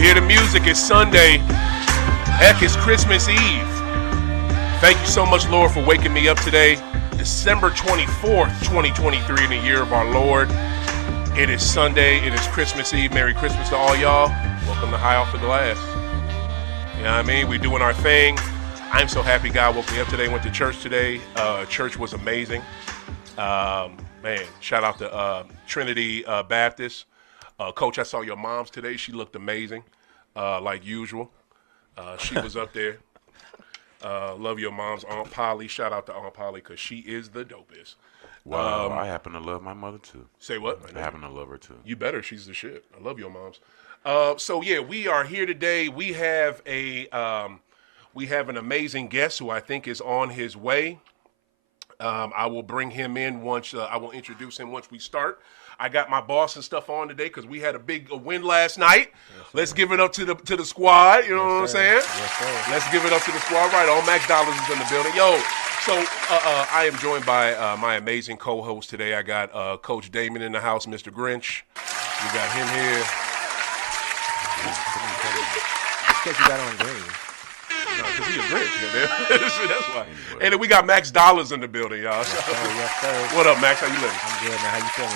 hear the music. It's Sunday. Heck, it's Christmas Eve. Thank you so much, Lord, for waking me up today. December 24th, 2023, in the year of our Lord. It is Sunday. It is Christmas Eve. Merry Christmas to all y'all. Welcome to High Off the Glass. You know what I mean? We're doing our thing. I'm so happy God woke me up today. Went to church today. Church was amazing. Man, shout out to Trinity Baptist. Coach, I saw your mom's today. She looked amazing, like usual. She was up there. Love your mom's Aunt Polly. Shout out to Aunt Polly because she is the dopest. Wow, I happen to love my mother too. Say what? I happen to love her too. You better. She's the shit. I love your moms. So yeah, we are here today. We have an amazing guest who I think is on his way. I will bring him in once. I will introduce him once we start. I got my boss and stuff on today because we had a big win last night. Yes, let's give it up to the squad. You know what I'm saying? Yes, sir. Let's give it up to the squad. Right on. Max Dollars is in the building. Yo, so I am joined by my amazing co-host today. I got Coach Damon in the house, Mr. Grinch. We got him here. Because you got on green. Because he a Grinch, man. That's why. Anyway. And then we got Max Dollars in the building, y'all. Yes, sir. What up, Max? How you living? I'm good, man. How you feeling?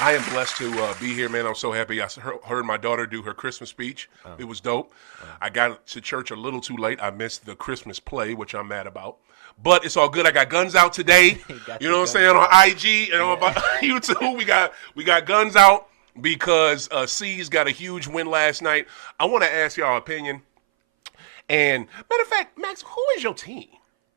I am blessed to be here, man. I'm so happy. I heard my daughter do her Christmas speech. It was dope. I got to church a little too late. I missed the Christmas play, which I'm mad about. But it's all good. I got guns out today. You know what I'm saying? On IG and on YouTube, we got guns out because C's got a huge win last night. I want to ask y'all opinion. And matter of fact, Max, who is your team?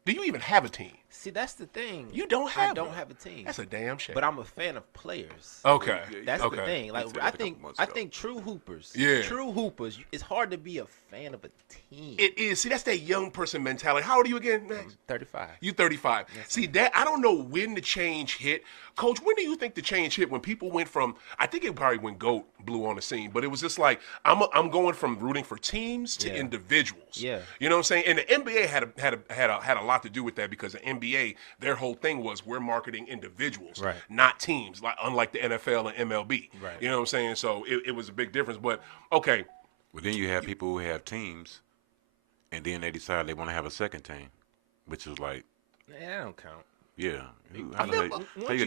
Do you even have a team? See, that's the thing. You don't have. I don't have a team. That's a damn shame. But I'm a fan of players. Okay. That's the thing. Like I think true hoopers. Yeah. True hoopers. It's hard to be a fan of a team. It is. See, that's that young person mentality. How old are you again, Max? 35. You 35. Yes, see that I don't know when the change hit. Coach, when do you think the change hit? When people went from, I think it probably when GOAT blew on the scene, but it was just like I'm going from rooting for teams to individuals. Yeah. You know what I'm saying? And the NBA had a lot to do with that because the NBA, their whole thing was we're marketing individuals, right, not teams, like unlike the NFL and MLB. Right. You know what I'm saying? So it was a big difference. But okay. Well, then you have people who have teams, and then they decide they want to have a second team, which is like, that don't count. Yeah, you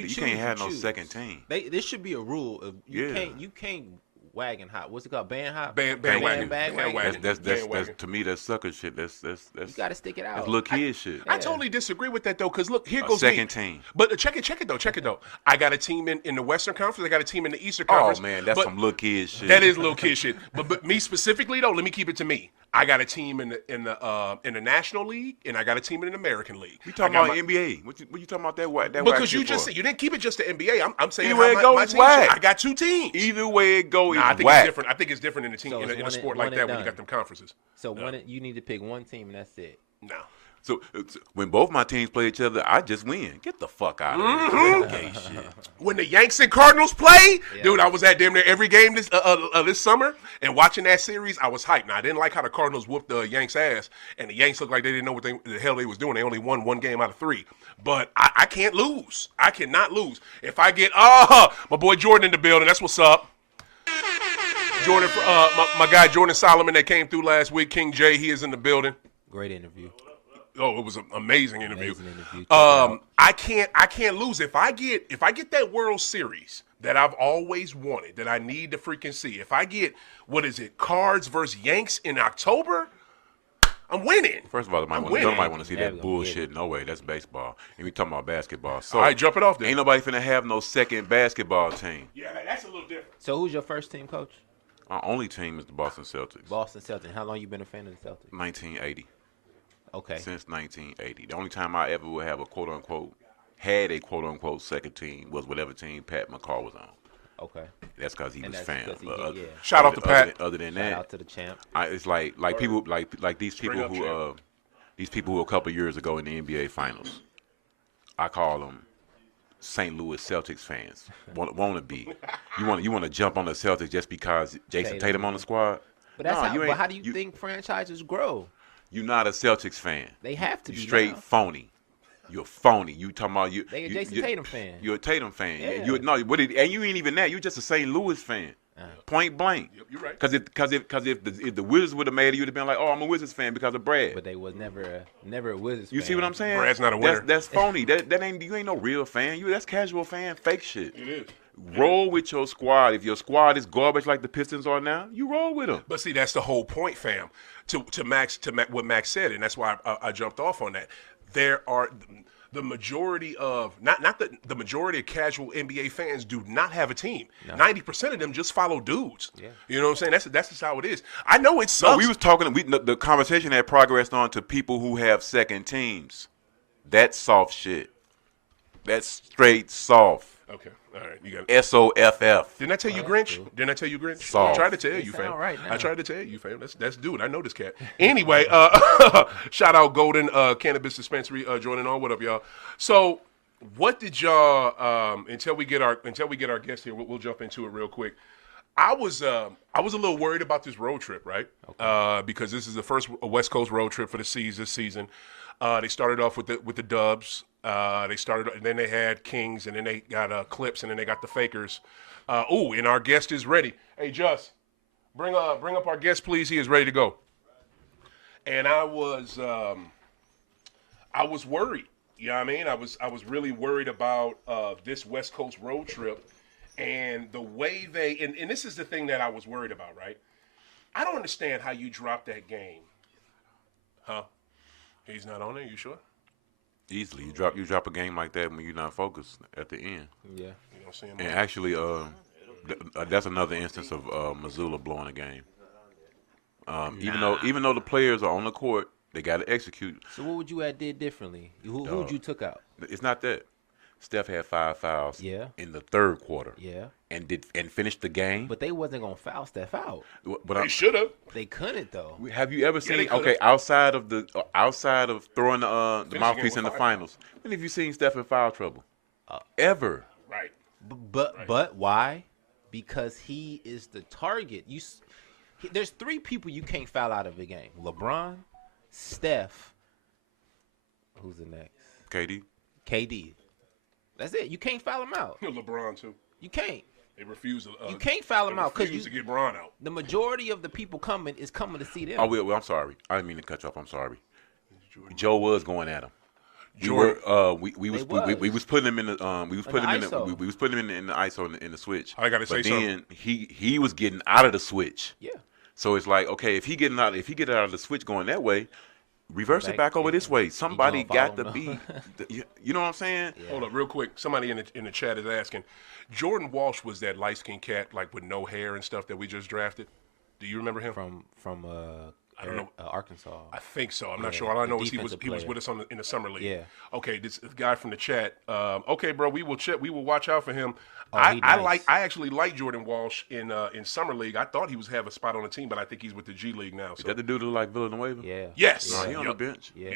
can't have no second team. There should be a rule of you can't wagon hop. What's it called? Band hop. Bandwagon. That's to me that's sucker shit. That's you got to stick it out. That's little kid shit. I totally disagree with that though, because look, here goes second team. But check it though. I got a team in the Western Conference. I got a team in the Eastern Conference. Oh man, that's some little kid shit. That is little kid shit. But me specifically though, let me keep it to me. I got a team in the National League, and I got a team in the American League. You talking about NBA? What you talking about that? Because you just said you didn't keep it just to NBA. I'm saying either way it goes, my team. I got two teams. Either way it goes, I think it's different. I think it's different in a team So in a sport like that when you got them conferences. So you need to pick one team, and that's it. No. So when both my teams play each other, I just win. Get the fuck out of here. Okay, shit. When the Yanks and Cardinals play, dude, I was at damn near every game this summer, and watching that series, I was hyped. Now, I didn't like how the Cardinals whooped the Yanks' ass, and the Yanks looked like they didn't know what the hell they was doing. They only won one game out of 3. But I can't lose. I cannot lose. If I get, my boy Jordan in the building, that's what's up. Jordan, my guy Jordan Solomon that came through last week, King J, he is in the building. Great interview. Oh, it was an amazing interview. I can't lose if I get that World Series that I've always wanted, that I need to freaking see. If I get Cards versus Yanks in October, I'm winning. First of all, nobody want to see that bullshit. No way, that's baseball. And we talking about basketball. So, all right, jump it off there. Ain't nobody finna have no second basketball team. Yeah, that's a little different. So who's your first team, Coach? Our only team is the Boston Celtics. Boston Celtics. How long you been a fan of the Celtics? 1980. Okay. Since 1980. The only time I ever would have a quote-unquote second team was whatever team Pat McCall was on. Okay. That's because he was fan. Shout out to Pat. Other than that, shout out to the champ. It's like people like these people who a couple years ago in the NBA Finals. I call them St. Louis Celtics fans. Want to be? You want to jump on the Celtics just because Jason Tatum on the squad? But how do you think franchises grow? You're not a Celtics fan. They have to be straight phony. You're phony. You talking about They a Jason Tatum fan. You're a Tatum fan. Yeah. And you ain't even that. You're just a St. Louis fan. Point blank. Yep, you're right. Because if the Wizards would have made it, you'd have been like, oh, I'm a Wizards fan because of Brad. But they was never a Wizards fan. You see what I'm saying? Brad's not a winner. That's phony. That ain't you ain't no real fan. That's casual fan, fake shit. It is. Roll with your squad. If your squad is garbage like the Pistons are now, you roll with them. But see, that's the whole point, fam. To Max, what Max said, and that's why I jumped off on that. There are the majority of the majority of casual NBA fans do not have a team. 90% of them just follow dudes. Yeah. You know what I'm saying? That's just how it is. I know it sucks. No, we was talking. The conversation had progressed on to people who have second teams. That's soft shit. That's straight soft. Okay. All right. You got SOFF. Didn't I tell you, Grinch? Didn't I tell you, Grinch? Soft. I tried to tell you, fam. Right I tried to tell you, fam. That's dude. I know this cat. Anyway, shout out Golden Cannabis Dispensary joining on. What up, y'all? So, what did y'all until we get our guest here? We'll jump into it real quick. I was a little worried about this road trip, right? Okay. Because this is the first West Coast road trip for the season. They started off with the Dubs. They started, and then they had Kings, and then they got Clips, and then they got the Fakers. And our guest is ready. Hey, Just, bring up our guest, please. He is ready to go. And I was worried. You know what I mean? I was really worried about this West Coast road trip and the way and this is the thing that I was worried about, right? I don't understand how you drop that game. Huh? He's not on there, you sure? Easily. You drop a game like that when you're not focused at the end. Yeah. You don't see him and actually, that's another instance of Missoula blowing a game. Even though the players are on the court, they got to execute. So what would you have did differently? Who'd you took out? It's not that. Steph had 5 fouls in the third quarter. Yeah. And finished the game. But they wasn't gonna foul Steph out. But they should have. They couldn't though. Have you ever seen outside of throwing the mouthpiece in the finals? When have you seen Steph in foul trouble? Ever? Right. But why? Because he is the target. There's 3 people you can't foul out of a game: LeBron, Steph. Who's the next? KD. That's it. You can't foul him out. LeBron too. You can't. They refuse to. You can't foul him out because you to get Bron out. The majority of the people coming to see them. Oh, well, I'm sorry. I didn't mean to cut you off. I'm sorry. Joe was going at him. We was putting him in the we was putting him in the ISO in the switch. I gotta say something. But then he was getting out of the switch. Yeah. So it's like, okay, if he get out of the switch going that way, reverse it back over this way. Somebody got to be, you know what I'm saying? Yeah. Hold up, real quick. Somebody in the chat is asking, Jordan Walsh was that light-skinned cat like with no hair and stuff that we just drafted. Do you remember him? From I don't know. Arkansas. I think so. I'm not sure. All I know is he was with us in the summer league. Yeah. Okay, this guy from the chat. Okay, bro, we will watch out for him. Oh, I actually like Jordan Walsh in summer league. I thought he was have a spot on the team, but I think he's with the G League now. So. Is that the dude who like Villanueva? Yeah. Yes. No, he's on the bench. Yeah.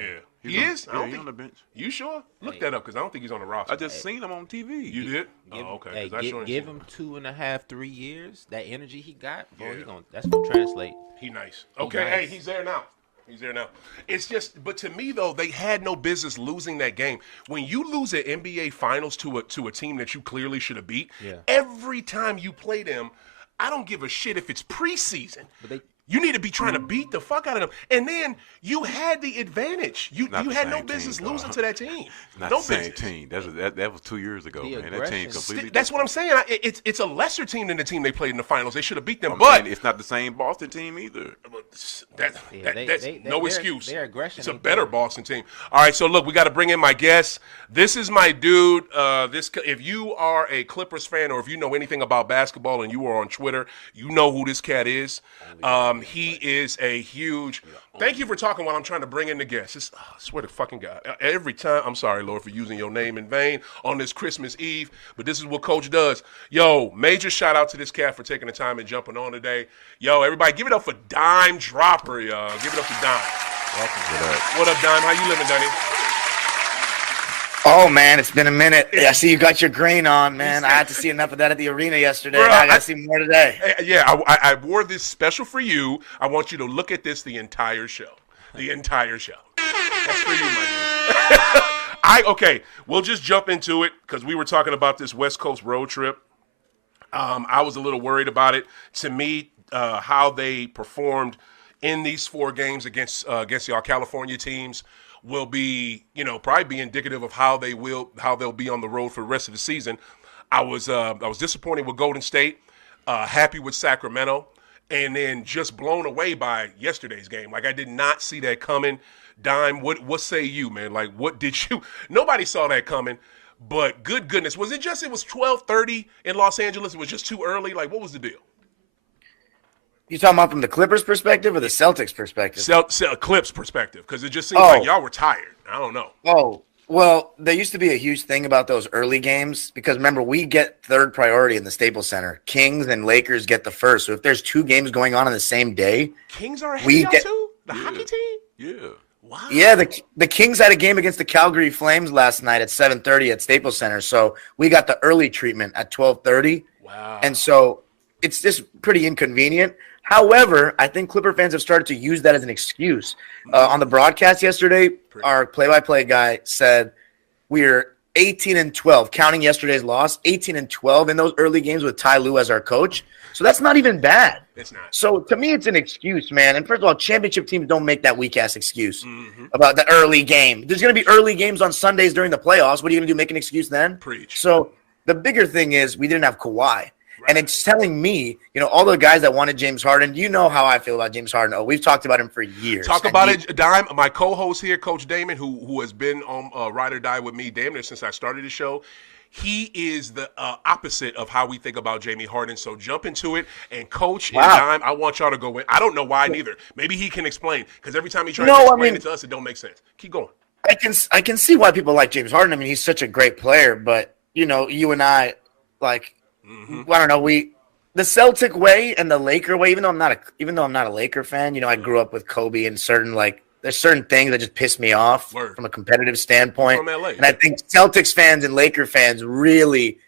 He is? Yeah, he's on the bench. You sure? Look that up because I don't think he's on the roster. I just seen him on TV. You did? Okay. Give him 2.5, 3 years. That energy he got, bro, that's gonna translate. He nice. Okay, hey, he's there now. It's just, but to me though, they had no business losing that game. When you lose an NBA Finals to a team that you clearly should have beat, every time you play them, I don't give a shit if it's preseason. But you need to be trying to beat the fuck out of them. And then you had the advantage. You had no business losing to that team. Not the same team. That was 2 years ago, man. That team completely. That's what I'm saying. It's a lesser team than the team they played in the finals. They should have beat them. But it's not the same Boston team either. That's no excuse. Their aggression. It's a better Boston team. All right, so look, we got to bring in my guest. This is my dude. If you are a Clippers fan or if you know anything about basketball and you are on Twitter, you know who this cat is. He is a huge. Thank you for talking while I'm trying to bring in the guests. I swear to fucking God. Every time, I'm sorry, Lord, for using your name in vain on this Christmas Eve, but this is what Coach does. Yo, major shout out to this cat for taking the time and jumping on today. Yo, everybody, give it up for Dime Dropper, y'all. Give it up for Dime. Welcome. What up, Dime? How you living, Dunny? Oh, man, it's been a minute. I see you got your green on, man. I had to see enough of that at the arena yesterday. Bro, I got to see more today. I wore this special for you. I want you to look at this the entire show. That's for you, my dude. Okay, we'll just jump into it because we were talking about this West Coast road trip. I was a little worried about it. To me, how they performed in these 4 games against y'all California teams will be, probably be indicative of how they'll be on the road for the rest of the season. I was disappointed with Golden State, happy with Sacramento, and then just blown away by yesterday's game. Like, I did not see that coming. Dime, what say you, man? Like, what did you? Nobody saw that coming. But good goodness, was it 12:30 in Los Angeles? It was just too early. Like, what was the deal? You talking about from the Clippers perspective or the Celtics perspective? Clips perspective, because it just seemed like y'all were tired. I don't know. Oh, well, there used to be a huge thing about those early games because remember, we get third priority in the Staples Center. Kings and Lakers get the first. So if there's 2 games going on the same day, Kings are ahead of y'all too? The hockey team? Yeah. Wow. Yeah, the Kings had a game against the Calgary Flames last night at 7:30 at Staples Center. So we got the early treatment at 12:30. Wow. And so it's just pretty inconvenient. However, I think Clipper fans have started to use that as an excuse. On the broadcast yesterday, our play-by-play guy said we're 18-12, counting yesterday's loss, 18-12 in those early games with Ty Lue as our coach. So that's not even bad. It's not. So to me, it's an excuse, man. And first of all, championship teams don't make that weak-ass excuse about the early game. There's going to be early games on Sundays during the playoffs. What are you going to do, make an excuse then? Preach. So the bigger thing is we didn't have Kawhi. And it's telling me, all the guys that wanted James Harden, you know how I feel about James Harden. Oh, we've talked about him for years. Talk about it, Dime. My co-host here, Coach Damon, who has been on Ride or Die with me damn near since I started the show. He is the opposite of how we think about Jamie Harden. So jump into it. And Coach and Dime, I want y'all to go in. I don't know why neither. Maybe he can explain. Because every time he tries to explain it to us, it don't make sense. Keep going. I can see why people like James Harden. I mean, he's such a great player. But, you and I, like, I don't know, the Celtic way and the Laker way, even though I'm not a Laker fan, I grew up with Kobe and there's certain things that just piss me off from a competitive standpoint. From LA. And I think Celtics fans and Laker fans really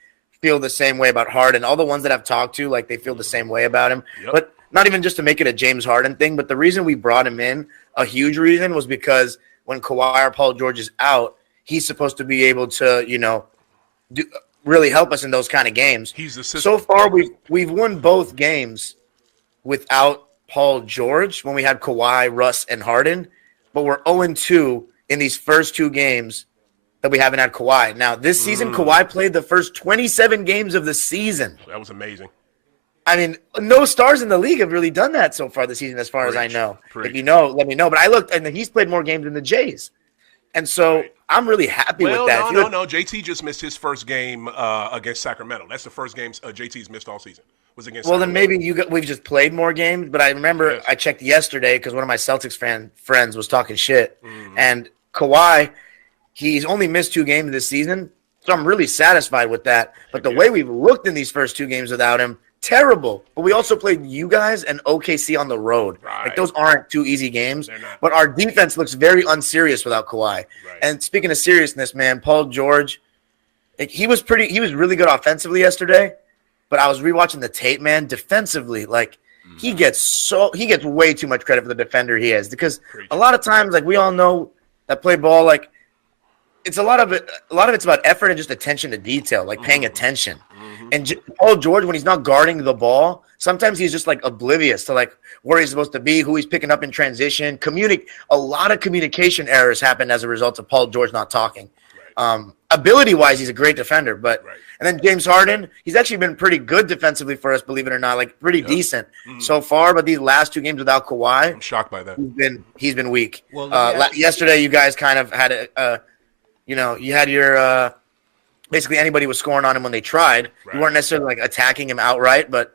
feel the same way about Harden. All the ones that I've talked to, like, they feel the same way about him. Yep. But not even just to make it a James Harden thing, but the reason we brought him in, a huge reason, was because when Kawhi or Paul George is out, he's supposed to be able to, really help us in those kind of games. He's the system. So far, we've won both games without Paul George when we had Kawhi, Russ, and Harden, but we're 0-2 in these first 2 games that we haven't had Kawhi. Now, this season, Kawhi played the first 27 games of the season. That was amazing. I mean, no stars in the league have really done that so far this season, as far as I know. If you know, let me know. But I looked, and he's played more games than the Jays. And so I'm really happy with that. No. JT just missed his first game against Sacramento. That's the first game JT's missed all season. Was against Sacramento. Then maybe we've just played more games. But I remember I checked yesterday because one of my Celtics friends was talking shit. And Kawhi, he's only missed 2 games this season. So I'm really satisfied with that. But the way we've looked in these first 2 games without him, terrible. But we also played you guys and OKC on the road. Right. Like, those aren't 2 easy games. They're not. But our defense looks very unserious without Kawhi. Right. And speaking of seriousness, man, Paul George, he was really good offensively yesterday. But I was rewatching the tape, man. Defensively, like, he gets way too much credit for the defender he is, because a lot of times, like, we all know that play ball, like, it's a lot of it's about effort and just attention to detail, like paying attention. And Paul George, when he's not guarding the ball, sometimes he's just, like, oblivious to, like, where he's supposed to be, who he's picking up in transition. A lot of communication errors happen as a result of Paul George not talking. Right. Ability-wise, he's a great defender, but and then James Harden, he's actually been pretty good defensively for us, believe it or not, like, pretty decent so far. But these last 2 games without Kawhi, I'm shocked by that. He's been weak. Well, yesterday, you guys kind of had you had your basically anybody was scoring on him when they tried. Right. You weren't necessarily, like, attacking him outright, but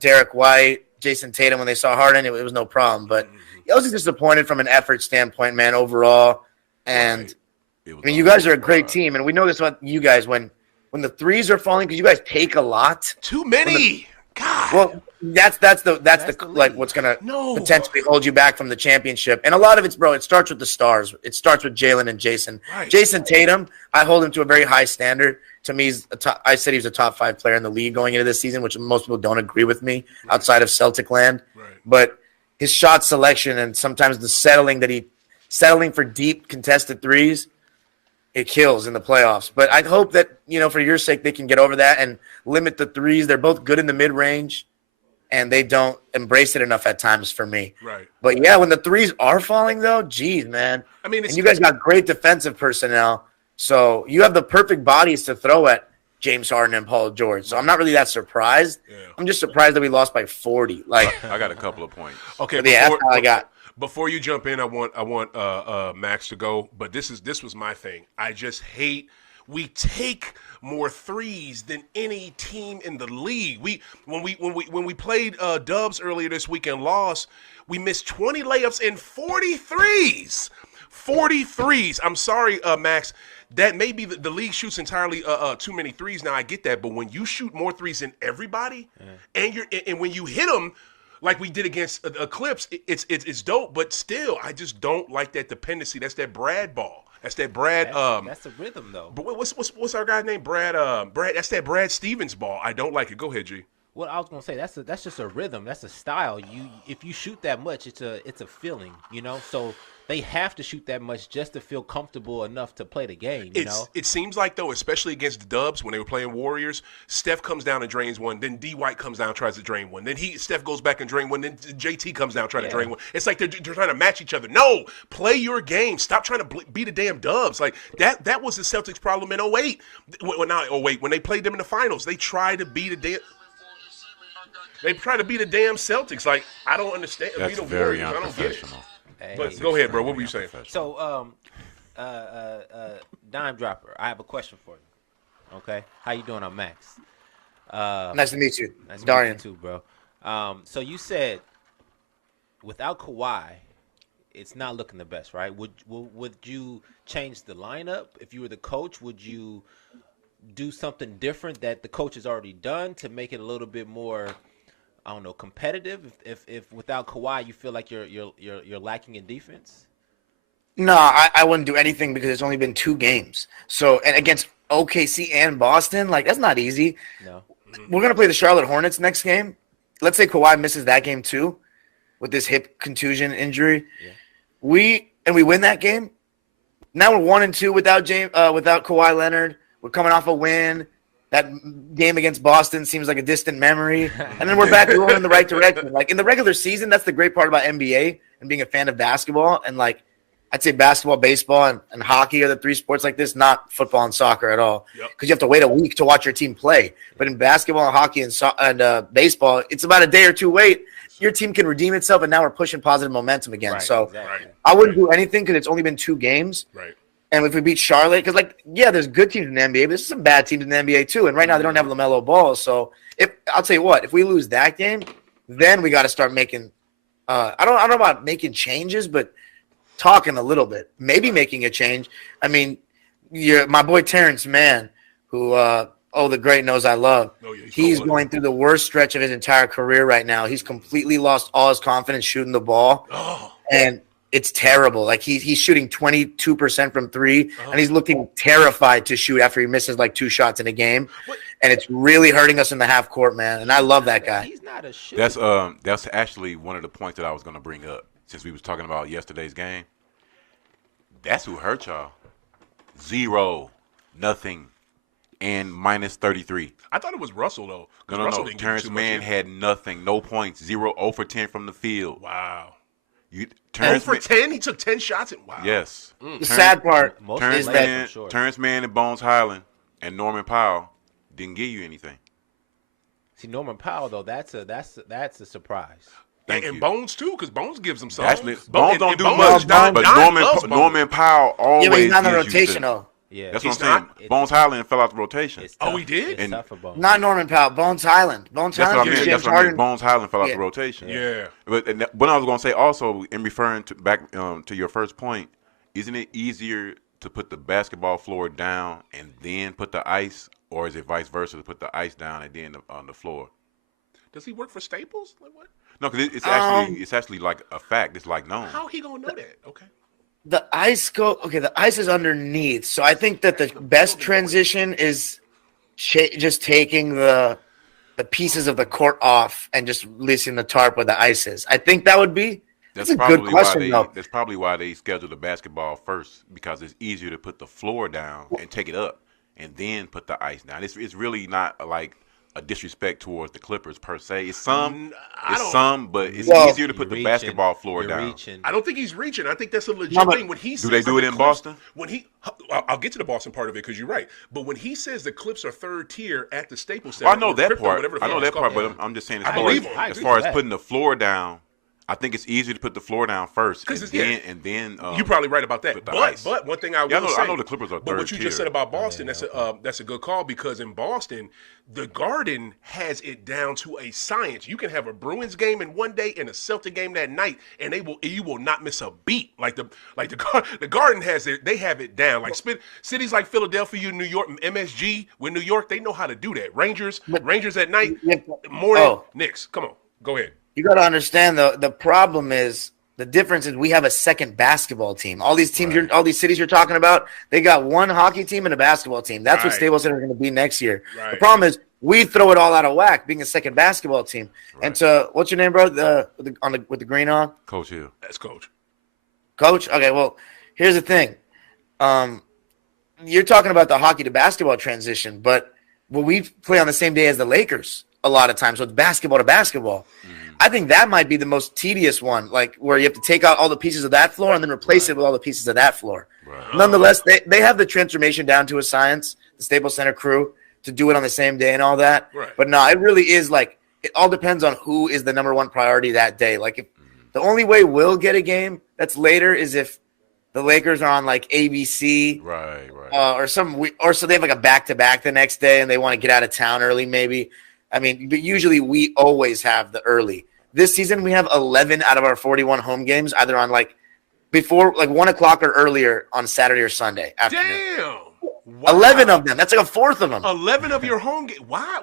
Derek White, Jason Tatum, when they saw Harden, it was no problem. But I was just disappointed from an effort standpoint, man, overall. And I mean, you guys are a great team, and we know this about you guys when the threes are falling, because you guys take a lot. Too many. God. Well, that's the like what's gonna potentially hold you back from the championship. And a lot of it's, bro, it starts with the stars. It starts with Jalen and Jason. Right. Jason Tatum, I hold him to a very high standard. To me, I said he was a top 5 player in the league going into this season, which most people don't agree with me outside of Celtic land. Right. But his shot selection and sometimes the settling for deep contested threes, it kills in the playoffs. But I hope that, for your sake, they can get over that and limit the threes. They're both good in the mid-range, and they don't embrace it enough at times for me. Right. But, yeah, when the threes are falling, though, geez, man. I mean, and you guys got great defensive personnel, so you have the perfect bodies to throw at James Harden and Paul George. So I'm not really that surprised. Yeah. I'm just surprised that we lost by 40. Like, I got a couple of points. Okay, that's all I got. Before you jump in, I want Max to go, but this was my thing. I just hate we take more threes than any team in the league. When we played Dubs earlier this week and lost, we missed 20 layups and 40 threes. 40 threes. I'm sorry, Max. That may be the league shoots entirely too many threes. Now I get that, but when you shoot more threes than everybody, and when you hit them like we did against Eclipse, it's dope. But still, I just don't like that dependency. That's that Brad ball. That's that Brad. That's a rhythm though. But what's our guy's name? Brad. That's that Brad Stevens ball. I don't like it. Go ahead, G. What I was gonna say, that's just a rhythm. That's a style. If you shoot that much, it's a feeling. So. They have to shoot that much just to feel comfortable enough to play the game, It seems like, though, especially against the Dubs when they were playing Warriors, Steph comes down and drains one. Then D. White comes down and tries to drain one. Then Steph goes back and drains one. Then JT comes down and tries to drain one. It's like they're trying to match each other. No, play your game. Stop trying to beat the damn Dubs. Like, that was the Celtics' problem in 08. Well, not 08. When they played them in the finals, they tried to beat the damn Celtics. Like, I don't understand. That's very unprofessional. But go ahead, bro. What were you saying? So, Dime Dropper, I have a question for you. Okay, how you doing? I'm Max. Nice to meet you, nice Darian. To meet you too, bro. So you said without Kawhi, it's not looking the best, right? Would you change the lineup if you were the coach? Would you do something different that the coach has already done to make it a little bit more? I don't know, competitive. If without Kawhi, you feel like you're lacking in defense. No, I wouldn't do anything because it's only been 2 games. So, and against OKC and Boston, like that's not easy. No, we're gonna play the Charlotte Hornets next game. Let's say Kawhi misses that game too, with this hip contusion injury. Yeah. We win that game. Now we're 1-2 without Kawhi Leonard. We're coming off a win. That game against Boston seems like a distant memory. And then we're back going in the right direction. Like in the regular season, that's the great part about NBA and being a fan of basketball. And like I'd say basketball, baseball, and hockey are the 3 sports like this, not football and soccer at all. Because you have to wait a week to watch your team play. But in basketball and hockey and baseball, it's about a day or 2 wait. Your team can redeem itself, and now we're pushing positive momentum again. Right, so exactly. I wouldn't do anything because it's only been 2 games. Right. And if we beat Charlotte, because, there's good teams in the NBA, but there's some bad teams in the NBA too. And right now they don't have LaMelo Ball. So I'll tell you what, if we lose that game, then we got to start making I don't know about making changes, but talking a little bit, maybe making a change. I mean, my boy Terrence Mann, who the great knows I love. Oh, yeah, he's going through the worst stretch of his entire career right now. He's completely lost all his confidence shooting the ball. Oh. And it's terrible. Like he's shooting 22% from 3, and he's looking terrified to shoot after he misses like 2 shots in a game. What? And it's really hurting us in the half court, man. And I love that guy. He's not a shooter. That's actually one of the points that I was going to bring up since we was talking about yesterday's game. That's who hurt y'all. 0, nothing, and minus 33. I thought it was Russell though. No. Russell didn't Terrence Mann had nothing, no points, 0 for 10 from the field. Wow. 0 for 10? He took 10 shots? Wow. Yes. The sad part Most is that Terrence Mann and Bones Highland and Norman Powell didn't give you anything. See, Norman Powell though, that's a surprise. And Bones too, because Bones gives him some. Actually, Bones don't do Bones, much, Don but loves Bones. Norman Powell always but he's not in the gives you rotation, stuff. though. Yeah, That's what He's I'm saying. Bones Highland fell out the rotation. It's Oh, tough. he did? It's tough for Bones. Not Norman Powell. Bones Highland. Bones That's what I Highland. mean. James That's what I mean. Harden. Bones Highland fell out Yeah. the rotation. Yeah. But what I was going to say also, in referring to back to your first point, isn't it easier to put the basketball floor down and then put the ice, or is it vice versa to put the ice down and then on the floor? Does he work for Staples? Like what? No, because it's actually like a fact. It's like known. How he gonna know that? Okay. The ice is underneath. So I think that the best transition is just taking the pieces of the court off and just releasing the tarp where the ice is. I think that would be. That's a good question, though. That's probably why they schedule the basketball first, because it's easier to put the floor down and take it up and then put the ice down. It's really not like a disrespect towards the Clippers per se. It's some, but it's easier to put the basketball floor down. Reaching. I don't think he's reaching. I think that's a legit thing. When he do they do it in Boston? I'll get to the Boston part of it because you're right. But when he says the Clips are third tier at the Staples Center, I know that part. But I'm just saying as far as putting the floor down. I think it's easier to put the floor down first, and then you're probably right about that. But one thing I will say, I know the Clippers are third tier. But what you just said about Boston, that's a good call, because in Boston, the Garden has it down to a science. You can have a Bruins game in one day and a Celtic game that night, and you will not miss a beat. The Garden has it. They have it down. Like cities like Philadelphia, New York, MSG with New York, they know how to do that. Rangers at night, morning. Knicks, come on, go ahead. You got to understand, the problem is, the difference is we have a second basketball team. All these teams, all these cities you're talking about, they got one hockey team and a basketball team. That's what Staples Center is going to be next year. Right. The problem is we throw it all out of whack being a second basketball team. Right. And so, what's your name, bro? With the green on? Coach Hill. That's Coach. Coach? Okay, well, here's the thing. You're talking about the hockey to basketball transition, but we play on the same day as the Lakers a lot of times, so it's basketball to basketball. Mm-hmm. I think that might be the most tedious one, like where you have to take out all the pieces of that floor and then replace it with all the pieces of that floor. Right. Nonetheless, they have the transformation down to a science, the Staples Center crew, to do it on the same day and all that. Right. But no, it really is like, it all depends on who is the number one priority that day. Like, if the only way we'll get a game that's later is if the Lakers are on like ABC, right, or so they have like a back-to-back the next day and they want to get out of town early maybe. I mean, but usually we always have the early. This season, we have 11 out of our 41 home games either on before 1 o'clock or earlier on Saturday or Sunday afternoon. Damn. Wow. 11 of them. That's like a fourth of them. 11 of your home games. Why?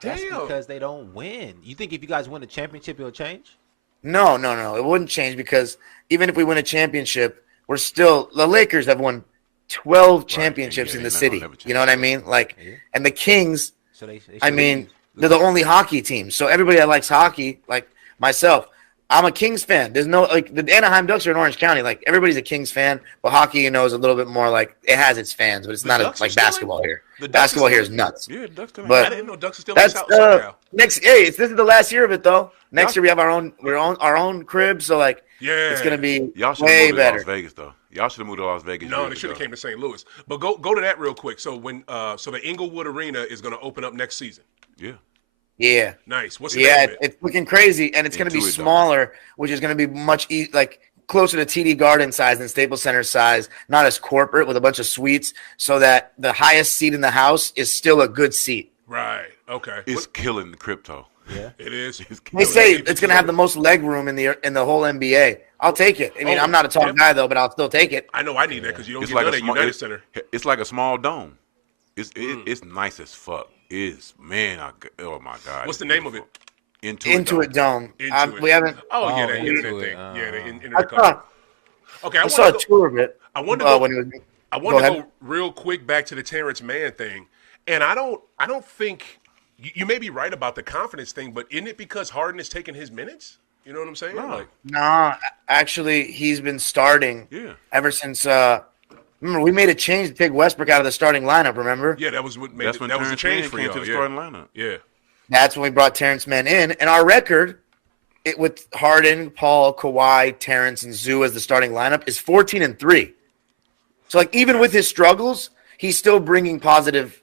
Damn. That's because they don't win. You think if you guys win a championship, it'll change? No. It wouldn't change, because even if we win a championship, the Lakers have won 12 championships in the city. You know what I mean? And the Kings, they're the only hockey team. So everybody that likes hockey, like myself, I'm a Kings fan. There's no the Anaheim Ducks are in Orange County. Like, everybody's a Kings fan, but hockey, is a little bit more like, it has its fans, but it's not like basketball here. Basketball here is nuts. Yeah, Ducks. But I didn't know Ducks are still in South. Next. Hey, this is the last year of it though. Next year we have our own crib, so it's gonna be way better. Las Vegas though. Y'all should have moved to Las Vegas. No, they should have came to St. Louis. But go to that real quick. So the Inglewood Arena is going to open up next season. Yeah. Yeah. Nice. What's the name of it? It's looking crazy, and it's going to be smaller, which is going to be much closer to TD Garden size than Staples Center size, not as corporate with a bunch of suites, so that the highest seat in the house is still a good seat. Right. Okay. It's killing the crypto. Yeah, it is. They say it's going to have the most leg room in the whole NBA. I'll take it. I mean, I'm not a tall guy though, but I'll still take it. I know I need that because you don't get that at United Center. It's like a small dome. It's nice as fuck. Oh my God. What's the name of it? Intuit Dome. We haven't. Oh yeah, that internet thing. Yeah, the internet. I saw a tour of it. I wanted to go real quick back to the Terrence Mann thing, and I don't think you may be right about the confidence thing, but isn't it because Harden is taking his minutes? You know what I'm saying? No, actually, he's been starting ever since. Remember, we made a change to take Westbrook out of the starting lineup. Remember? Yeah, that was what made that was a change for you to the starting lineup. Yeah, that's when we brought Terrence Mann in, and our record, with Harden, Paul, Kawhi, Terrence, and Zoo as the starting lineup is 14-3. So even with his struggles, he's still bringing positive,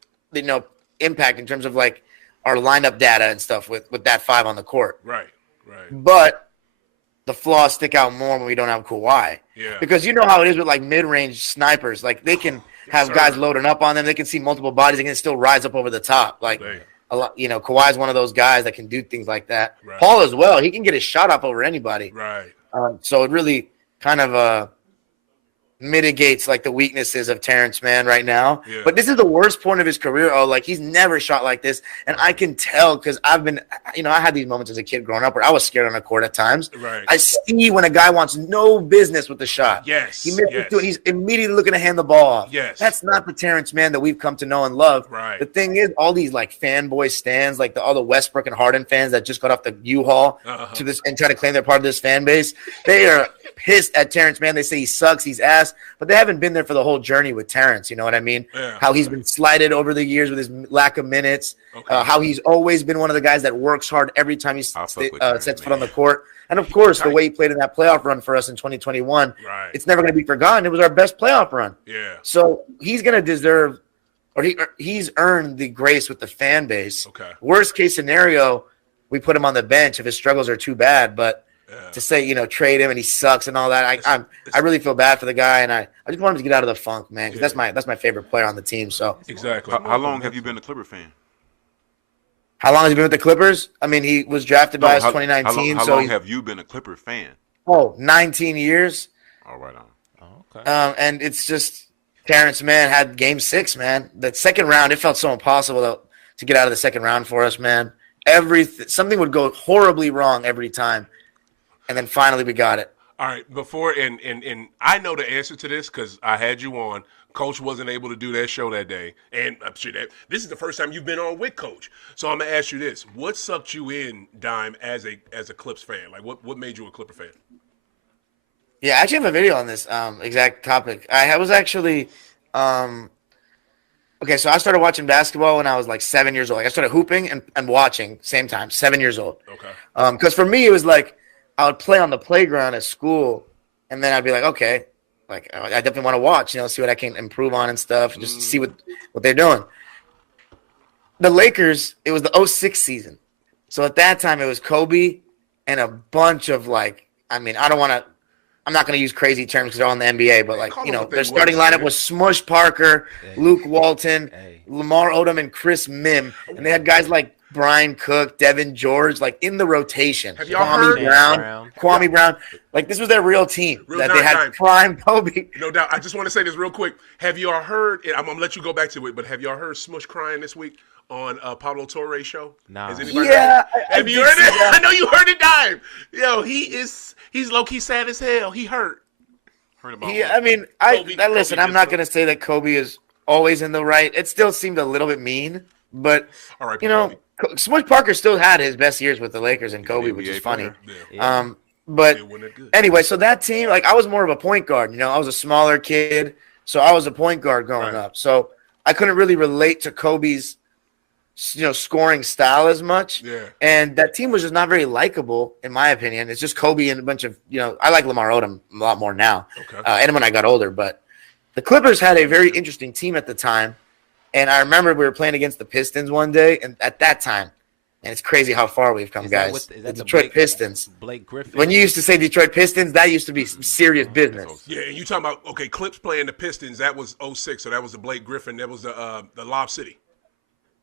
impact in terms of our lineup data and stuff with that five on the court. Right. But the flaws stick out more when we don't have Kawhi. Yeah. Because you know how it is with mid-range snipers. They can have guys loading up on them. They can see multiple bodies. They can still rise up over the top. A lot, Kawhi's one of those guys that can do things like that. Right. Paul as well. He can get his shot up over anybody. Right. So it really kind of mitigates like the weaknesses of Terrence Mann right now. Yeah. But this is the worst point of his career. Oh, like he's never shot like this. And I can tell because I've been, I had these moments as a kid growing up where I was scared on the court at times. Right. I see when a guy wants no business with the shot. Yes. He missed it too, and he's immediately looking to hand the ball off. Yes. That's not the Terrence Mann that we've come to know and love. Right. The thing is, all these like fanboy stands, like all the Westbrook and Harden fans that just got off the U-Haul to this and try to claim they're part of this fan base, they are pissed at Terrence Mann. They say he sucks, he's ass, but they haven't been there for the whole journey with Terrence. You know what I mean? Yeah. How he's been slighted over the years with his lack of minutes. How he's always been one of the guys that works hard every time he sets foot on the court. And of course, the way he played in that playoff run for us in 2021, it's never going to be forgotten. It was our best playoff run. Yeah. So he's going to deserve, or he's earned the grace with the fan base. Okay. Worst case scenario, we put him on the bench if his struggles are too bad. But to say, trade him and he sucks and all that, I really feel bad for the guy, and I just want him to get out of the funk, man, because that's my favorite player on the team. So exactly. How long have you been a Clipper fan? How long has he been with the Clippers? I mean, he was drafted by us 2019. How long have you been a Clipper fan? 19 years. All right on. Oh, okay. And it's just Terrence Mann had Game 6, man. The second round, it felt so impossible to get out of the second round for us, man. Something would go horribly wrong every time, and then finally we got it. All right, and I know the answer to this because I had you on. Coach wasn't able to do that show that day, and I'm sure that this is the first time you've been on with Coach. So I'm gonna ask you this: what sucked you in, Dime, as a Clips fan? Like, what made you a Clipper fan? Yeah, I actually have a video on this exact topic. I was actually okay. So I started watching basketball when I was like 7 years old. Like I started hooping and watching same time, 7 years old. Okay. Because for me it was like I would play on the playground at school, and then I'd be like, okay. Like, I definitely want to watch, see what I can improve on and stuff, just see what they're doing. The Lakers, it was the 06 season. So at that time, it was Kobe and a bunch of, I'm not going to use crazy terms because they're all in the NBA, but, their starting lineup was Smush Parker, Luke Walton, Lamar Odom, and Chris Mim. And they had guys like Brian Cook, Devin George, in the rotation. Have y'all heard Kwame Brown. This was their real team that they had prime Kobe. No doubt. I just want to say this real quick. Have y'all heard, I'm going to let you go back to it, but have y'all heard Smush crying this week on Pablo Torre's show? Nah. Has anybody Yeah. Have you heard it? I know you heard it, Dime. Yo, he's low-key sad as hell. He hurt. Listen, I'm not going to say that Kobe is always in the right. It still seemed a little bit mean, but, all right, Smush Parker still had his best years with the Lakers and Kobe, which is funny. Yeah. But anyway, so that team, I was more of a point guard. I was a smaller kid, so I was a point guard growing up. So I couldn't really relate to Kobe's, scoring style as much. Yeah. And that team was just not very likable, in my opinion. It's just Kobe and a bunch of, I like Lamar Odom a lot more now, and when I got older. But the Clippers had a very interesting team at the time. And I remember we were playing against the Pistons one day, and at that time, and it's crazy how far we've come, guys. The Detroit Pistons. Blake Griffin. When you used to say Detroit Pistons, that used to be some serious business. Yeah, and you talking about, Clips playing the Pistons, that was 06, so that was the Blake Griffin, that was the Lob City.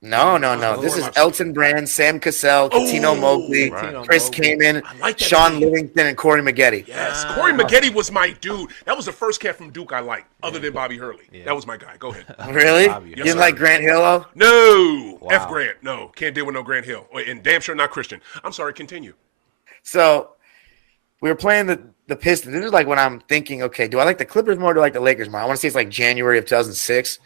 No. This is Elton Brand, Sam Cassell, Katino Mobley, Chris Kaman, Sean Livingston, and Corey Maggette. Yes, Corey Maggette was my dude. That was the first cat from Duke I liked, other than Bobby Hurley. Yeah. That was my guy. Go ahead. Really? You didn't like Grant Hill? No. Wow. F Grant. No. Can't deal with no Grant Hill. And damn sure not Christian. I'm sorry. Continue. So we were playing the Pistons. This is when I'm thinking, okay, do I like the Clippers more or do I like the Lakers more? I want to say it's January of 2006.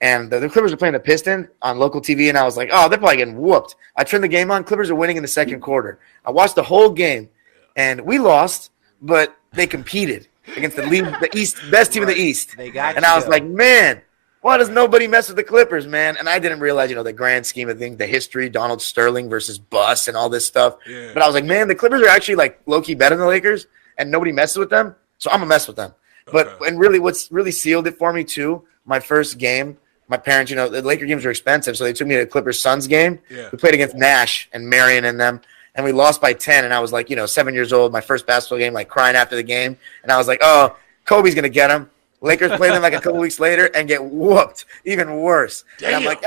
And the Clippers were playing the Pistons on local TV, and I was like, oh, they're probably getting whooped. I turned the game on. Clippers are winning in the second quarter. I watched the whole game, and we lost, but they competed against the best team in the East. And I was like, man, why does nobody mess with the Clippers, man? And I didn't realize, the grand scheme of things, the history, Donald Sterling versus Bus and all this stuff. Yeah. But I was like, man, the Clippers are actually low-key better than the Lakers, and nobody messes with them, so I'm going to mess with them. Okay. And really what's really sealed it for me, too, my first game, my parents, the Laker games were expensive, so they took me to the Clippers-Suns game. Yeah. We played against Nash and Marion and them, and we lost by 10, and I was 7 years old, my first basketball game, crying after the game. And I was like, oh, Kobe's going to get him. Lakers play them a couple weeks later and get whooped, even worse. Damn. And I'm like,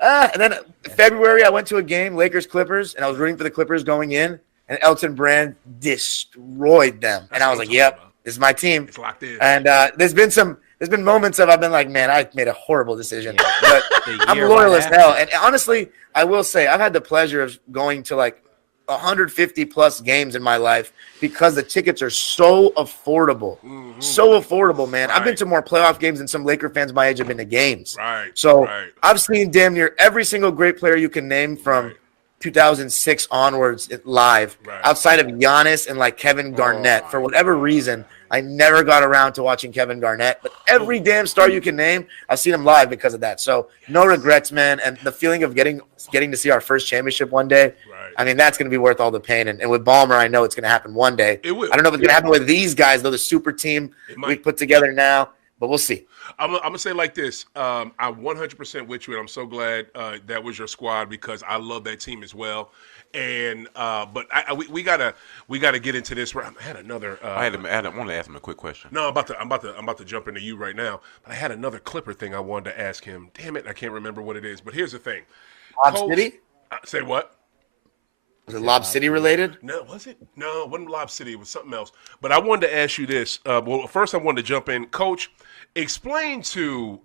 And then February, I went to a game, Lakers-Clippers, and I was rooting for the Clippers going in, and Elton Brand destroyed them. And I was like, yep, This is my team. It's locked in. And there's been moments of I've been like, man, I made a horrible decision. Yeah. But I'm loyal as after. hell. And honestly, I will say I've had the pleasure of going to like 150 plus games in my life because the tickets are so affordable. So affordable, man. I've been to more playoff games than some Laker fans my age have been to games. Right. So I've seen damn near every single great player you can name from 2006 onwards live, outside of Giannis and like Kevin Garnett. For whatever reason, I never got around to watching Kevin Garnett, but every damn star you can name, I've seen him live because of that. So no regrets, man. And the feeling of getting to see our first championship one day, I mean, that's going to be worth all the pain. And with Ballmer, I know it's going to happen one day. It will. I don't know if it's going to happen with these guys, though, the super team we put together now, but we'll see. I'm going to say it like this. I'm 100% with you, and I'm so glad that was your squad because I love that team as well. And but we gotta get into this. I had another. I want to ask him a quick question. No, I'm about to jump into you right now. But I had another Clipper thing I wanted to ask him. Damn it, I can't remember what it is. But here's the thing. Lob City? Say what? Was it Lob City related? No, was it? No, it wasn't Lob City. It was something else. But I wanted to ask you this. Well, first I wanted to jump in. Coach, explain to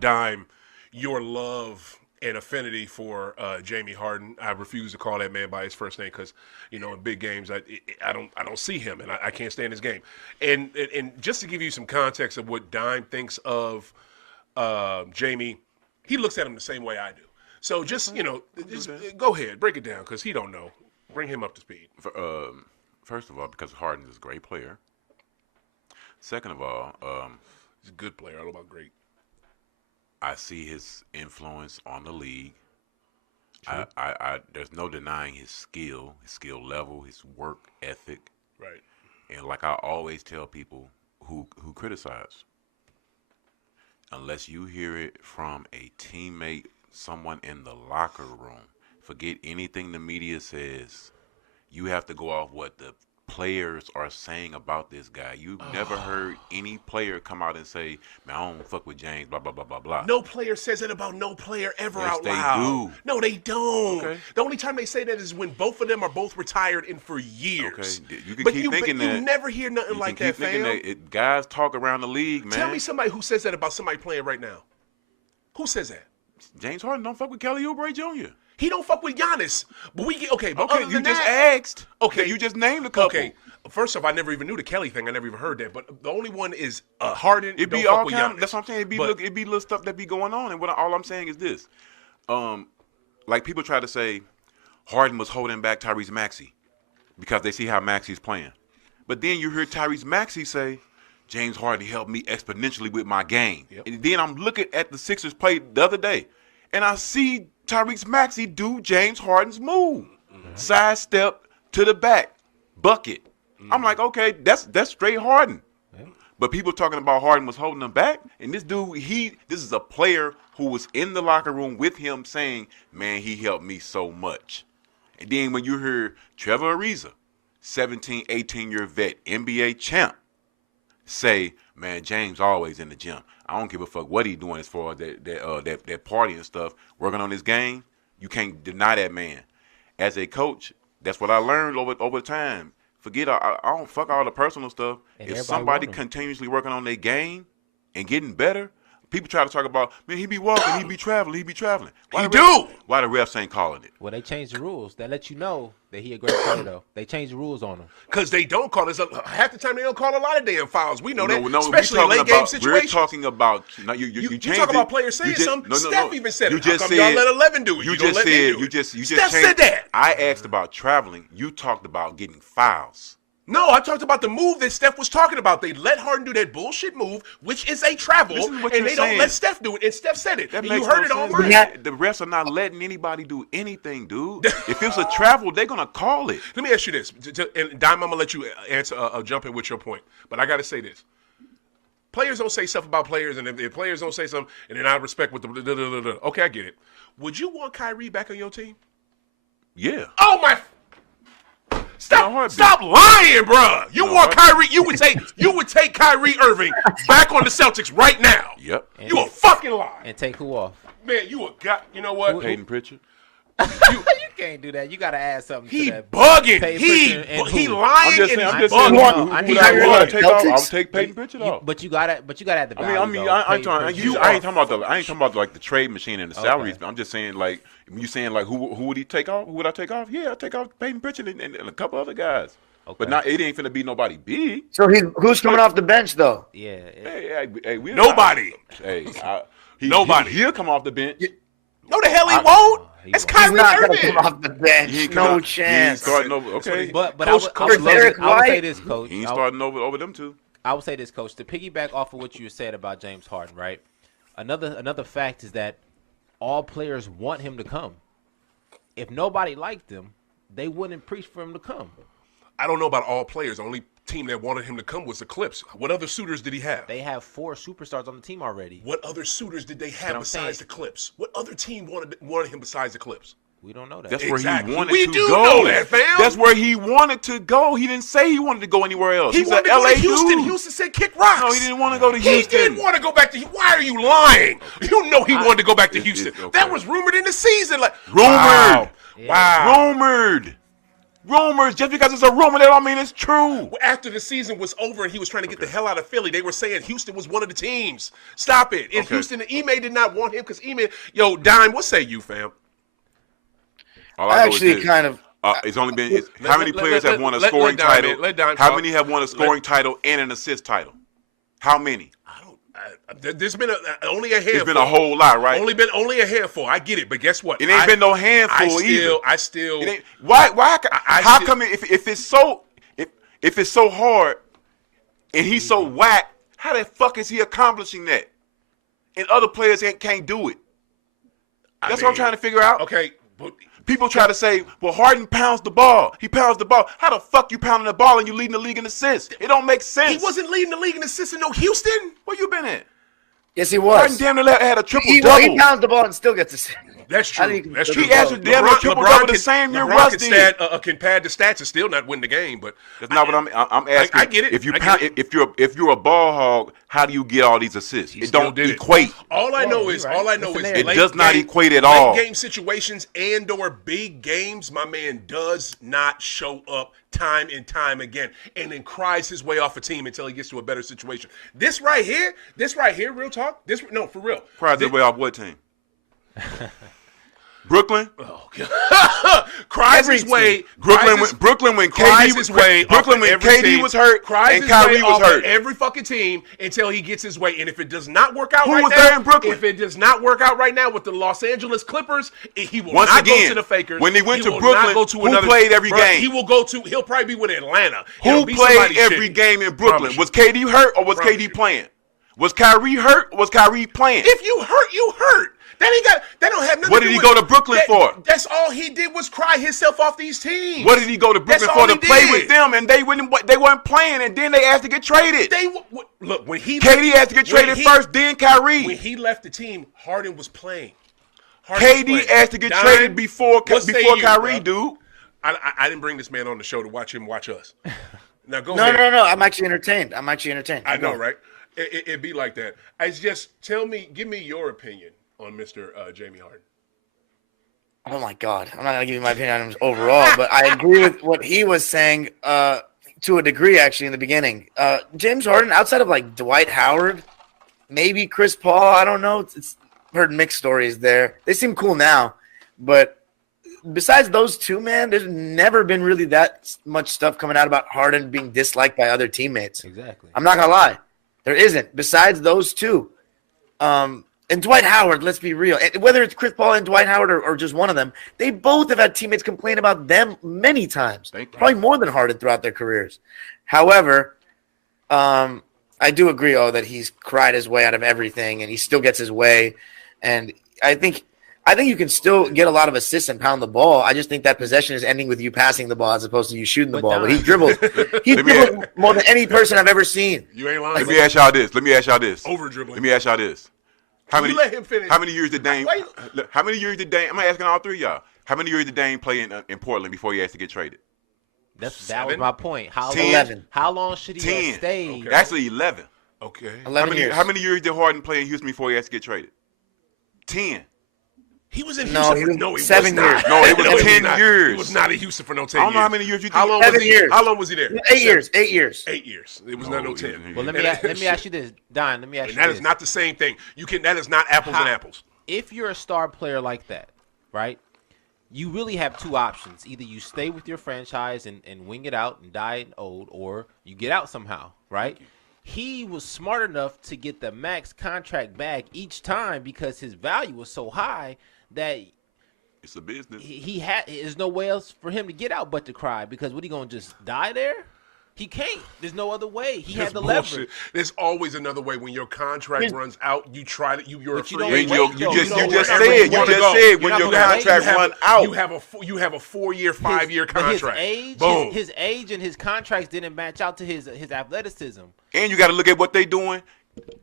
Dime your love and affinity for Jamie Harden. I refuse to call that man by his first name because, in big games, I don't see him and I can't stand his game. And just to give you some context of what Dime thinks of Jamie, he looks at him the same way I do. So just go ahead, break it down because he don't know. Bring him up to speed. First of all, because Harden is a great player. Second of all, he's a good player. I don't know about great. I see his influence on the league. I there's no denying his skill level, his work ethic. Right. And like I always tell people who criticize, unless you hear it from a teammate, someone in the locker room, forget anything the media says. You have to go off what the players are saying about this guy. You've never heard any player come out and say, man, I don't fuck with James, blah, blah, blah, blah, blah. No player says it about no player ever Yes, out they loud. do. No, they don't. Okay. The only time they say that is when both of them are both retired and for years. Okay, you can But keep thinking you that. never hear nothing You like can that, keep thinking fam. that guys talk around the league, man. Tell me somebody who says that about somebody playing right now. Who says that? James Harden don't fuck with Kelly Oubre Jr. He don't fuck with Giannis. But we get okay. But Okay, other you than just that, asked. Okay. You just named a couple. Okay. First off, I never even knew the Kelly thing. I never even heard that. But the only one is Harden. It be don't all fuck with kind. Giannis. That's what I'm saying. It be little stuff that be going on. And all I'm saying is this: like people try to say, Harden was holding back Tyrese Maxey because they see how Maxey's playing. But then you hear Tyrese Maxey say, James Harden helped me exponentially with my game. Yep. And then I'm looking at the Sixers play the other day, and I see Tyrese Maxey do James Harden's move, sidestep to the back, bucket. I'm like, okay, that's straight Harden. Yeah. But people talking about Harden was holding him back, and this dude, this is a player who was in the locker room with him saying, man, he helped me so much. And then when you hear Trevor Ariza, 17, 18-year vet, NBA champ, say, man, James always in the gym. I don't give a fuck what he doing as far as that party and stuff, working on his game. You can't deny that man. As a coach, that's what I learned over time. Forget, I don't fuck all the personal stuff. And if everybody somebody want him. continuously working on their game and getting better, people try to talk about, man, he be walking, he be traveling. He do. Why the refs ain't calling it? Well, they changed the rules. That let you know that he a great player, though. They changed the rules on him. Because they don't call us. Half the time they don't call a lot of damn fouls. We know that, No, especially we're late talking game about, situations. We're talking about you You changed talk it. about players saying You just- something. no, Steph even said you it. How just come y'all said- let 11 do it? You You don't just let me said do you it. just Steph changed. said that. I asked about traveling. You talked about getting fouls. No, I talked about the move that Steph was talking about. They let Harden do that bullshit move, which is a travel, Listen to what and you're they don't saying. let Steph do it. And Steph said it. That And makes you heard no it all sense. right. Yeah. The refs are not letting anybody do anything, dude. If it's a travel, they're gonna call it. Let me ask you this, and Dime, I'm gonna let you answer. Jump in with your point, but I got to say this: players don't say stuff about players, and if players don't say something, and then I respect what the okay, I get it. Would you want Kyrie back on your team? Yeah. Oh my! No heartbeat. Stop lying, bruh. You No want heartbeat. Kyrie? You would take Kyrie Irving back on the Celtics right now. Yep. You a fucking lie, And take who off? man. You a got. You know what? Peyton Pritchard. You can't do that. You got to add something He to that. bugging. Payton He Pritchard and he who? lying. I'm just saying. and I'm he just saying. bugging. I Who need would I to would I take off? I Celtics? would take Peyton Pritchard off. But you got to add the value. I ain't talking about the trade machine and the salaries. I'm just saying like when you saying like who would he take off? Who would I take off? Yeah, I take off Peyton Pritchard and a couple other guys. Okay. But not it ain't finna be nobody big. So who's coming off the bench though? Yeah. Hey, Nobody. Nobody. He'll come off the bench. No, the hell he won't. he It's won't. He's Kyrie not gonna Irving. come off the bench. He ain't No coming- chance. He ain't starting over. Okay. But Coach I would Derek White. say this, Coach. He ain't starting over them two. I would say this, Coach. To piggyback off of what you said about James Harden, right? Another fact is that all players want him to come. If nobody liked him, they wouldn't preach for him to come. I don't know about all players. The only team that wanted him to come was the Clips. What other suitors did he have? They have 4 superstars on the team already. What other suitors did they have I'm besides saying- the Clips? What other team wanted him besides the Clips? We don't know that. That's Exactly. where he wanted We to do go. know that, fam. That's where he wanted to go. He didn't say he wanted to go anywhere else. He He's wanted an to go LA to Houston. dude. Houston said kick rocks. No, he didn't want to go to He Houston. didn't want to go back to. Why are you lying? You know he wanted to go back to It's- Houston. it's okay. That was rumored in the season. Like Rumored. Wow. Yeah. Wow. Rumors. Just because it's a rumor, that don't mean it's true. After the season was over and he was trying to get the hell out of Philly, they were saying Houston was one of the teams. Stop it. And Okay. Houston, Ime did not want him because Ime, yo, Dime, what say you, fam? All I know is actually this. kind of. It's only been how many players have won a let scoring Dime title? in. Let Dime How talk. many have won a scoring title and an assist title? How many? There's been only a handful. There's been a whole lot, right? Only a handful. I get it, but guess what? It ain't been no handful either. I still. It ain't, why? How still- come if it's so hard and he's so whack? How the fuck is he accomplishing that? And other players can't do it. That's what I'm trying to figure out. Okay, but People try to say, well, Harden pounds the ball. He pounds the ball. How the fuck you pounding the ball and you leading the league in assists? It don't make sense. he wasn't leading the league in assists in no Houston. Where you been at? Yes, he Harden was. damn near had a triple He double. pounds the ball and still gets a. That's How do true. you- That's He true. asked damn near triple double the same year Russ did. Can pad the stats and still not win the game. But That's not what I'm asking. I get it. If you I get pound, it. if you're a ball hog, how do you get all these assists? It still don't did it. equate. All I know you're is, right. It does not equate at all. Late game situations and/or big games, my man does not show up time and time again, and then cries his way off a team until he gets to a better situation. This right here, real talk. No, for real. Cries his way off what team? Brooklyn. Oh, God. Cries his way. Brooklyn when cries KD his way. Brooklyn off when of every KD team. was hurt Cries and his Kyrie way was off of hurt. every fucking team until he gets his way. And if it does not work out Who right was now, there in Brooklyn? if it does not work out right now with the Los Angeles Clippers, he will Once not go again, to the Fakers. when they went He to will Brooklyn, not go to who another, played every game? He'll probably be with Atlanta. Who It'll be played somebody every shitty. game in Brooklyn? Promise Was you. KD hurt or was Promise KD you. playing? Was Kyrie hurt or was Kyrie playing? If you hurt, you hurt. That don't have nothing What to did do he with go to Brooklyn for? That's all he did was cry himself off these teams. What did he go to Brooklyn That's for all to he play did. with them? And they weren't playing, and then they asked to get traded. Look, when he KD had to get traded first, then Kyrie. When he left the team, Harden was playing. Harden was KD playing. asked to get Dime, traded before what say you, Kyrie, bro? dude. I didn't bring this man on the show to watch him watch us. Now go No, ahead. no. I'm actually entertained. I know, right? It be like that. Give me your opinion on Mr. Jamie Harden. Oh my God, I'm not gonna give you my opinion on him overall, but I agree with what he was saying to a degree. Actually, in the beginning, James Harden, outside of like Dwight Howard, maybe Chris Paul, I don't know. It's heard mixed stories there. They seem cool now, but besides those two, man, there's never been really that much stuff coming out about Harden being disliked by other teammates. Exactly. I'm not gonna lie, there isn't. Besides those two, and Dwight Howard, let's be real. Whether it's Chris Paul and Dwight Howard or just one of them, they both have had teammates complain about them many times, probably more than Harden throughout their careers. However, I do agree, that he's cried his way out of everything, and he still gets his way. And I think you can still get a lot of assists and pound the ball. I just think that possession is ending with you passing the ball as opposed to you shooting the ball. But he dribbled. He dribbled more than any person I've ever seen. You ain't lying. Let me ask y'all this. Over dribbling. Let me ask y'all this. How many? let him finish. How many years did Dame? Wait. How many years did Dame? I'm asking all three of y'all. How many years did Dame play in Portland before he has to get traded? That was 7? my point. 11. How long should he 10. have stayed? Okay. Actually, 11. Okay. 11 years. How many years did Harden play in Houston before he has to get traded? 10. He was in No, Houston. he was No, he 7 was years. not. No, it was he 10 not. years. He was not in Houston for no 10 I years. don't know how many years you think. How long was 7 he? years. How long was he there? 8 years. 8 years. 8 years. It was No, not no he- 10. he- Well, let me ask you this, Don. Let me ask And you that this. is not the same thing. That is not apples and apples. If you're a star player like that, right? You really have two options. Either you stay with your franchise and wing it out and die old, or you get out somehow, right? He was smart enough to get the max contract back each time because his value was so high that It's a business. there's no way else for him to get out but to cry, because what, he gonna just die there? He can't. There's no other way. He had the leverage. There's always another way. When your contract runs out, you try to. You're But a you free don't agent. wait, though. You just wherever said wanna go. when You're not your gonna wait. contract run out. You have a 4-year, 5-year contract. But his age, Boom. his age and his contracts didn't match out to his athleticism. And you got to look at what they doing.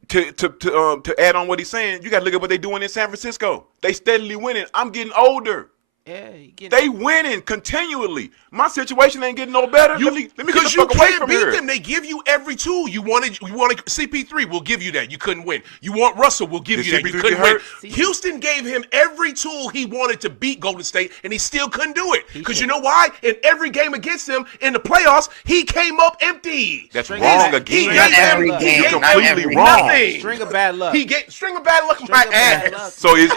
To add on what he's saying, you got to look at what they doing in San Francisco. They steadily winning. I'm getting older. Yeah, They winning continually. My situation ain't getting no better. Let me get the Because you fuck away can't from beat here. them. They give you every tool. You wanted CP3. We'll give you that. You couldn't win. You want Russell. We'll give Did you that. CP3 You couldn't get win. hurt? Houston gave him every tool he wanted to beat Golden State, and he still couldn't do it. Because you know why? In every game against them in the playoffs, he came up empty. That's String wrong of- again. Not every You're game. You're Not completely every wrong. Nothing. String of bad luck. He gave string of bad luck String my of bad luck. ass. So it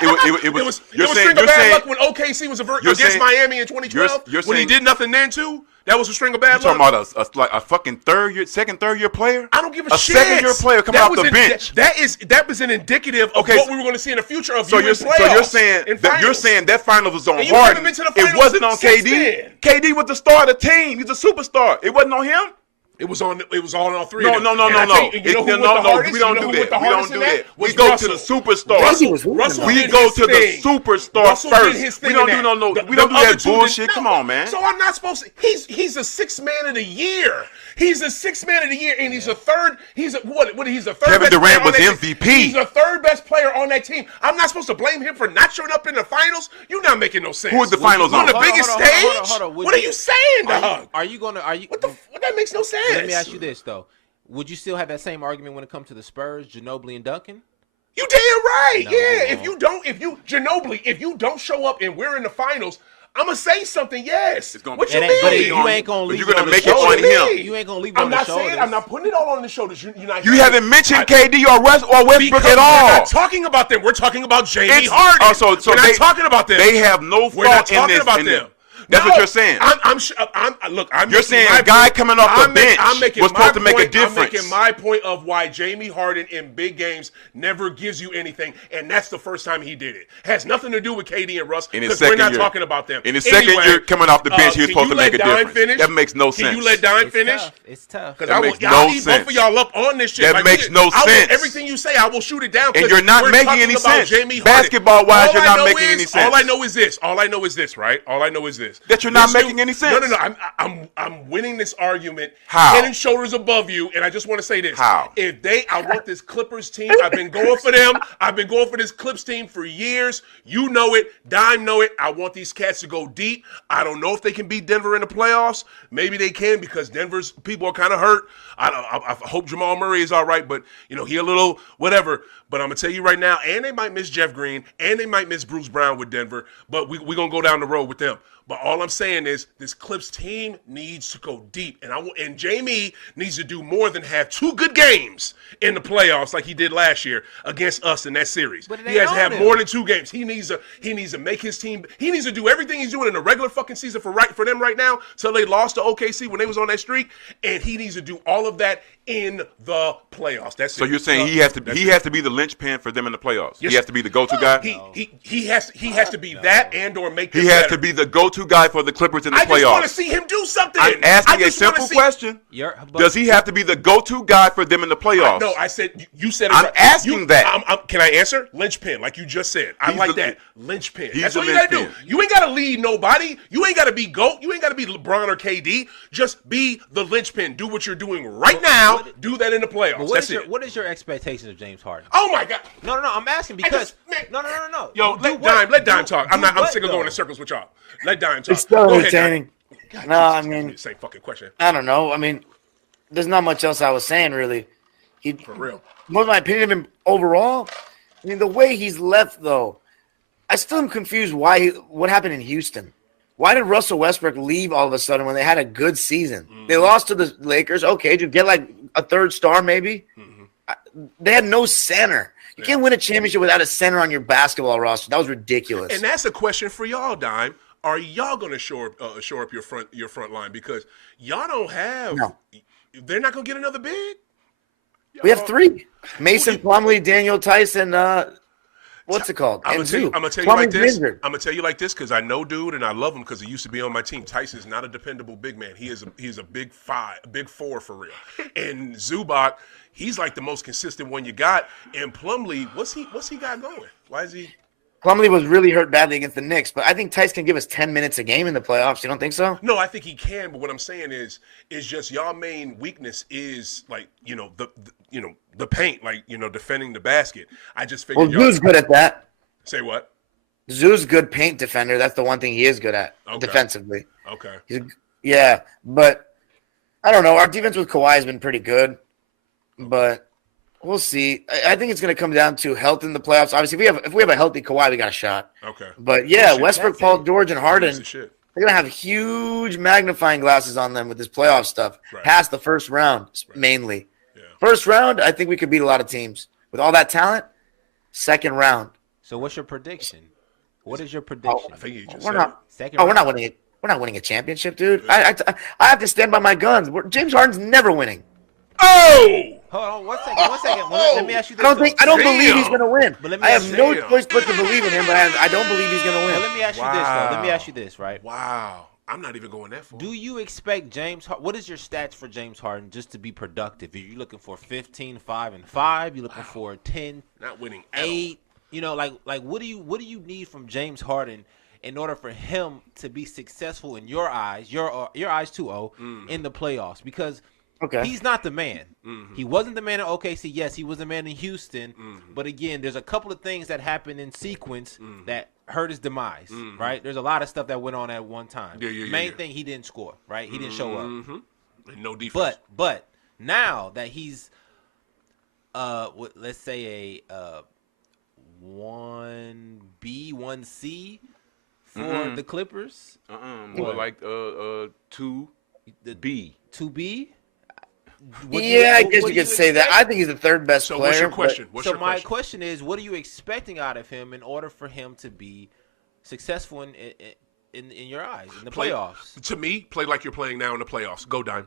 It was. was You're saying string you're of bad saying luck when OKC was you're against saying- Miami in 2012 you're when he saying- did nothing then too. That was a string of bad you're luck. talking about a fucking second, third year player. I don't give a shit. second-year player coming That off the was bench. That was an indicative of Okay, what we were going to see in the future of So you you're in playoffs. saying that finals was on And you put Harden. him into the It finals wasn't on since KD. then. KD was the star of the team. He's a superstar. It wasn't on him. It was on all three. No, of them. no. And I tell you, you know who went the hardest? We don't You know do who went that. the We don't hardest do in that. We Was go Russell. to the superstar. Russell We did go his to the thing. superstar Russell did first. his We thing don't in do that. no. The- We don't the do other that two did- bullshit. no. Come on, man. So I'm not supposed to. He's a sixth man of the year. He's a sixth man of the year, and he's a third. He's a what? He's a third. Kevin best Durant player on was that MVP. team. He's the third best player on that team. I'm not supposed to blame him for not showing up in the finals. You're not making no sense. Who was the finals on on? the Hold on, biggest hold on, stage? hold on, hold on. What are you saying, dog? Are you gonna? What that makes no sense. Let me ask you this though: would you still have that same argument when it comes to the Spurs, Ginobili and Duncan? You damn right. No, Yeah. you won't. If you Ginobili, if you don't show up and we're in the finals, I'm gonna say something. Yes. It's gonna What be- you It ain't- but mean? you ain't gonna But leave you're it gonna on the make it shoulders. on him. You ain't gonna leave it I'm on the not shoulders. saying I'm not putting it all on the shoulders. You're not You hearing haven't it. mentioned KD or Westbrook Because at we're all. not talking about them. We're talking about Jamie It's- Harden. oh, so we're not they- talking about them. They have no We're not fault in talking this. about in them. this. That's No, what you're saying. Look, I'm You're making saying my a guy point. coming off the bench I'm making was my supposed to make a point. difference. I'm making my point of why Jamie Harden in big games never gives you anything, and that's the first time he did it. Has nothing to do with KD and Russ In his because we're second not year. talking about them. In his second year coming off the bench, he was can supposed you to make let a Dime difference. finish? That makes no Can sense. you let Dime It's finish? tough. It's tough. Because That makes no I'll eat both sense. of y'all up on this shit. That makes no sense. Everything you say, I will shoot it down. And 'cause you're not we're making talking any about sense. Jamie Harden. Basketball-wise, All you're I not know making is- any sense. All I know is this. All I know is this, right? All I know is this. That you're not This making dude- any sense. No. I'm winning this argument. How? Head and shoulders above you. And I just want to say this. How? I want this Clippers team. I've been going for them. I've been going for this Clips team for years. You know it. Dime know it. I want these cats to go deep. I don't know if they can beat Denver in the playoffs. Maybe they can because Denver's people are kind of hurt. I hope Jamal Murray is all right, but he a little whatever. But I'm gonna tell you right now, and they might miss Jeff Green, and they might miss Bruce Brown with Denver. But we're gonna go down the road with them. But all I'm saying is this Clips team needs to go deep, and Jamie needs to do more than have 2 good games in the playoffs like he did last year against us in that series. But it He ain't has to on have him. more than 2 games. He needs to make his team. He needs to do everything he's doing in the regular fucking season for them right now till they lost to OKC when they was on that streak, and he needs to do all of that in the playoffs. That's So it. you're saying he has to be the linchpin for them in the playoffs. Yes. He has to be the go-to guy. He has to be that and or make. He them has better. to be the go-to guy for the Clippers in the I just want to playoffs. see him do something. I'm I asking a just wanna simple see- question. Does he have to be the go-to guy for them in the playoffs? No, I said you said it I'm right. asking that. Can I answer? Linchpin, like you just said. I He's like the- that. Linchpin. he's That's the what you gotta do. linchpin. You ain't gotta lead nobody. You ain't gotta be GOAT. You ain't gotta be LeBron or KD. Just be the linchpin. Do what you're doing right now. Do that in the playoffs. But That's it. what is your expectation of James Harden? Oh my God. No. I'm asking because no. Yo, Do let Dime talk. I'm do I'm what, sick of though? going in circles with y'all. Let Dime talk. It's still Go ahead, Dime. entertaining. God, No, I Jesus, mean- the same fucking question. I don't know. I mean, there's not much else I was saying really. For real. What's my opinion of him overall? I mean, the way he's left though, I still am confused what happened in Houston. Why did Russell Westbrook leave all of a sudden when they had a good season? They lost to the Lakers. Okay, to get like a third star maybe. They had no center. You can't win a championship without a center on your basketball roster. That was ridiculous. And that's a question for y'all, Dime. Are y'all going to shore up your front line? Because y'all don't have. No. They're not going to get another big. We have 3: Mason Plumlee, Daniel Tyson. What's it called? I'm gonna tell you like this. I'm gonna tell you like this because I know dude and I love him because he used to be on my team. Tyson's not a dependable big man. He is a big four for real. And Zubac, he's like the most consistent one you got. And Plumlee, what's he got going? Why is he? Plumlee was really hurt badly against the Knicks, but I think Tyson can give us 10 minutes a game in the playoffs. You don't think so? No, I think he can. But what I'm saying is just y'all main weakness is like the paint, like defending the basket. I just figured. Well, Zoo's good at that. Say what? Zoo's good paint defender. That's the one thing he is good at defensively. Okay. Yeah, but I don't know. Our defense with Kawhi has been pretty good, but. We'll see. I think it's going to come down to health in the playoffs. Obviously, if we have a healthy Kawhi, we got a shot. Okay. But yeah, Westbrook, Paul George, and Harden, they're going to have huge magnifying glasses on them with this playoff stuff. Past the first round, mainly. Yeah. First round, I think we could beat a lot of teams with all that talent. Second round. So what's your prediction? What is your prediction? I think you just we're not winning it. We're not winning a championship, dude. I have to stand by my guns. James Harden's never winning. Oh! Hold on, one second. Let me ask you this. I don't believe he's going to win. But I have no choice but to believe in him, but I don't believe he's going to win. Well, let me ask you this, though. Let me ask you this, right? Wow. I'm not even going that far. Do you expect James Harden? What is your stats for James Harden just to be productive? Are you looking for 15, 5, and 5? You looking for 10, not winning 8? Like what do you need from James Harden in order for him to be successful in your eyes, your eyes too, in the playoffs? Because he's not the man. Mm-hmm. He wasn't the man in OKC. Yes, he was the man in Houston. Mm-hmm. But again, there's a couple of things that happened in sequence that hurt his demise, right? There's a lot of stuff that went on at one time. Main thing, he didn't score, right? He didn't show up. And no defense. But now that he's, let's say a 1B, 1C for the Clippers. More like 2B. 2B? I guess you could say that. I think he's the third best player. What's your question? My question is, what are you expecting out of him in order for him to be successful in your eyes in the playoffs? To me, play like you're playing now in the playoffs. Go, Dime.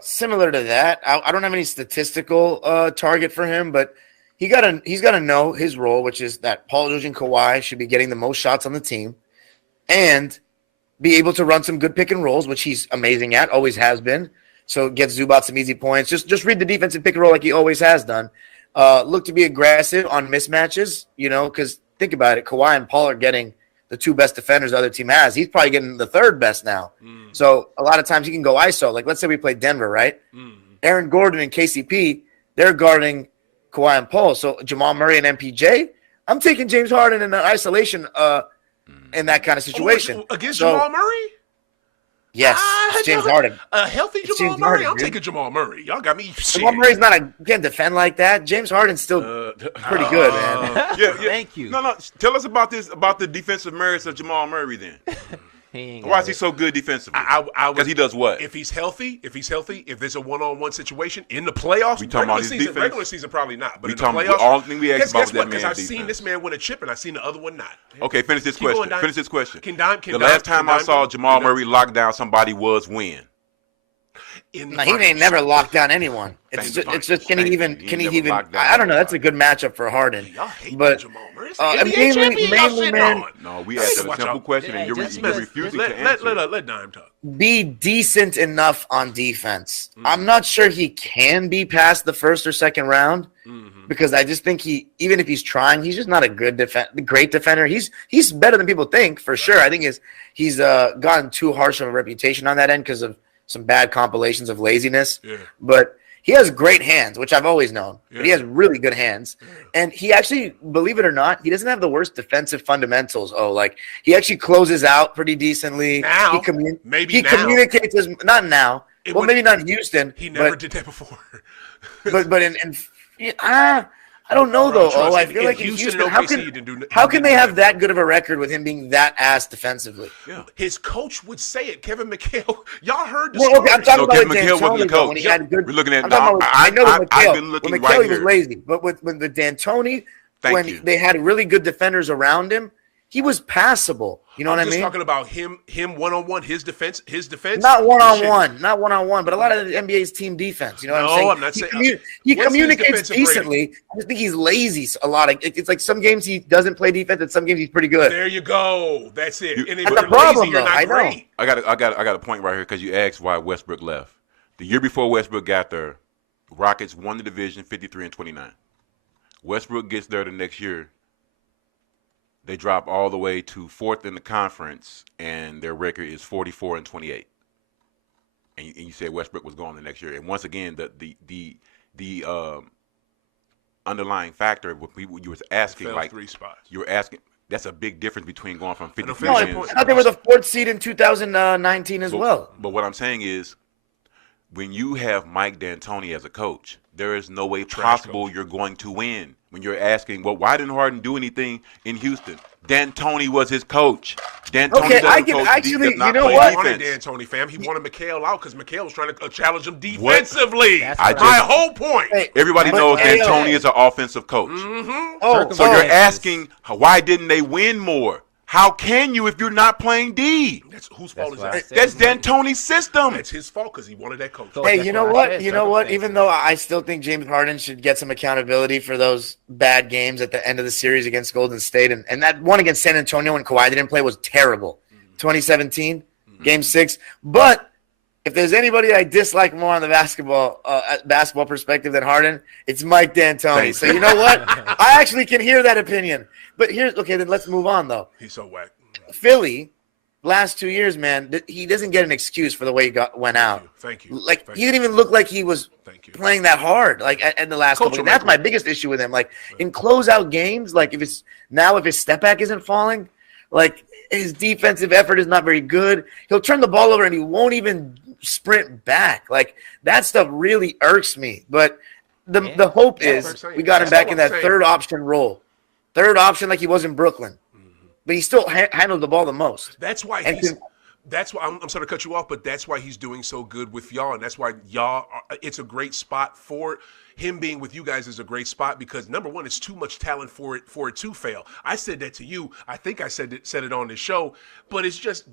Similar to that. I don't have any statistical target for him, but he's got to know his role, which is that Paul George and Kawhi should be getting the most shots on the team, and be able to run some good pick and rolls, which he's amazing at, always has been. So get Zubac some easy points. Just read the defensive pick and roll like he always has done. Look to be aggressive on mismatches, because think about it. Kawhi and Paul are getting the 2 best defenders the other team has. He's probably getting the 3rd best now. So a lot of times he can go ISO. Like let's say we play Denver, right? Aaron Gordon and KCP, they're guarding Kawhi and Paul. So Jamal Murray and MPJ, I'm taking James Harden in an isolation in that kind of situation. Against Jamal Murray? Yes, James Harden. A healthy Jamal Murray? I'm taking Jamal Murray. Y'all got me. Jamal Murray's can't defend like that. James Harden's still pretty good, man. Yeah. Thank you. No. Tell us about the defensive merits of Jamal Murray then. Why is he so good defensively? Because he does what? If he's healthy, if there's a one-on-one situation in the playoffs, we talking about his defense? Regular season probably not, but in the playoffs, playoffs, all thing we asked about was that man's because I've defense. seen this man win a chip and I've seen the other one not. Okay, finish this question. The last time I saw Jamal Murray lock down somebody was when? He ain't never locked down anyone. It's just can he even? I don't know. That's a good matchup for Harden. Y'all hate but Jamal Murray. mainly, man. No, we asked a simple question and you're refusing to answer. Let Dime talk. Be decent enough on defense. I'm not sure he can be past the 1st or 2nd round because I just think even if he's trying, he's just not a great defender. He's better than people think for sure. I think he's gotten too harsh of a reputation on that end because of some bad compilations of laziness. Yeah. But he has great hands, which I've always known. Yeah. But he has really good hands. Yeah. And he actually, believe it or not, he doesn't have the worst defensive fundamentals. He actually closes out pretty decently. Now, he communicates not now. Maybe not in Houston. He never did that before. but I don't know though. Trust I me, feel in like in Houston Houston, and how OKC, can he didn't do- how he can didn't they do have that. that good of a record with him being that ass defensively? Yeah. His coach would say it. Kevin McHale. Y'all heard the Well, story. okay, I'm talking No, about Kevin with McHale wasn't the D'Antoni though, when coach. he had good. We're looking at. I'm talking about, I know with I've McHale. been looking When right McHale, he was here. lazy, but when the D'Antoni, Thank when you. they had really good defenders around him, he was passable. You know I'm what I just mean? talking about him one-on-one, his defense. Not shit. one-on-one, but a lot of the NBA's team defense. You know what I'm saying? I'm not saying. He What's his communicates defensive rating? decently. I just think he's lazy a lot. It's like some games he doesn't play defense, and some games he's pretty good. There you go. That's it. And if That's you're the problem, lazy, you're though. not I know. great. I got a point right here because you asked why Westbrook left. The year before Westbrook got there, Rockets won the division 53-29. Westbrook gets there the next year. They drop all the way to 4th in the conference, and their record is 44-28. And you said Westbrook was gone the next year. And once again, the underlying factor, what people you was asking, Fell like 3 spots. you were asking, that's a big difference between going from 53 No, No, I wins. I thought they were the 4th seed in 2019 as well. But what I'm saying is, when you have Mike D'Antoni as a coach, there is no way possible you're going to win. When you're asking, well, why didn't Harden do anything in Houston? D'Antoni was his coach. D'Antoni Okay, doesn't I can coach actually- does not you know play what? He wanted defense. D'Antoni, fam. He wanted McHale out because McHale was trying to challenge him defensively. That's I what My just- whole point. Hey, Everybody but knows McHale- D'Antoni is an offensive coach. Oh, So you're Circumstances. asking, why didn't they win more? How can you if you're not playing D? That's whose fault is what I that? said. That's D'Antoni's system. That's his fault because he wanted that coach. So- Hey, That's you know what I what? said, You know what? circumstances. Even though I still think James Harden should get some accountability for those bad games at the end of the series against Golden State, and that one against San Antonio when Kawhi didn't play was terrible. 2017, Game 6. But if there's anybody I dislike more on the basketball perspective than Harden, it's Mike D'Antoni. Thanks. So you know what? I actually can hear that opinion. But then let's move on though. He's so whack. Philly, last 2 years, man, he doesn't get an excuse for the way he went out. Thank you. Like Thank he didn't even look like he was Thank you. playing that hard. Like in the last Coach couple. will That's make my it. biggest issue with him. Like in closeout games, like if his step back isn't falling, like his defensive effort is not very good. He'll turn the ball over and he won't even sprint back. Like that stuff really irks me. But the hope That's what I'm is saying. we got him That's back all in I'm that saying. third option role. Third option like he was in Brooklyn. But he still handled the ball the most. That's why And he's. can- That's why I'm sorry to cut you off, but that's why he's doing so good with y'all, and that's why y'all. It's a great spot for him being with you guys. Is a great spot because number one, it's too much talent for it to fail. I said that to you. I think I said it on this show, but it's just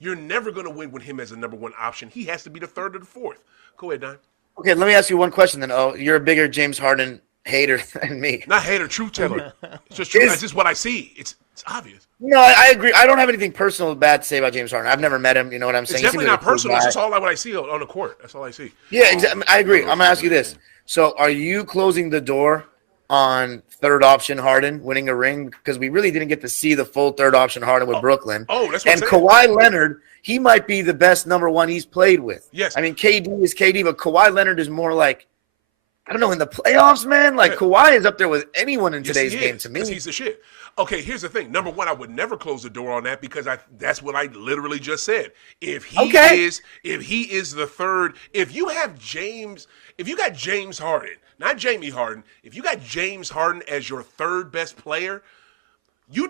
you're never going to win with him as a number one option. He has to be the third or the fourth. Go ahead, Don. Okay, let me ask you one question then. Oh, you're a bigger James Harden hater than me. Not hater, truth teller. It's just true. That's just what I see. It's obvious. No, I agree. I don't have anything personal bad to say about James Harden. I've never met him. You know what I'm saying? It's He seems definitely like not a cool personal. It's guy. just all what I see on the court. That's all I see. Yeah, exactly. I agree. I'm gonna ask you this. So, are you closing the door on third option Harden winning a ring because we really didn't get to see the full third option Harden with Brooklyn? Oh, that's what And I'm saying. Kawhi Leonard, he might be the best number one he's played with. Yes. I mean, KD is KD, but Kawhi Leonard is more like, I don't know, in the playoffs, man. Like Yeah. Kawhi is up there with anyone in Yes, today's he game is, to me. 'cause he's the shit. Okay, here's the thing. Number one, I would never close the door on that because that's what I literally just said. If he is the third, if you got James Harden, not Jamie Harden, if you got James Harden as your third best player, you're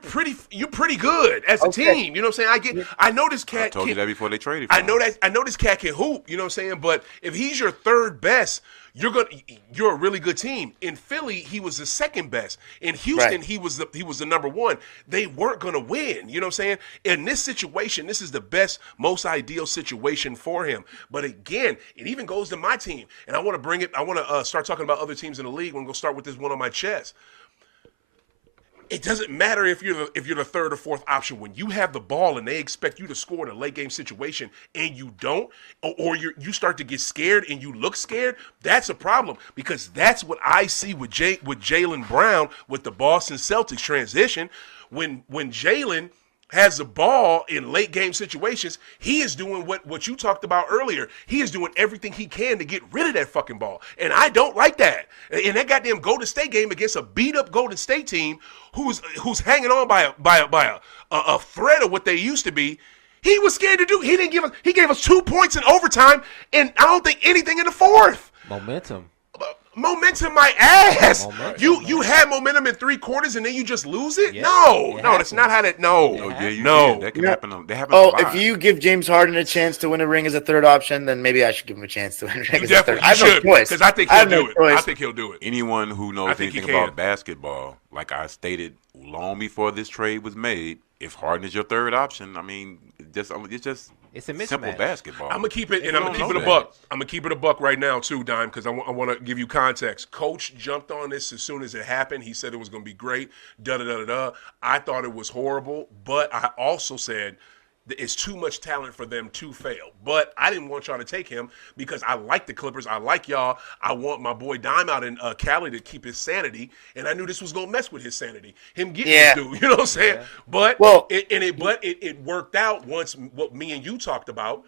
pretty good as a team. You know what I'm saying? I know this cat I told you can- that before they traded for I him. know this cat can hoop, you know what I'm saying? But if he's your third best, you're a really good team. In Philly, he was the second best. In Houston, Right. he was the number one. They weren't gonna win, you know what I'm saying? In this situation, this is the best, most ideal situation for him. But again, it even goes to my team, and I want to start talking about other teams in the league. I'm gonna start with this one on my chest. It doesn't matter if you're the third or fourth option. When you have the ball and they expect you to score in a late game situation and you don't, or you start to get scared and you look scared, that's a problem because that's what I see with Jaylen Brown with the Boston Celtics transition. When Jaylen has the ball in late game situations, he is doing what you talked about earlier. He is doing everything he can to get rid of that fucking ball. And I don't like that. In that goddamn Golden State game against a beat up Golden State team who's hanging on by a thread of what they used to be, he was scared to do. He gave us 2 points in overtime, and I don't think anything in the fourth. Momentum. Momentum my ass. Momentum, You had momentum in 3 quarters and then you just lose it? Yeah, No, it that's not how that. No, Oh, yeah, you no. did. That can happen. That happens Oh, a lot. if you give James Harden a chance to win a ring as a third option, then maybe I should give him a chance to win a ring You as a third. definitely I have no should choice. because I think I he'll have no do it. I choice. think he'll do it. Anyone who I knows think he anything can. about basketball, like I stated long before this trade was made, if Harden is your third option, I mean, it's just It's a simple mismatch. basketball. I'm gonna keep it, If and you I'm gonna don't keep it know a that. buck. I'm gonna keep it a buck right now too, Dime, because I want to give you context. Coach jumped on this as soon as it happened. He said it was gonna be great. Da da da da da. I thought it was horrible, but I also said that it's too much talent for them to fail. But I didn't want y'all to take him because I like the Clippers. I like y'all. I want my boy Dime out in Cali to keep his sanity, and I knew this was gonna mess with his sanity. Him getting this dude, you know what I'm saying? But it worked out once what me and you talked about.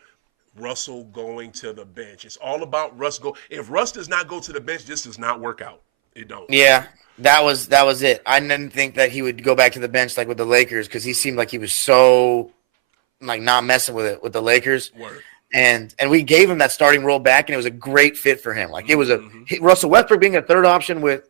Russell going to the bench. It's all about Russ go. If Russ does not go to the bench, this does not work out. It don't. Yeah, that was it. I didn't think that he would go back to the bench like with the Lakers because he seemed like he was so like not messing with it with the Lakers. Word. And we gave him that starting role back, and it was a great fit for him. Like it was Russell Westbrook being a third option with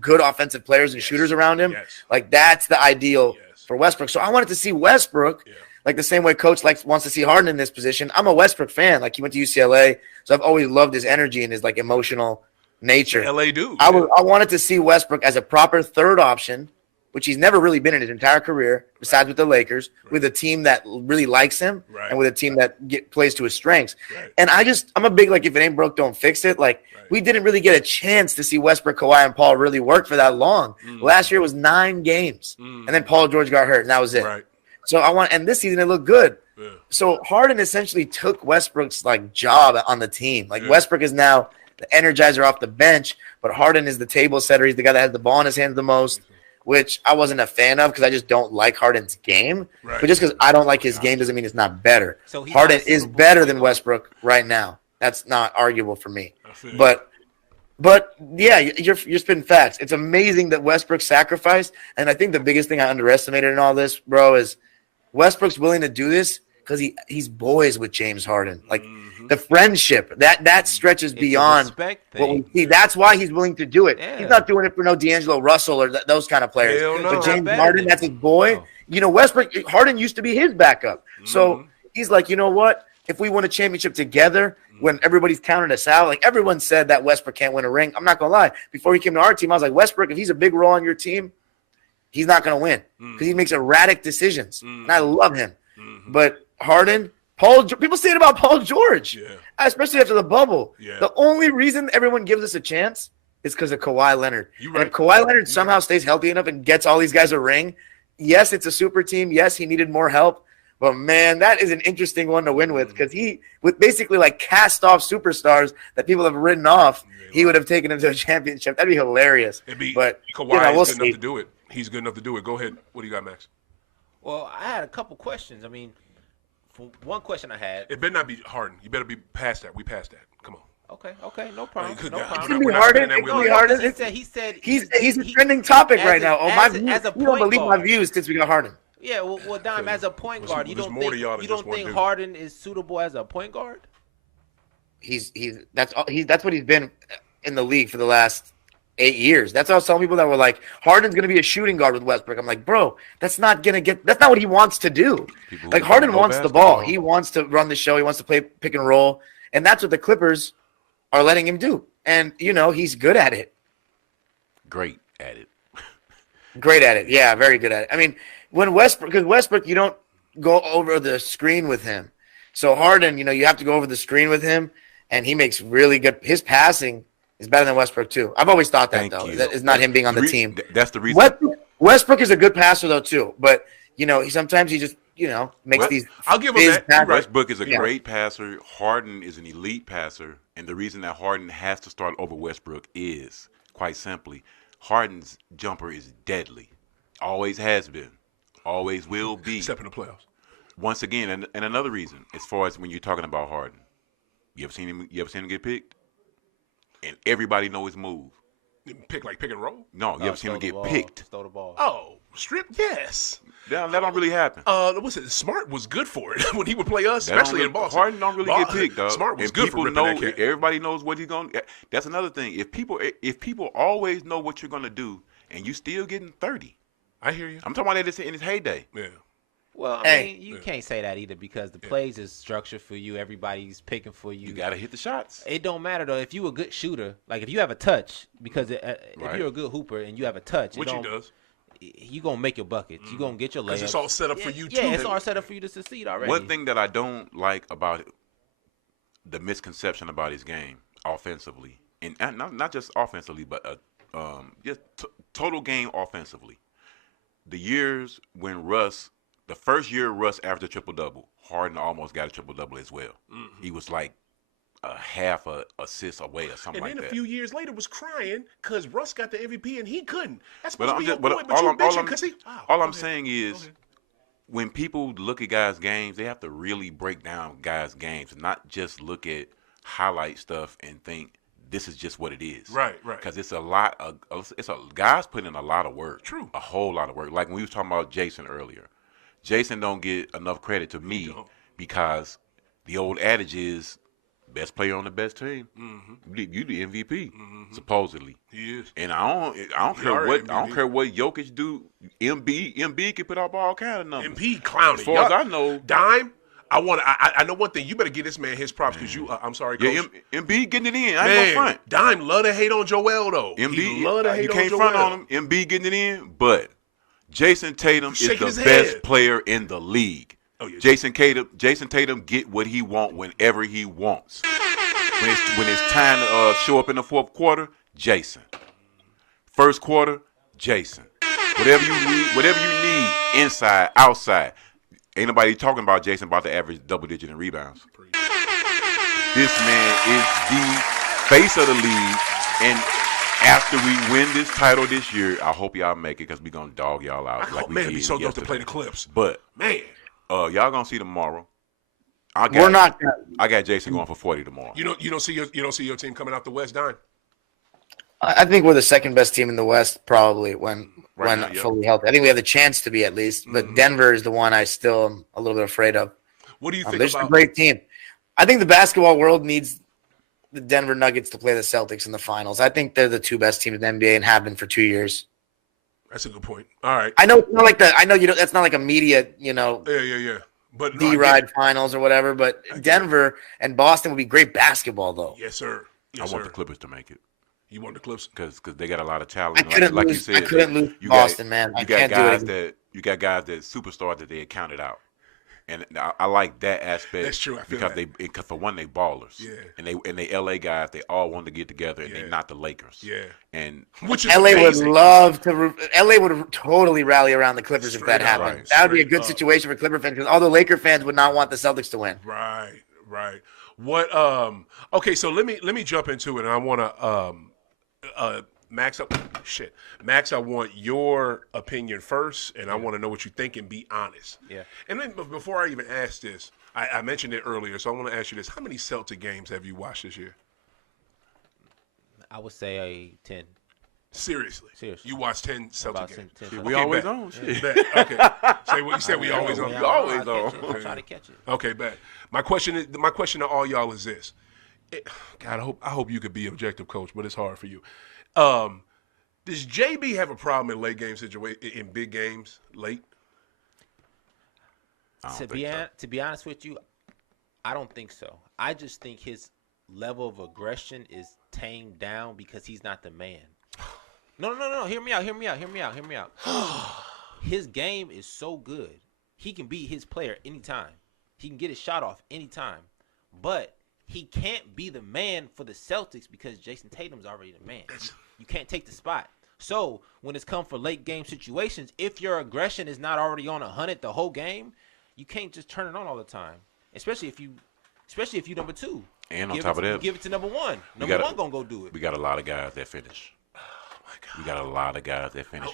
good offensive players and shooters around him. Yes. Like that's the ideal Yes. for Westbrook. So I wanted to see Westbrook. Yeah. Like the same way Coach wants to see Harden in this position. I'm a Westbrook fan. Like he went to UCLA, so I've always loved his energy and his like emotional nature. LA dude. I wanted to see Westbrook as a proper third option, which he's never really been in his entire career, besides with the Lakers, with a team that really likes him and with a team that plays to his strengths. Right. And I'm a big like if it ain't broke, don't fix it. Like we didn't really get a chance to see Westbrook, Kawhi, and Paul really work for that long. Last year was 9 games, and then Paul George got hurt, and that was it. Right. So and this season it looked good. Yeah. So Harden essentially took Westbrook's like job on the team. Like Westbrook is now the energizer off the bench, but Harden is the table setter. He's the guy that has the ball in his hands the most, which I wasn't a fan of because I just don't like Harden's game. Right. But just because I don't like his game doesn't mean it's not better. So he's Harden not a is suitable better point than guard. Westbrook right now. That's not arguable for me. I feel you. But yeah, you're spitting facts. It's amazing that Westbrook sacrificed, and I think the biggest thing I underestimated in all this, bro, is Westbrook's willing to do this because he's boys with James Harden. Like the friendship that stretches It's a beyond respect what we thing. see. That's why he's willing to do it. Yeah. He's not doing it for no D'Angelo Russell or those kind of players. Hell no. But James Better Harden, than- that's his boy. No. You know, Harden used to be his backup. So he's like, you know what? If we win a championship together, when everybody's counting us out, like everyone said that Westbrook can't win a ring. I'm not gonna lie. Before he came to our team, I was like, Westbrook, if he's a big role on your team, he's not gonna win because he makes erratic decisions, and I love him. But Harden, people say it about Paul George, especially after the bubble. Yeah. The only reason everyone gives us a chance is because of Kawhi Leonard. You And right. if Kawhi Leonard somehow stays healthy enough and gets all these guys a ring, yes, it's a super team. Yes, he needed more help. But, man, that is an interesting one to win with because with basically like cast-off superstars that people have written off, he would have taken them to a championship. That'd be hilarious. But Kawhi we'll is good see. enough to do it. He's good enough to do it. Go ahead. What do you got, Max? Well, I had a couple questions. I mean, for one question I had. It better not be Harden. You better be past that. We passed that. Come on. Okay, no problem. Good No God. problem. It's gonna be We're not Harden. spending that It's gonna wheel. be Harden. He said He's a trending topic as right a- now. Oh, as a you don't point believe my guard. views since we got Harden. Yeah, well, Dime, as a point guard, you there's don't more to think y'all than you just don't one think dude. Harden is suitable as a point guard? That's what he's been in the league for the last 8 years. That's how some people that were like, Harden's gonna be a shooting guard with Westbrook. I'm like, bro, that's not what he wants to do. People Like who Harden don't know wants the ball. basketball. He wants to run the show. He wants to play pick and roll, and that's what the Clippers are letting him do. And he's good at it. Great at it. Great at it. Yeah, very good at it. I mean, because Westbrook, you don't go over the screen with him. So Harden, you have to go over the screen with him, and he makes really good. His passing is better than Westbrook too. I've always thought that Thank though. you. It's not him being on the team. That's the reason. Westbrook is a good passer though too, but sometimes he just makes these. I'll give him his that. passes. Westbrook is a Yeah. great passer. Harden is an elite passer. And the reason that Harden has to start over Westbrook is, quite simply, Harden's jumper is deadly. Always has been. Always will be. Step in the playoffs. Once again, and another reason, as far as when you're talking about Harden, you ever seen him get picked? And everybody know his move. Pick and roll. No, you ever seen him get picked? Stole the ball. Oh, strip. Yes. That don't really happen. What's it? Smart was good for it when he would play us, especially in Boston. Harden don't really get picked, though. Smart was and good for ripping that cat. Everybody knows what he's going to. That's another thing. If people always know what you're going to do and you still getting 30. I hear you. I'm talking about that in his heyday. Yeah. Well, I mean, you can't say that either because the plays is structured for you. Everybody's picking for you. You got to hit the shots. It don't matter, though. If you a good shooter, like if you have a touch, because if you're a good hooper and you have a touch. Which he does. You going to make your buckets. You going to get your layups. Because it's all set up for you, too. Yeah, it's all set up for you to succeed already. One thing that I don't like about the misconception about his game offensively, and not just offensively, but just total game offensively. The years when the first year Russ averaged a triple-double, Harden almost got a triple-double as well. Mm-hmm. He was like a half a assist away or something like that. And then a few years later was crying because Russ got the MVP and he couldn't. That's But supposed to be your point, but you bitching because he... All I'm saying is when people look at guys' games, they have to really break down guys' games and not just look at highlight stuff and think this is just what it is. Right. Because it's a lot of guys put in a lot of work. True. A whole lot of work. Like when we was talking about Jason earlier. Jason don't get enough credit to me because the old adage is best player on the best team. Mm-hmm. You the MVP, supposedly. He is. And I don't care what Jokic do. Embiid can put up all kind of numbers. Embiid clowning. As far as I know, Dime. I know one thing. You better give this man his props because you. I'm sorry, Coach. Yeah, Embiid getting it in. I ain't gonna front. Dime love to hate on Joel though. Embiid love to hate you on can't Joel. front on him. Embiid getting it in, but Jason Tatum is the best player in the league. Oh, yeah. Jason Tatum get what he want whenever he wants. When it's time to show up in the fourth quarter, Jason. First quarter, Jason. Whatever you need, inside, outside. Ain't nobody talking about Jason about to average double-digit in rebounds. This man is the face of the league, and after we win this title this year, I hope y'all make it because we're going to dog y'all out. It'd be so dope to play the Clips. But, man, y'all going to see tomorrow. I got Jason going for 40 tomorrow. You don't see your team coming out the West, Dime? I think we're the second best team in the West, probably when fully healthy. I think we have the chance to be at least, but Denver is the one I still am a little bit afraid of. What do you think they're about? A great team. I think the basketball world needs the Denver Nuggets to play the Celtics in the finals. I think they're the two best teams in the NBA and have been for 2 years. That's a good point. All right. I know it's not like that's not like a media, Yeah. But D-Ride finals or whatever, but Denver and Boston would be great basketball, though. Yes, sir. I want the Clippers to make it. You want the Clips? Because they got a lot of talent. I couldn't lose Boston, man. I can't do it. You got guys that superstars that they had counted out. And I like that aspect. That's true. I feel because for one, they ballers. Yeah. And they LA guys, they all want to get together, and they not the Lakers. Yeah. And which is LA amazing. would love to. LA would totally rally around the Clippers if that happened. Right. That would be a good situation for Clipper fans because all the Laker fans would not want the Celtics to win. Right. What? Okay, so let me jump into it, and I want to Max, I want your opinion first, and I want to know what you think and be honest. Yeah. And then before I even ask this, I mentioned it earlier, so I want to ask you this. How many Celtic games have you watched this year? I would say 10. Seriously. You watched 10 Celtic games. 10. We always on. Shit. Okay. Say what you said. We always on. We always on. I'm trying to catch it. Okay, bet. My question to all y'all is this. God, I hope you could be objective, Coach, but it's hard for you. Does JB have a problem in late game in big games late? To be honest with you, I don't think so. I just think his level of aggression is tamed down because he's not the man. No. Hear me out. His game is so good. He can be his player anytime. He can get his shot off anytime. But he can't be the man for the Celtics because Jason Tatum's already the man. You can't take the spot. So when it's come for late game situations, if your aggression is not already on 100 the whole game, you can't just turn it on all the time. Especially if you number two. And on top of that, give it to number one. Number one gonna go do it. We got a lot of guys that finish. Oh my God. We got a lot of guys that finish.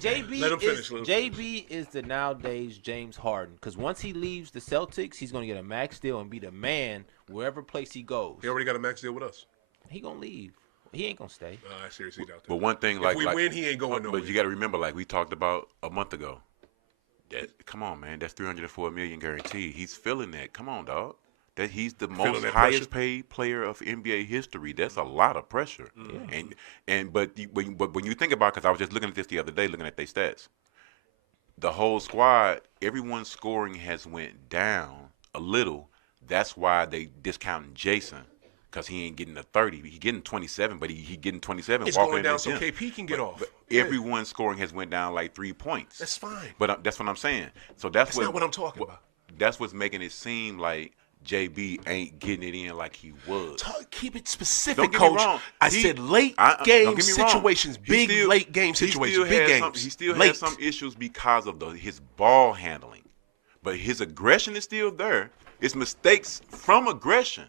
JB is the nowadays James Harden because once he leaves the Celtics, he's gonna get a max deal and be the man wherever place he goes. He already got a max deal with us. He gonna leave. He ain't gonna stay. Seriously, out there. But one thing, if we win, he ain't going nowhere. But you got to remember, like we talked about a month ago, Come on, man. That's $304 million guaranteed. He's feeling that. Come on, dog. That he's the Feeling most that highest paid player of NBA history. That's a lot of pressure. But when you think about it, because I was just looking at this the other day, looking at their stats, the whole squad, everyone's scoring has went down a little. That's why they discounting Jason. Because he ain't getting the 30. He getting 27, but he getting 27. It's walking going in the down so gym. KP can get off. But everyone's scoring has went down like 3 points. That's fine. But that's what I'm saying. So that's not what I'm talking about. That's what's making it seem like JB ain't getting it in like he was. Keep it specific, Don't get me Coach. wrong. I said late game don't get me wrong. situations, He big late game situations, big games. He still late. has some issues because of his ball handling. But his aggression is still there. It's mistakes from aggression.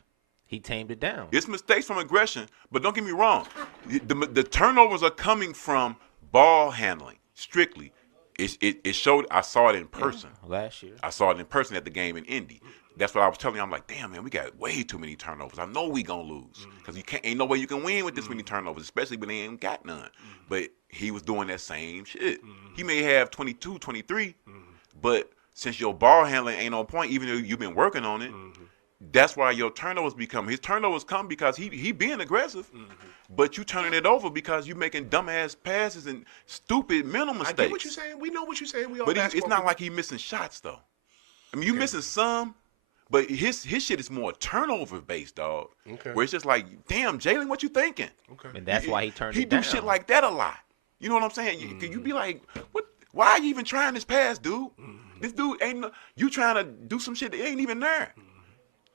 He tamed it down. It's mistakes from aggression, but don't get me wrong. The turnovers are coming from ball handling, strictly. It showed. I saw it in person. Last year. I saw it in person at the game in Indy. That's what I was telling you. I'm like, damn, man, we got way too many turnovers. I know we going to lose because ain't no way you can win with this many turnovers, especially when they ain't got none. But he was doing that same shit. He may have 22, 23, but since your ball handling ain't on point, even though you've been working on it, that's why your turnovers become. His turnovers come because he being aggressive, but you turning it over because you making dumbass passes and stupid mental mistakes. I get what you're saying. We know what you're saying. We all But it's basketball not people. like he missing shots though. I mean, you missing some, but his shit is more turnover based, dog. Okay. Where it's just like, damn, Jalen, what you thinking? Okay. And that's why he turned He it down. do shit like that a lot. You know what I'm saying? You be like, what? Why are you even trying this pass, dude? This dude ain't. You trying to do some shit that ain't even there.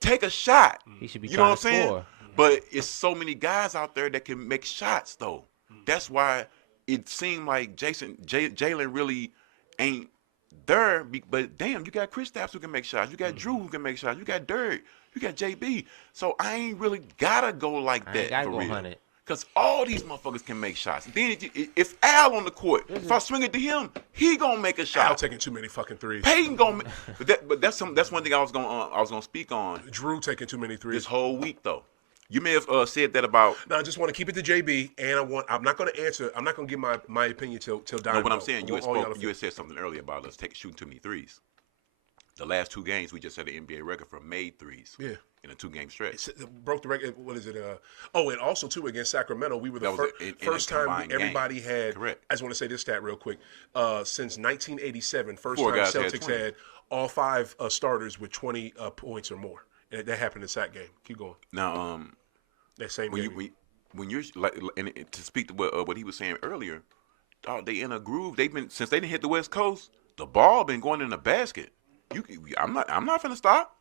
Take a shot. He should be You know what trying I'm to saying? score. But it's so many guys out there that can make shots, though. That's why it seemed like Jalen really ain't there. But damn, you got Kristaps who can make shots. You got Drew who can make shots. You got Dirk. You got JB. So I ain't really gotta go like I that ain't gotta for go real. 100. Because all these motherfuckers can make shots. Then if Al on the court, if I swing it to him, he gonna make a Al shot. taking too many fucking threes. Payton gonna. But that's one thing I was gonna speak on Drew taking too many threes. this whole week though. You may have said that about. No, I just want to keep it to JB, and I'm not going to answer. I'm not going to give my opinion till Don. No, what I'm saying, you All y'all had said something earlier about us shooting too many threes. The last 2 games, we just set an NBA record for made threes. Yeah. In a 2-game stretch. broke the record. What is it? And also too against Sacramento, we were the That was in a first time combined everybody game. had. Correct. I just want to say this stat real quick. Since 1987, first 4 time guys had Celtics 20. had all 5 starters with 20 points or more. And that happened in Sac game. Keep going. Now, That same when game. when you're like, and to speak to what he was saying earlier, dog, they in a groove. They've been since they didn't hit the West Coast. The ball been going in the basket. I'm not finna stop.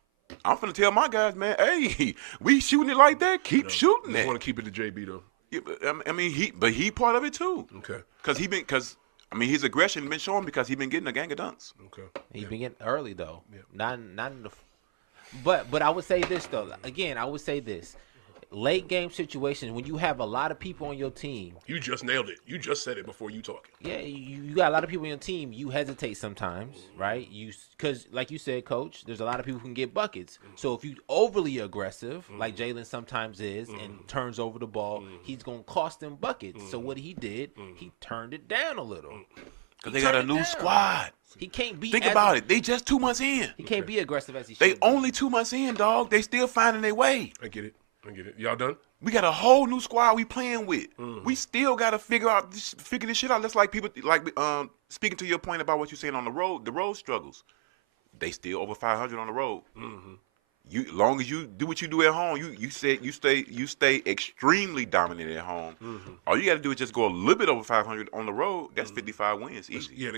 I'm finna tell my guys, man, hey, we shooting it like that. Keep shooting I it. want to keep it to JB though. Yeah, but, I mean, he part of it too. Okay. Because his aggression been showing because he been getting a gang of dunks. Okay. He been getting early though. Yeah. Not in the. But I would say this though. Again, I would say this. Late game situations when you have a lot of people on your team. You just nailed it. You just said it before you talking. Yeah, you got a lot of people on your team. You hesitate sometimes, right? Because like you said, Coach, there's a lot of people who can get buckets. So if you overly aggressive, like Jalen sometimes is, and turns over the ball, he's gonna cost them buckets. So what he did, he turned it down a little. Because they got a new squad. He can't be. Think about it. They just 2 months in. He can't be aggressive as he should. They be. only 2 months in, dog. They still finding their way. I get it. Y'all done? We got a whole new squad we playing with. We still got to figure this shit out. That's like people speaking to your point about what you're saying on the road struggles. They still over 500 on the road. You long as you do what you do at home, you stay extremely dominant at home. All you got to do is just go a little bit over 500 on the road. That's 55 wins easy. Yeah,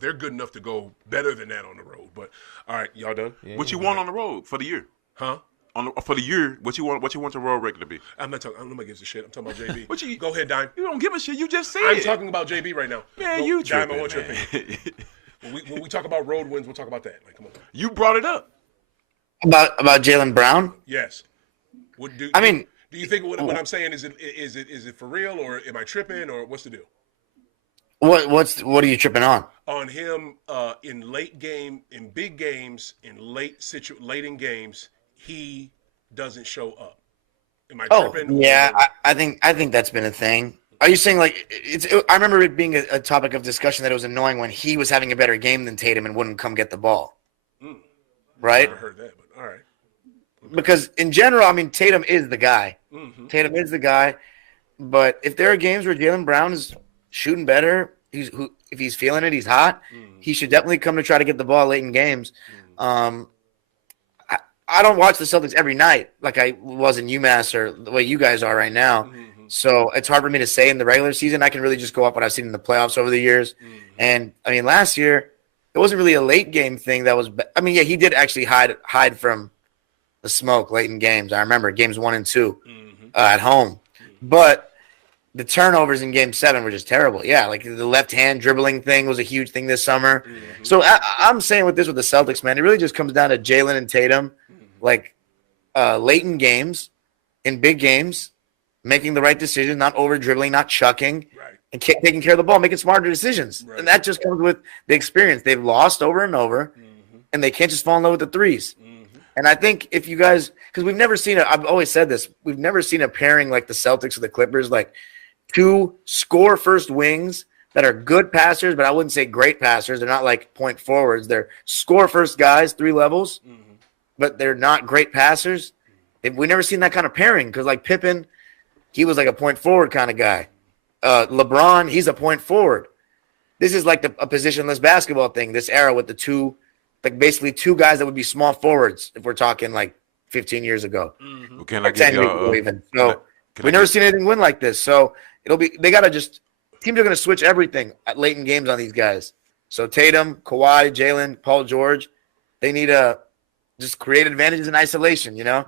they're good enough to go better than that on the road. But all right, y'all done? Yeah. What you want on the road for the year? Huh? For the year, what you want your road record to be? I'm not talking. Nobody gives a shit. I'm talking about JB. What you- Go ahead, Dime. You don't give a shit. You just said I'm it. talking about JB right now. Man, Go, you Dime, tripping, I want your man. opinion. When we talk about road wins, we'll talk about that. Like, come on. You brought it up. About Jalen Brown. Yes. Do you think what I'm saying is it for real, or am I tripping, or what's the deal? What are you tripping on? On him in late game, in big games, in late in games, he doesn't show up. Am I Oh, tripping? yeah, I think that's been a thing. Are you saying like I remember it being a topic of discussion that it was annoying when he was having a better game than Tatum and wouldn't come get the ball, right? Never heard that, but all right. Because in general, I mean, Tatum is the guy. Mm-hmm. Tatum is the guy. But if there are games where Jaylen Brown is shooting better, if he's feeling it, he's hot. He should definitely come to try to get the ball late in games. I don't watch the Celtics every night like I was in UMass or the way you guys are right now. So it's hard for me to say in the regular season. I can really just go off what I've seen in the playoffs over the years. And, I mean, last year, it wasn't really a late game thing that was – I mean, yeah, he did actually hide from the smoke late in games. I remember games 1 and 2 at home. But the turnovers in Game 7 were just terrible. Yeah, like the left-hand dribbling thing was a huge thing this summer. So I'm saying with the Celtics, man, it really just comes down to Jaylen and Tatum, like late in games, in big games, making the right decision, not over-dribbling, not chucking, and taking care of the ball, making smarter decisions. And that just comes with the experience. They've lost over and over, and they can't just fall in love with the threes. And I think if you guys – because we've never seen – I've always said this. We've never seen a pairing like the Celtics or the Clippers, like two score-first wings that are good passers, but I wouldn't say great passers. They're not like point forwards. They're score-first guys, 3 levels, but they're not great passers. We've never seen that kind of pairing because like Pippen – he was like a point forward kind of guy. LeBron, he's a point forward. This is like a positionless basketball thing, this era with the two, like basically 2 guys that would be small forwards if we're talking like 15 years ago. Well, can I 10 give years ago you even. So we've never seen anything win like this. So they got to just, teams are going to switch everything at late in games on these guys. So Tatum, Kawhi, Jaylen, Paul George, they need to just create advantages in isolation, you know?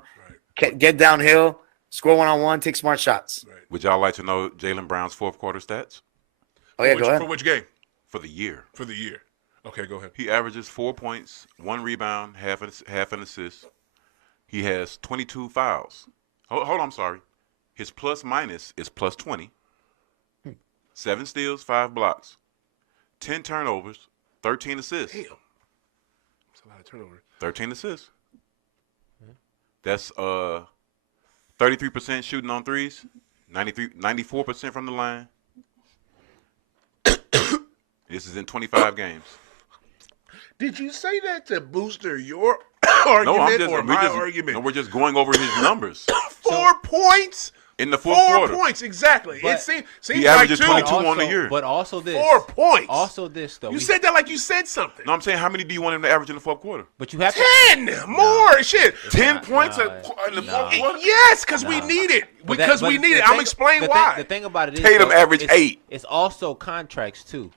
Get downhill. Score one-on-one, take smart shots. Would y'all like to know Jaylen Brown's fourth quarter stats? Oh, yeah, go ahead. For which game? For the year. For the year. Okay, go ahead. He averages 4 points, 1 rebound, half an assist. He has 22 fouls. Hold on, I'm sorry. His plus-minus is plus 20. 7 steals, 5 blocks. 10 turnovers, 13 assists. Damn. That's a lot of turnovers. 13 assists. That's 33% shooting on threes, 94% from the line. This is in 25 games. Did you say that to booster your argument or my argument? No, we're just going over his numbers. 4 points? In the fourth 4 quarter. Points, exactly. But it seems he like averages 2. 22 on the year. But also this. 4 points. Also this, though. You said that like you said something. No, I'm saying how many do you want him to average in the fourth quarter? But you have 10 more. Shit. 10 points in the nah. fourth quarter? Yes, because we need it. Because we need it. I'm explaining why. The thing about it is Tatum averaged 8. It's also contracts too.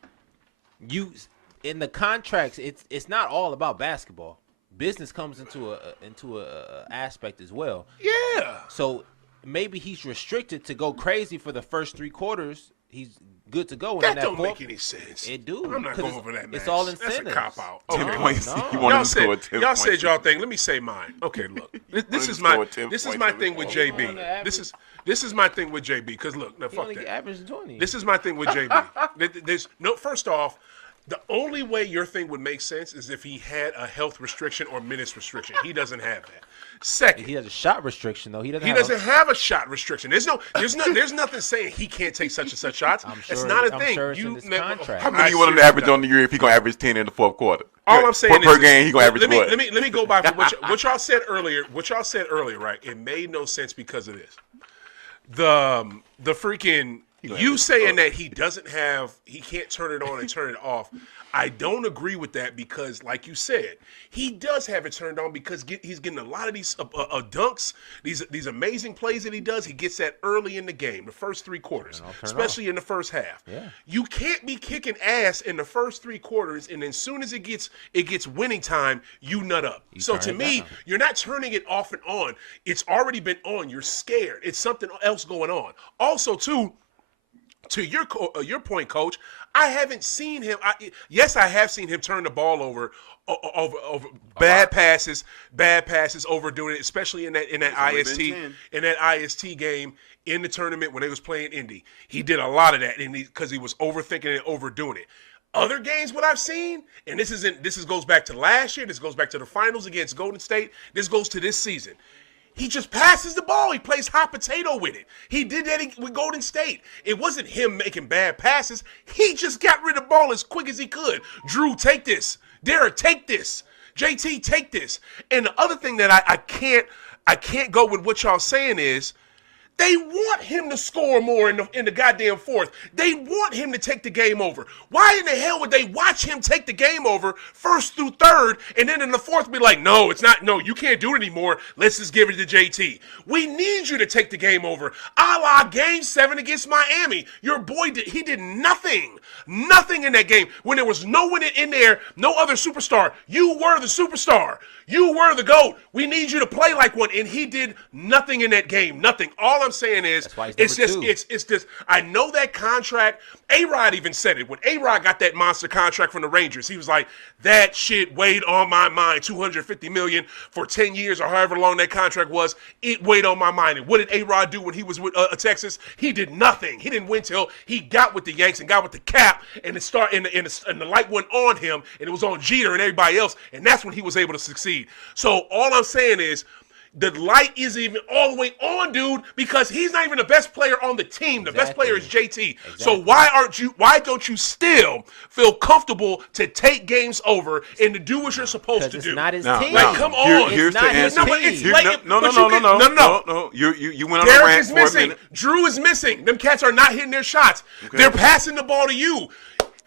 In the contracts, it's not all about basketball. Business comes into a aspect as well. Yeah. So maybe he's restricted to go crazy for the first 3 quarters. He's good to go. That don't make any sense. It do. I'm not going over that, man. It's all incentives. That's a cop out. 10 Okay. points. No. You want him to score 10 Y'all points. said y'all thing. Let me say mine. Okay, look. This is my thing with JB. This is my thing with JB. Because look, now He fuck only that. averaged 20. This is my thing with JB. There's no. First off, the only way your thing would make sense is if he had a health restriction or minutes restriction. He doesn't have that. Second, He has a shot restriction though. He doesn't have a shot restriction. There's nothing saying he can't take such and such shots. It's not a thing. Sure it's in his contract. How many do you want him to average on the year if he's going to average 10 in the fourth quarter? All I'm saying per is game, he's going to average what? Let me go by for what y'all said earlier. What y'all said earlier, right? It made no sense because of this. The freaking you saying that he can't turn it on and turn it off. I don't agree with that because, like you said, he does have it turned on because he's getting a lot of these dunks, these amazing plays that he does. He gets that early in the game, the first 3 quarters, especially in the first half. Yeah. You can't be kicking ass in the first 3 quarters, and as soon as it gets winning time, you nut up. So to me, you're not turning it off and on. It's already been on. You're scared. It's something else going on. Also, too. To your point, Coach, I haven't seen him. Yes, I have seen him turn the ball over bad passes, overdoing it, especially in that IST game in the tournament when they was playing Indy. He did a lot of that, because he was overthinking and overdoing it. Other games, what I've seen, and this goes back to last year. This goes back to the finals against Golden State. This goes to this season. He just passes the ball. He plays hot potato with it. He did that with Golden State. It wasn't him making bad passes. He just got rid of the ball as quick as he could. Drew, take this. Derek, take this. JT, take this. And the other thing that I can't go with what y'all saying is, they want him to score more in the goddamn fourth. They want him to take the game over. Why in the hell would they watch him take the game over first through third, and then in the fourth be like, no, it's not. No, you can't do it anymore. Let's just give it to JT. We need you to take the game over. A la Game 7 against Miami. Your boy, he did nothing. Nothing in that game. When there was no one in there, no other superstar. You were the superstar. You were the GOAT. We need you to play like one. And he did nothing in that game. Nothing. All I'm saying is, it's just, I know that contract. A-Rod even said it. When A-Rod got that monster contract from the Rangers, he was like, that shit weighed on my mind. $250 million for 10 years or however long that contract was. It weighed on my mind. And what did A-Rod do when he was with Texas? He did nothing. He didn't win till he got with the Yanks and got with the cap, and the light went on him, and it was on Jeter and everybody else, and that's when he was able to succeed. So all I'm saying is, the light isn't even all the way on, dude, because he's not even the best player on the team. The best player is JT. So why don't you still feel comfortable to take games over and to do what you're supposed to do? It's not his team. Like, come on. Here's the answer. No. You went on a Derek rant is for a missing. minute. Drew is missing. Them cats are not hitting their shots. Okay. They're passing the ball to you.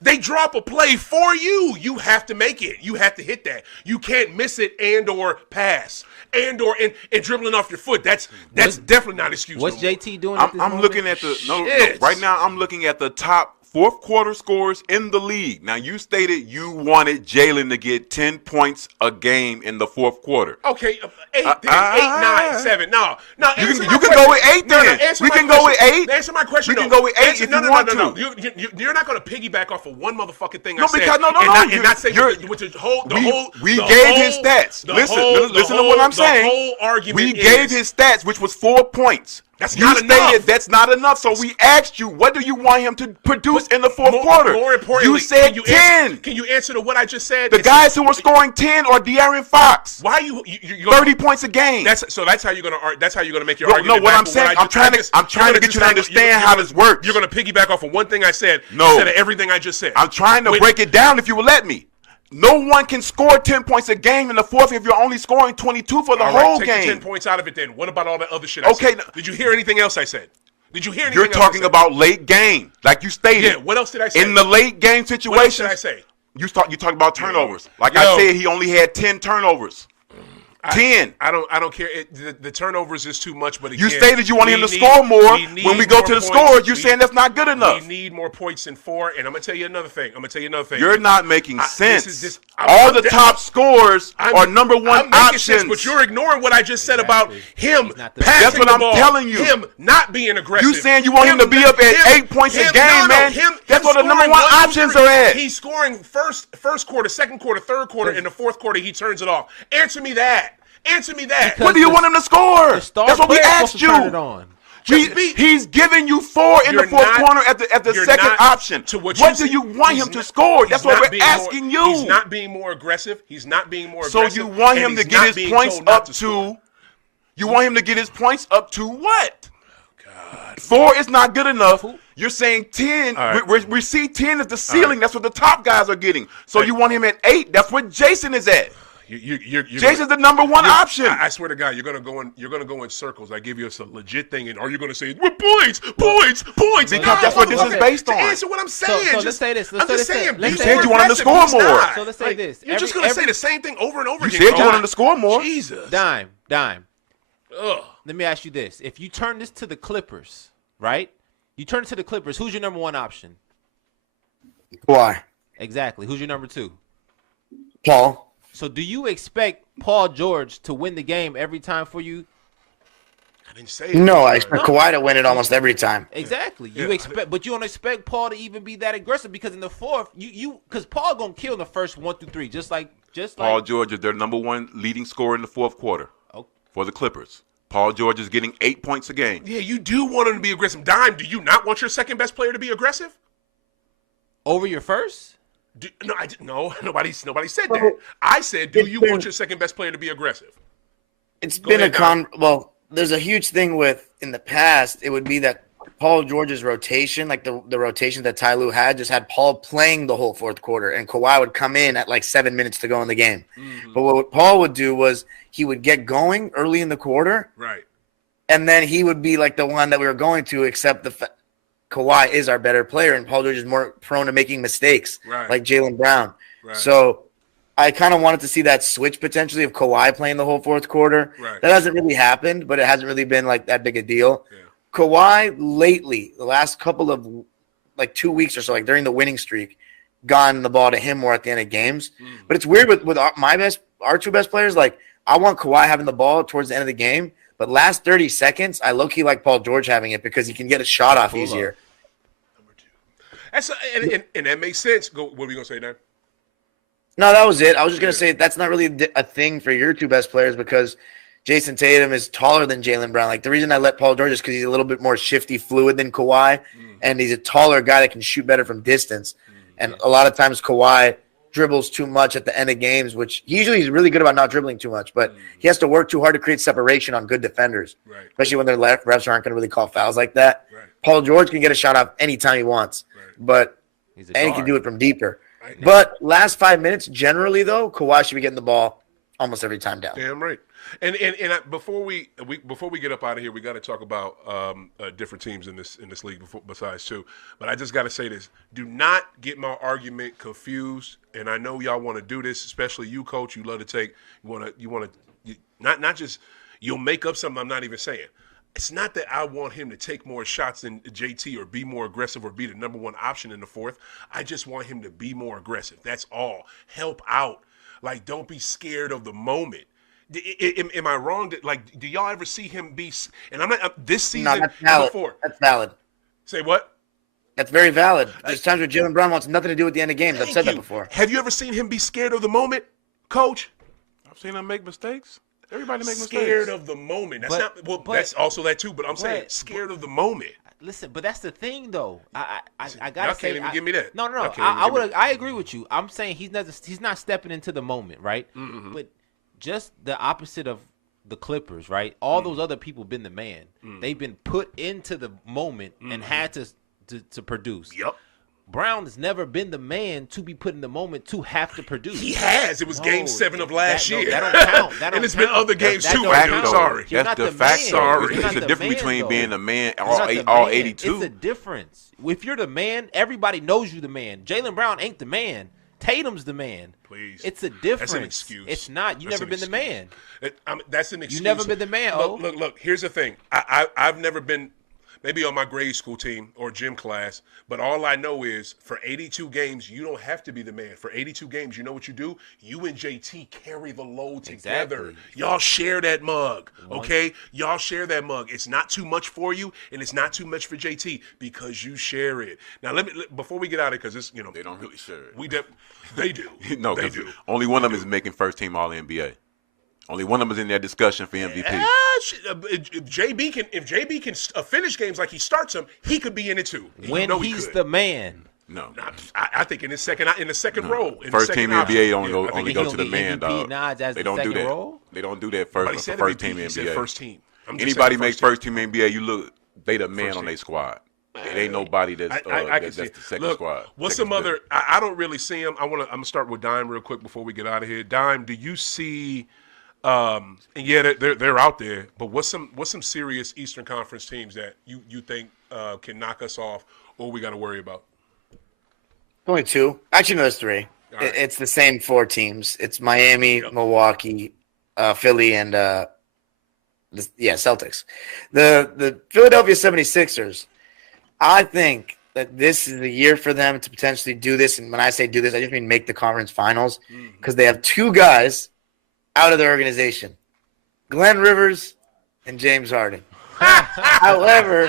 They drop a play for you. You have to make it. You have to hit that. You can't miss it and or pass and dribbling off your foot. That's definitely not an excuse. What's no JT doing? I'm looking at right now. I'm looking at the top fourth quarter scores in the league. Now, you stated you wanted Jalen to get 10 points a game in the fourth quarter. Okay, 8, 9, 7. No. You can go with 8 then. We can go with 8. Answer my question. We can go with 8 if you want to. No. You're not going to piggyback off of one motherfucking thing I said. And not say we gave his stats. Listen to what I'm saying. The whole argument we gave his stats, which was 4 points. That's not enough. That's not enough. So we asked you, what do you want him to produce in the fourth quarter? More importantly, you said 10. Can you answer to what I just said? The guys who were scoring 10 are De'Aaron Fox. Why you 30 points a game? That's how you're gonna make your argument. No, what I'm saying, I'm trying to get you to understand how this works. You're gonna piggyback off of one thing I said instead of everything I just said. I'm trying to break it down if you will let me. No one can score 10 points a game in the fourth if you're only scoring 22 for the whole take game. The 10 points out of it then. What about all that other shit I said? Did you hear anything else I said? Did you hear anything You're talking about late game, like you stated. Yeah, what else did I say? In the late game situation. What else did I say? You talk about turnovers. Like I said, he only had 10 turnovers. 10. I don't care. The turnovers is too much, but again, you stated you want him to score more. When we go to the scores, you're saying that's not good enough. We need more points than 4, and I'm gonna tell you another thing. You're not making sense. All the top scores are number one options. Sense, but you're ignoring what I just said about him passing That's what the I'm ball, telling you. Him not being aggressive. You saying you want him to be up at 8 points a game, man? That's what the number one options are at. He's scoring first quarter, second quarter, third quarter, in the fourth quarter he turns it off. Answer me that. What do you want him to score? That's what we asked you. He's giving you 4 in the fourth quarter at the second option. What do you want him to score? That's what we're asking you. He's not being more aggressive. So you want him to get his points up to? You want him to get his points up to what? God. 4 is not good enough. You're saying 10. Right. We see 10 as the ceiling. Right. That's what the top guys are getting. So you want him at 8. That's what Jason is at. Jason's the number one option. I swear to God, you're gonna go in circles. I give you a legit thing, and are you gonna say points? Because that's what this is based on. Answer what I'm saying. So let's say this. You said you want him to score more. So let's say this. You're just gonna say the same thing over and over again. You said you want him to score more. Jesus. Dime. Ugh. Let me ask you this: if you turn this to the Clippers, right? You turn it to the Clippers. Who's your number one option? Why? Exactly. Who's your number 2? Paul. So do you expect Paul George to win the game every time for you? I didn't say it. No, I expect Kawhi to win it almost every time. Exactly. You expect, but you don't expect Paul to even be that aggressive because in the fourth, because Paul gonna kill in the first 1 through 3, just like Paul George is their number 1 leading scorer in the fourth quarter for the Clippers. Paul George is getting 8 points a game. Yeah, you do want him to be aggressive. Dime, do you not want your second best player to be aggressive? Over your first? No, nobody said that. I said, do you want your second best player to be aggressive? It's Go been ahead, well, there's a huge thing with in the past, it would be that Paul George's rotation, like the rotation that Ty Lue had, just had Paul playing the whole fourth quarter, and Kawhi would come in at like 7 minutes to go in the game. Mm-hmm. But what Paul would do was he would get going early in the quarter, Right. and then he would be like the one that we were going to, except Kawhi is our better player, and Paul George is more prone to making mistakes, Right. like Jaylen Brown. Right. So I kind of wanted to see that switch potentially of Kawhi playing the whole fourth quarter. Right. That hasn't really happened, but it hasn't really been like that big a deal. Yeah. Kawhi lately, the last couple of like 2 weeks or so, like during the winning streak, gotten the ball to him more at the end of games. But it's weird with our two best players. Like I want Kawhi having the ball towards the end of the game, but last 30 seconds, I low-key like Paul George having it because he can get a shot off easier. That's and that makes sense. Go. What are we gonna say now? No, that was it. I was just going to say that's not really a thing for your two best players because Jason Tatum is taller than Jaylen Brown. Like the reason I let Paul George is because he's a little bit more shifty, fluid than Kawhi, and he's a taller guy that can shoot better from distance. And a lot of times Kawhi dribbles too much at the end of games, which usually he's really good about not dribbling too much, but he has to work too hard to create separation on good defenders, Right. especially when their refs aren't going to really call fouls like that. Right. Paul George can get a shot off anytime he wants, but He's and he can do it from deeper. Right. But last 5 minutes, generally though, Kawhi should be getting the ball almost every time down. Damn right. And before we get up out of here, we got to talk about different teams in this league besides two. But I just got to say this: do not get my argument confused. And I know y'all want to do this, especially you, Coach. You love to take. You want to not just you'll make up something I'm not even saying. It's not that I want him to take more shots than JT or be more aggressive or be the number one option in the fourth. I just want him to be more aggressive. That's all. Help out. Like, don't be scared of the moment. Am I wrong? Like, do y'all ever see him be? And I'm not this season. No, that's valid. Before. That's valid. Say what? That's very valid. There's times where Jaylen Brown wants nothing to do with the end of games. I've said that before. Have you ever seen him be scared of the moment, Coach? I've seen him make mistakes. Everybody make Scared mistakes. of the moment. That's But- not. but- that's also that too. But I'm saying scared of the moment. Listen, but that's the thing, though. I Y'all gotta say, can't even give me that. No, Y'all can't even give me I agree with you. I'm saying he's not stepping into the moment, right? But just the opposite of the Clippers, right? All those other people been the man. They've been put into the moment and had to produce. Yep. Brown has never been the man to be put in the moment to have to produce. He has. It was No, Game 7 of last that- no, year. that don't count. That And don't it's been count. other games That too, don't man. count. I'm sorry. You're That's not the the fact. man. Sorry. You're not It's the the difference man, between though. being a man, You're not the all man. 82. It's a difference. If you're the man, everybody knows you the man. Jaylen Brown ain't the man. Tatum's the man. Please. It's a difference. That's an excuse. It's not. You That's never an been the excuse. man. That's an excuse. never been the man, Look. Here's the thing. I've never been, maybe on my grade school team or gym class, but all I know is for 82 games, you don't have to be the man. For 82 games, you know what you do? You and JT carry the load together. Exactly. Y'all share that mug, okay? Y'all share that mug. It's not too much for you, and it's not too much for JT because you share it. Now, before we get out of it, because it's, They don't really share it. They do. No, they 'cause do. only one of them is making first team All NBA. Only one of them is in that discussion for MVP. If JB can finish games like he starts them, he could be in it too. When You know he he's could. the man. No. I think in the second row, in First the team second option. NBA Yeah, only I go think only he- go to the only man, MVP dog. nods as They the don't do second that. role? They don't do that Nobody first said first MVP, team he said NBA. first team. I'm just Anybody saying make first team. first team NBA, you look they the man on their squad. It ain't nobody that's I can that's see the it. second Look, squad. what's second some fiddle. other? I don't really see him. I'm gonna start with Dime real quick before we get out of here. Dime, do you see? And yeah, they're out there. But what's some serious Eastern Conference teams that you think can knock us off, or we got to worry about? Only two. Actually, no, there's three. All right. It's the same four teams. It's Miami, Milwaukee, Philly, and Celtics. The Philadelphia 76ers, I think that this is the year for them to potentially do this. And when I say do this, I just mean make the conference finals because they have two guys out of their organization, Glenn Rivers and James Harden. However,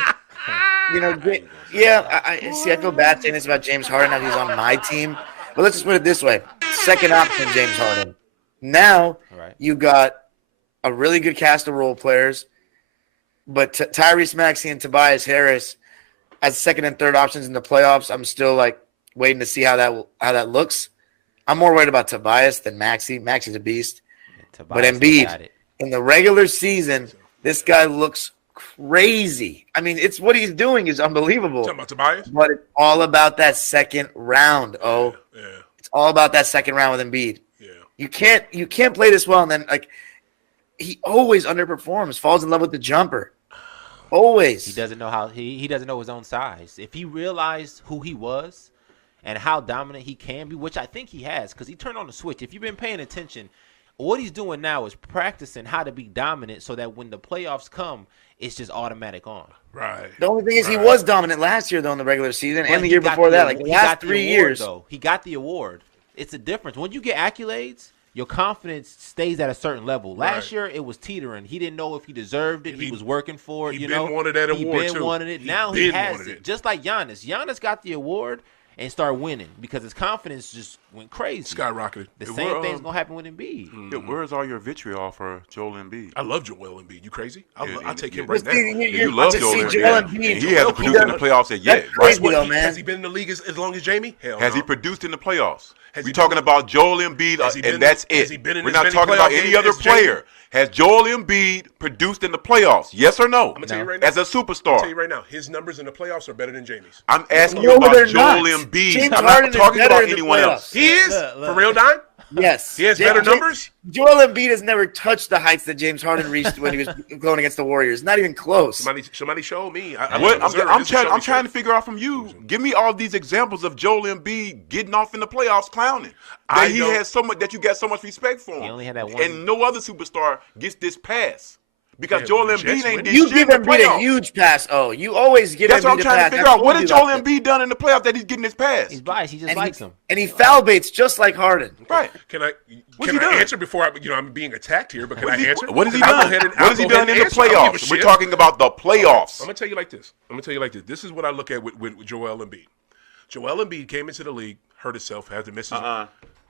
I see. I feel bad saying this about James Harden now he's on my team. But let's just put it this way: second option, James Harden. Now you got a really good cast of role players, but Tyrese Maxey and Tobias Harris as second and third options in the playoffs. I'm still waiting to see how that looks. I'm more worried about Tobias than Maxey. Maxey's a beast. But Embiid, In the regular season, this guy looks crazy. I mean, it's what he's doing is unbelievable. Talking about Tobias? But it's all about that second round. Yeah. It's all about that second round with Embiid. Yeah. You can't play this well and then he always underperforms, falls in love with the jumper. Always. He doesn't know how he doesn't know his own size. If he realized who he was and how dominant he can be, which I think he has, because he turned on the switch. If you've been paying attention, what he's doing now is practicing how to be dominant so that when the playoffs come, it's just automatic on. Right. The only thing is he was dominant last year, though, in the regular season and the year before that. Like the last 3 years. He got the award. It's a difference. When you get accolades, your confidence stays at a certain level. Last year, it was teetering. He didn't know if he deserved it. He was working for it. He wanted that award, He wanted it. Now he has it. Just like Giannis. Giannis got the award and started winning because his confidence just went crazy. Skyrocketed. The same thing's going to happen with Embiid. Yeah, where's all your vitriol for Joel Embiid? I love Joel Embiid. You crazy? I'll take him But right now. You love Joel Embiid. Embiid. And he hasn't produced in the playoffs yet. That's crazy, Right? though, man. Has he been in the league as long as Jamie? Hell Has no. he produced in the playoffs? Has We're he talking been- about Joel Embiid, Has he been- and that's has it. he been in We're as not many talking about playoff any games other as Jamie? player. Has Joel Embiid produced in the playoffs? Yes or no? I'm gonna tell you right now. As a I'll tell you superstar. right now. His numbers in the playoffs are better than Jamie's. I'm asking No, you about they're Joel not. Embiid. James I'm Harden not is talking better about in the anyone playoffs. else. He is? Look. For real, Dime? Yes. He has better numbers? Joel Embiid has never touched the heights that James Harden reached when he was going against the Warriors. Not even close. Somebody show me. I'm trying to figure out from you. Give me all these examples of Joel Embiid getting off in the playoffs clowning. That he has so much, that you got so much respect for him. He only had that one. And no other superstar gets this pass. Because Yeah, Joel Jets Embiid ain't winning. did You shit give in the Embiid a playoffs. huge pass. Oh, you always give That's what Embiid I'm a trying pass. to figure out. What I did told Joel you about Embiid done in the playoffs that he's getting this pass? He's biased. He just that. likes him. And he foul baits just like Harden. Right. Can I What's he done? answer before I'm being attacked here? But can I answer? What has he I'll go done? ahead and- What has he I'll go done ahead in the and answer. I don't give a playoffs? We're shit. talking about the playoffs. I'm gonna tell you like this. This is what I look at with Joel Embiid. Joel Embiid came into the league, hurt himself, had to miss his.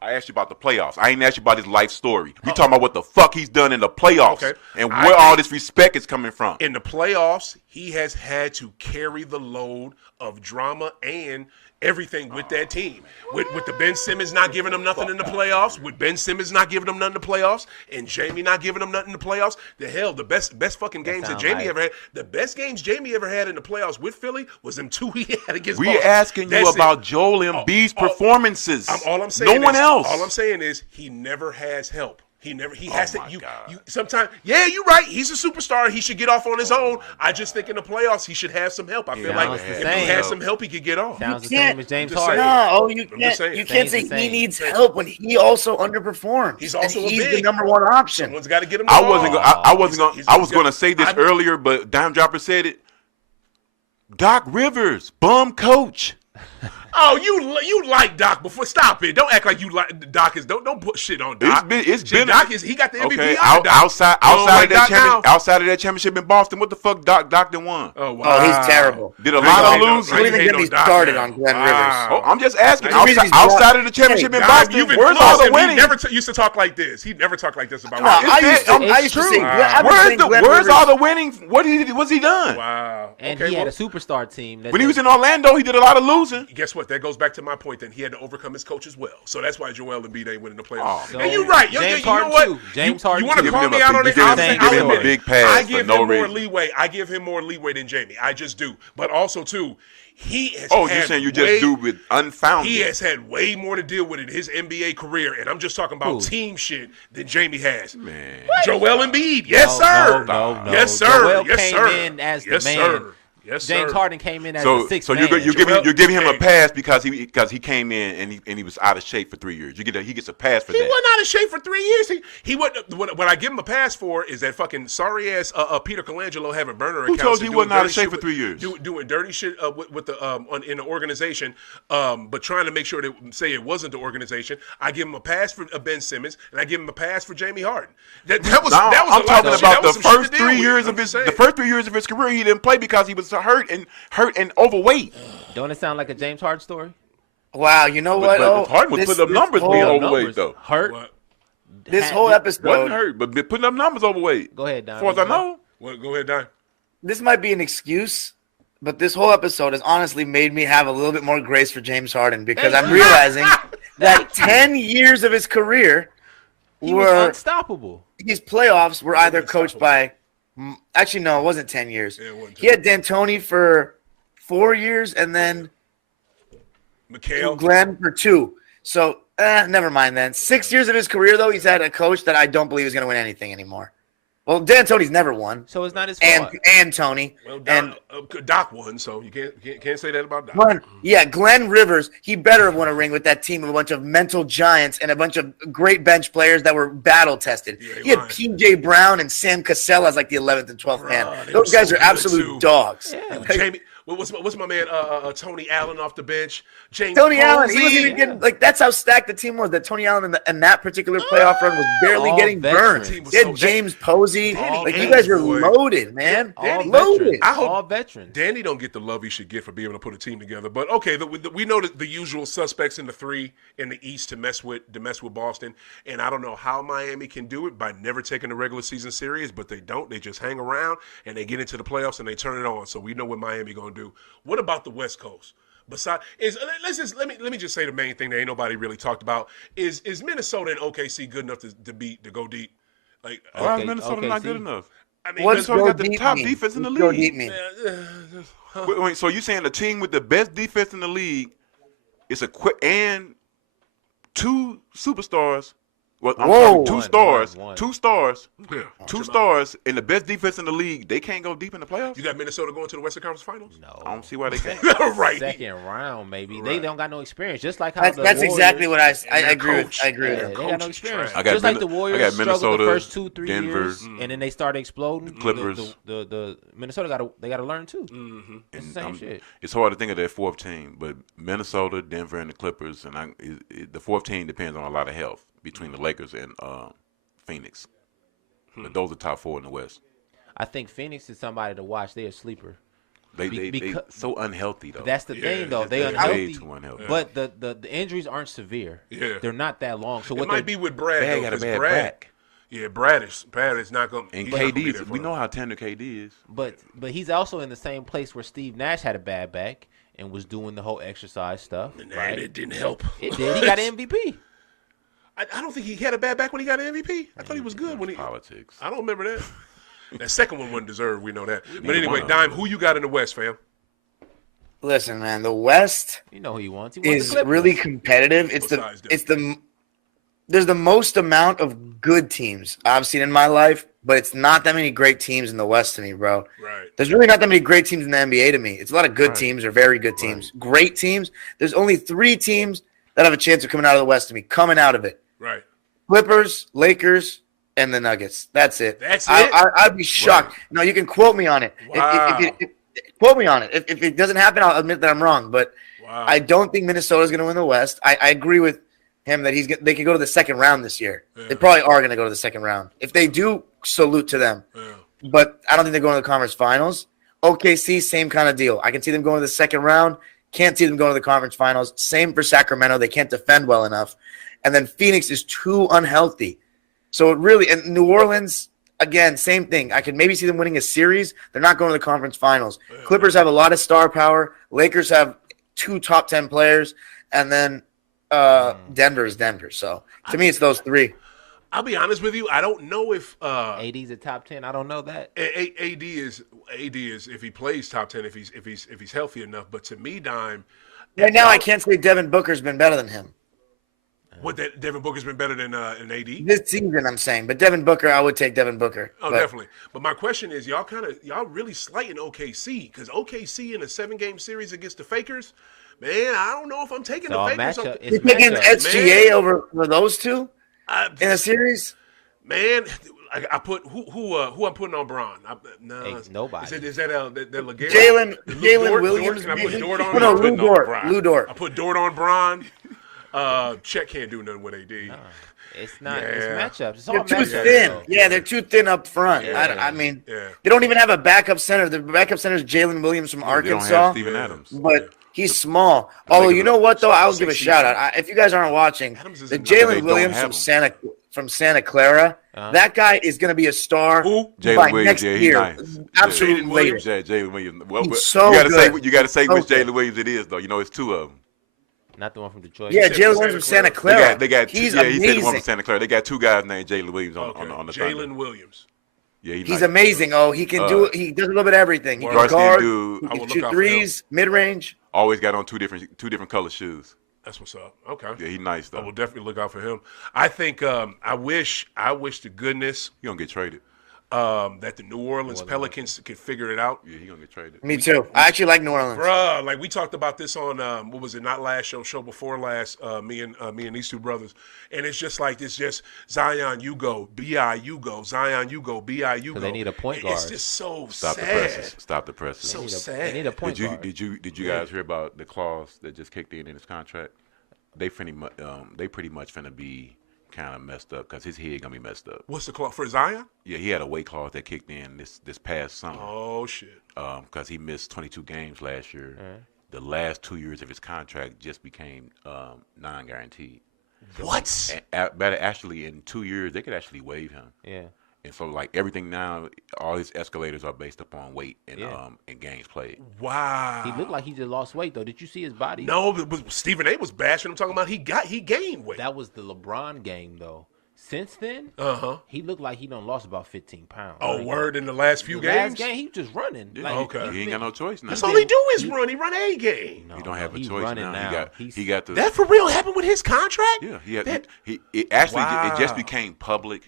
I asked you about the playoffs. I ain't asked you about his life story. We talking about what the fuck he's done in the playoffs and where all this respect is coming from. In the playoffs, he has had to carry the load of drama and everything with that team. With the Ben Simmons not giving them nothing in the playoffs, with Ben Simmons not giving them nothing in the playoffs, and Jamie not giving them nothing in the playoffs. The best fucking games that Jamie ever had. The best games Jamie ever had in the playoffs with Philly was them two he had against We're Boston. asking you about Joel Embiid's performances. All I'm saying no one else. All I'm saying is he never has help. He has to. my God. You sometimes. Yeah, you're right. He's a superstar. He should get off on his own. I just think in the playoffs he should have some help. I feel like if he had some help, he could get off. Sounds the same as James just Harden. No, you I'm just saying. can't. You can't say Stays the he same. needs help when he also underperforms. He's also and a he's big. the number one option. Someone's got to get him. I wasn't going to say this I'm- earlier, but Dime Dropper said it. Doc Rivers, bum coach. Oh, you like Doc before? Stop it! Don't act like you like Doc is. Don't put shit on Doc. It's See, been Doc is. He got the MVP. okay. out of Doc. Outside like Doc now? outside of that championship in Boston, what the fuck Doc done won? Oh wow. Oh, he's terrible. Did a lot of Don't losing. Don't even get me started on Glenn Rivers. Oh, I'm just asking. The reason he's Outside of the championship in Doc, Boston, you've been where's all the He winning? never used to talk like this. He never talked like this about. Come on, Rivers. I used to say. Where's all the winning? What's he done? Wow. And Okay, he had well, a superstar team. When he was in Orlando, he did a lot of losing. guess what? That goes back to my point. Then he had to overcome his coach as well. So that's why Joel Embiid ain't winning the playoffs. So and you're right. James You know Harden what? too. James Harden You want to too. call Give me him a out on big- it? give him- I'll give I'll him a admit it. big pass I for give no him more reason. leeway. I give him more leeway than Jamie. I just do. But also too, he has. Oh, had you're saying you way- just do with unfounded. He has had way more to deal with in his NBA career, and I'm just talking about Who? team shit than Jamie has. Man. Joel Embiid, yes sir, No. yes sir, Joel yes came sir, in as the yes man. sir, yes James sir. Harden came in as So the sixth you're man. giving him a Okay. pass because he came in and he was out of shape for 3 years. He gets a pass for He that. wasn't out of shape for 3 years. He wasn't. What I give him a pass for is that fucking sorry ass Peter Colangelo having burner accounts. told you he and wasn't doing out of dirty shape shit for 3 years? Doing dirty shit with the in the organization, but trying to make sure that say it wasn't the organization. I give him a pass for Ben Simmons, and I give him a pass for Jamie Harden. That was No, that was I'm a lot talking of shit. about That was the some shit first to deal 3 with. years I'm of his just saying. the first 3 years of his career. He didn't play because he was hurt and overweight. Don't it sound like a James Harden story? Wow, you know what? But Harden was putting up numbers being whole, overweight though. Hurt. What? this whole episode. Wasn't hurt, but been putting up numbers overweight. Go ahead, Don. As far as I know. What? Go ahead, Don. This might be an excuse, but this whole episode has honestly made me have a little bit more grace for James Harden because I'm realizing that 10 years of his career He was unstoppable. These playoffs were either coached by – actually, no, it wasn't 10 years. Yeah, it wasn't 10. He had D'Antoni for 4 years and then McHale. Glenn for 2. So, never mind then. 6 years of his career, though, he's had a coach that I don't believe is going to win anything anymore. Well, D'Antoni's never won. So it's not his fault. And Tony. Well, and Doc won, so you can't say that about Doc. Glenn Rivers, he better have won a ring with that team of a bunch of mental giants and a bunch of great bench players that were battle tested. Yeah, he had P.J. Brown and Sam Cassell as like the 11th and 12th man. Those guys are absolute dogs. Yeah. Jamie, what's my man Tony Allen off the bench? James Tony Allen, he Posey. wasn't even getting like that's how stacked the team was. That Tony Allen in that particular playoff run was barely All getting veterans. burned. He had James Posey. Like you guys were loaded, man. All Loaded. veterans. I hope All veterans. Danny don't get the love he should get for being able to put a team together. But okay, we know the usual suspects in the 3 in the East to mess with Boston. And I don't know how Miami can do it by never taking the regular season serious, but they don't. They just hang around and they get into the playoffs and they turn it on. So we know what Miami gonna do. What about the West Coast? Besides, let me just say the main thing that ain't nobody really talked about is Minnesota and OKC good enough to go deep? Like, Why is Minnesota not good enough? I mean, What's Minnesota go got the deep top mean? defense in the What's go league. deep mean? Wait, so you saying the team with the best defense in the league is and 2 superstars? Well, I'm Whoa. sorry, 2 One, stars, one. 2 stars, yeah. 2 stars, and the best defense in the league. They can't go deep in the playoffs. You got Minnesota going to the Western Conference Finals? No. I don't see why they can't. Right. Second round, maybe. They Right. don't got no experience. Just like how That's, the that's Warriors, exactly what I their agree with. coach. I agree Yeah, with. they Coach got no is experience. trash. Just like the Warriors struggled the Minnesota, first 2-3 Denver, years, and then they started exploding. Clippers. The Minnesota got to learn too. Mm-hmm. It's the same shit. It's hard to think of that 4th team, but Minnesota, Denver, and the Clippers, and the 4th team depends on a lot of health between the Lakers and Phoenix. But those are top 4 in the West. I think Phoenix is somebody to watch. They're a sleeper. They so unhealthy though. That's the thing, though. They They're unhealthy. way too unhealthy. But the injuries aren't severe. Yeah. They're not that long. So It what might be with Brad. Brad though, got a 'cause bad Brad. back. Yeah, Brad is not going. And he's not gonna be KD, there for we him. know how tender KD is. But he's also in the same place where Steve Nash had a bad back and was doing the whole exercise stuff. And Right? it didn't help. It did. He got an MVP. I don't think he had a bad back when he got an MVP. I thought he was good when he. Politics. I don't remember that. That second one wasn't deserved. We know that. But Neither anyway, one of Dime, them. who you got in the West, fam? Listen, man, the West You know who he wants. He wants the is Clippers. really competitive. There's the most amount of good teams I've seen in my life, but it's not that many great teams in the West to me, bro. Right. There's really not that many great teams in the NBA to me. It's a lot of good Right. teams or very good teams. Great teams. There's only 3 teams that have a chance of coming out of the West to me. Coming out of it. Right. Clippers, Lakers, and the Nuggets. That's it. That's I, it? I'd be shocked. No, you can quote me on it. Wow. Quote me on it. If it doesn't happen, I'll admit that I'm wrong. But Wow. I don't think Minnesota's going to win the West. I agree with him that they could go to the second round this year. Yeah. They probably are going to go to the second round. If they do, salute to them. Yeah. But I don't think they're going to the conference finals. OKC, same kind of deal. I can see them going to the second round. Can't see them going to the conference finals. Same for Sacramento. They can't defend well enough. And then Phoenix is too unhealthy. So it really – and New Orleans, again, same thing. I could maybe see them winning a series. They're not going to the conference finals. Clippers have a lot of star power. Lakers have 2 top 10 players. And then Denver is Denver. So to me, it's those 3. I'll be honest with you. I don't know if AD's a top 10. I don't know that. AD is if he plays top 10 if he's healthy enough. But to me, Dime. Right now, I can't say Devin Booker's been better than him. What that Devin Booker's been better than AD? This season, I'm saying. But Devin Booker, I would take Devin Booker. Oh, But definitely. But my question is, y'all really slighting OKC because OKC in a 7-game series against the Fakers, man. I don't know if I'm taking So the a Fakers. matchup. You're It's taking matchup. SGA over for those 2 I, in a series? man, I put who I'm putting on Braun? Nobody. Is that Laguerre? Jalen Williams. Can I put maybe? Dort on? Oh, no, I'm putting Lou on Dort. Braun. Lou Dort. I put Dort on Braun. Chet can't do nothing with AD. It's not. Yeah. It's matchups. It's all They're too matchups. thin. though. Yeah, they're too thin up front. Yeah. I mean, Yeah. they don't even have a backup center. The backup center is Jalen Williams from They don't have Arkansas, Steven Adams. but he's small. Although, you know what, though? I'll give a 6'6". shout out. If you guys aren't watching, Adams is the not- They Jalen don't Williams have from Santa Clara, that guy is going to be a star Who? Jalen by Williams, next yeah, he's year. nice. Absolute Jaden later. Williams. Jalen Williams. Well, He's but so you gotta good. say you gotta say So which good. Jalen Williams it is though. You know, it's 2 of them. Not the one from Detroit. Yeah, said Jalen Santa Williams from Santa Clara. Clara. They got He's he said the one amazing. from Santa Clara. They got two guys named Jalen Williams on Okay. the Thunder. Jalen Williams. Yeah, He's nice. amazing. Oh, he can do it. He does a little bit of everything. He can Dark-skinned guard. dude. He I will can look shoot out for threes, mid range. Always got on two different color shoes. That's what's up. Okay. Yeah, he nice I though. will definitely look out for him. I think I wish to goodness He gonna get traded. that the New Orleans Pelicans could figure it out. Yeah, he gonna get traded. Me too. I actually like New Orleans. Bruh, like we talked about this on what was it? Not last show before last. Me and these two brothers, and it's just like it's just Zion, you go, Bi, you go, Zion, you go, Bi, you go. They need a point It's guard. just so Stop sad. the presses. Stop the presses. So They sad. need a point guard. Did you guys hear about the clause that just kicked in his contract? They pretty much finna be kind of messed up because his head gonna be messed up. What's the clause for Zion? Yeah, he had a weight clause that kicked in this past summer. Oh shit. Because he missed 22 games last year. The last 2 years of his contract just became non-guaranteed. What? Better actually, in 2 years they could actually waive him. Yeah. And so like everything now, all his escalators are based upon weight and and games played. Wow. He looked like he just lost weight though. Did you see his body? No, but Stephen A was bashing him, talking about he gained weight. That was the LeBron game though. Since then, he looked like he done lost about 15 pounds. Oh, word in the last few The games. last game, he was just running. Yeah, Like, okay. He ain't got no choice now. That's all he do is run. He run a game. No, He don't have a he's choice running now. He's- He got the That for real happened with his contract? yeah. He had That- it actually it just Wow. became public.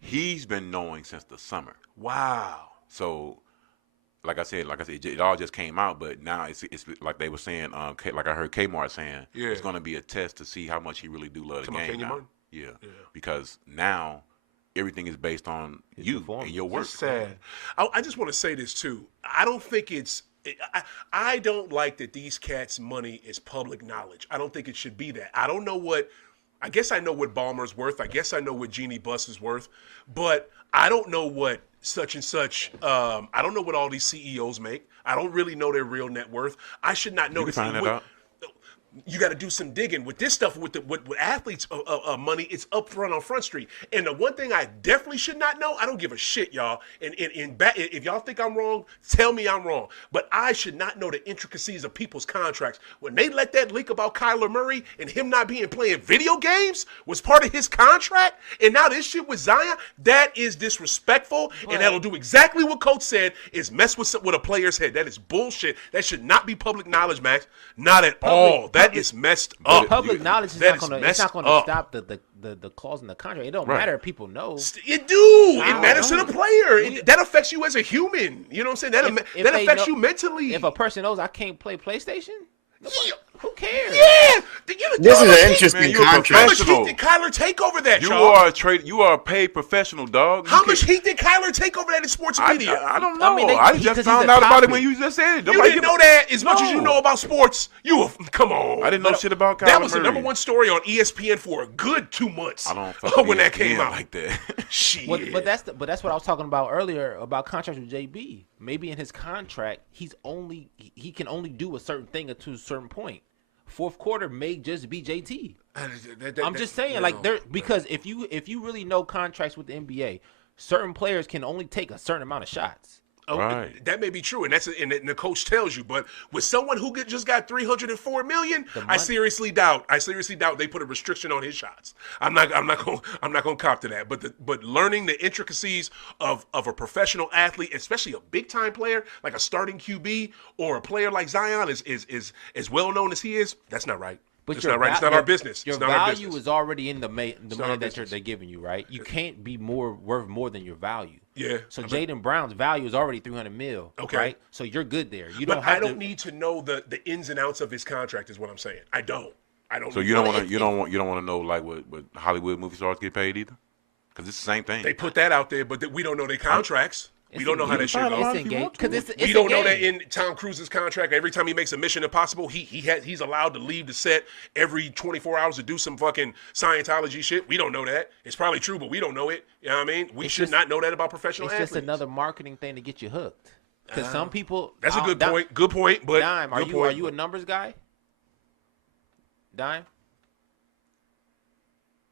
He's been knowing since the summer. Wow. So, like I said, it all just came out. But now it's like they were saying, like I heard Kmart saying, Yeah. it's going to be a test to see how much he really do love the Come on, game Kenya now. Martin? Yeah. Because now everything is based on you performance. and your work. That's sad. I just want to say this too. I don't think it's. I don't like that these cats' money is public knowledge. I don't think it should be that. I don't know what. I guess I know what Ballmer's worth. I guess I know what Jeannie Buss is worth, but I don't know what such and such. I don't know what all these CEOs make. I don't really know their real net worth. I should not know You this. can find that out. You got to do some digging with this stuff. With athletes' money, it's up front on Front Street. And the one thing I definitely should not know, I don't give a shit, y'all. And if y'all think I'm wrong, tell me I'm wrong. But I should not know the intricacies of people's contracts. When they let that leak about Kyler Murray and him not being playing video games was part of his contract, and now this shit with Zion, that is disrespectful, and that'll do exactly what Coach said: is mess with a player's head. That is bullshit. That should not be public knowledge, Max. Not at all. That is messed up. Public knowledge is That not going to. It's messed not going to up. stop the clause in the contract. It don't Right. matter if people know. It do. It Wow. matters to the player. That affects you as a human. You know what I'm saying? If That they affects know- you mentally. If a person knows I can't play PlayStation, Yeah. who cares? Yeah. This is an Man, interesting you're a How contract. much heat did Kyler take over that, You y'all? are a paid professional, dog. How You much can't- heat did Kyler take over that in sports media? I don't know. I mean, I because just he's found a out about it topic. when you just said it. You Nobody didn't give a- know that as much as you No. know about sports. Come on. I didn't know shit about Kyler That was the Murray. number one story on ESPN for a good 2 months. I don't fuck when that came ESPN out. like that. Shit. But that's what I was talking about earlier about contracts with JB. Maybe in his contract, he can only do a certain thing to a certain point. Fourth quarter may just be JT. I'm just saying, like because if you really know contracts with the NBA, certain players can only take a certain amount of shots. Oh, Right. that may be true, and the coach tells you. But with someone who just got $304 million, I seriously doubt they put a restriction on his shots. I'm not gonna cop to that. But learning the intricacies of a professional athlete, especially a big time player like a starting QB or a player like Zion, is as well known as he is. That's not right. But It's not right. It's not our business. Your It's not our value business. is already in the not money our that business. they're giving you, right? You can't be worth more than your value. Yeah. So Jaden Brown's value is already $300 million. Okay. Right. So you're good there. You But don't have I don't to. need to know the ins and outs of his contract. Is what I'm saying. I don't. So you don't want to know like what Hollywood movie stars get paid either, because it's the same thing. They put that out there, but we don't know their contracts. We don't know how that shit goes. It's engaged because it's We a don't know game. that in Tom Cruise's contract, every time he makes a Mission Impossible, he's allowed to leave the set every 24 hours to do some fucking Scientology shit. We don't know that. It's probably true, but we don't know it. You know what I mean? We should not know that about professional It's athletes. just another marketing thing to get you hooked. Because some people. That's a good point. Good point. But Dime, are good you point. a numbers guy? Dime,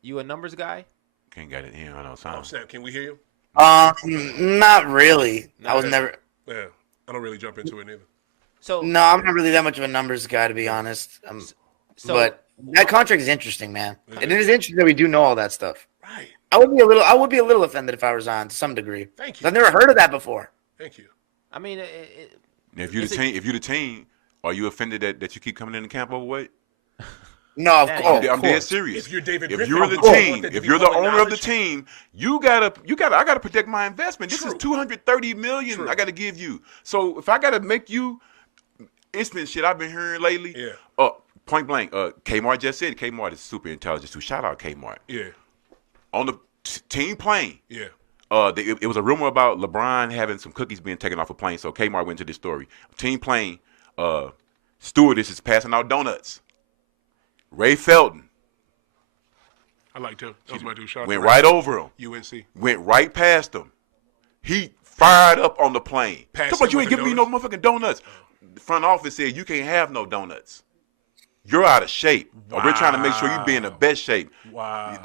you a numbers guy? Can't get it here on no Oh, sound. snap. Can we hear you? Not really. I was Okay. never. Yeah. I don't really jump into it either. So No, I'm not really that much of a numbers guy, to be honest. So, but that contract is interesting, man. And it is interesting that we do know all that stuff. Right. I would be a little offended if I resigned to some degree. Thank you. I've never heard of that before. Thank you. I mean, If you're the team, are you offended that you keep coming in the camp overweight? No, of Yeah, course. I'm dead serious. If you're David If Griffin, you're the you want team, that to if be you're the public owner of the knowledge. team, I gotta protect my investment. This True. is $230 million True. I gotta give you. So if I gotta make you instant shit I've been hearing lately, point blank, Kmart just said Kmart is super intelligent too. Shout out Kmart. Yeah. On the team plane. Yeah. It was a rumor about LeBron having some cookies being taken off a plane, so Kmart went to this story. Team plane, stewardess is passing out donuts. Ray Felton I liked him. That was my dude. Shout out went to right over him. UNC. Went right past him. He fired up on the plane. Passed Talk about him you with ain't the giving me no donuts? motherfucking donuts. The front office said you can't have no donuts. You're out of shape. Or we're trying to make sure you be in the best shape. Wow. It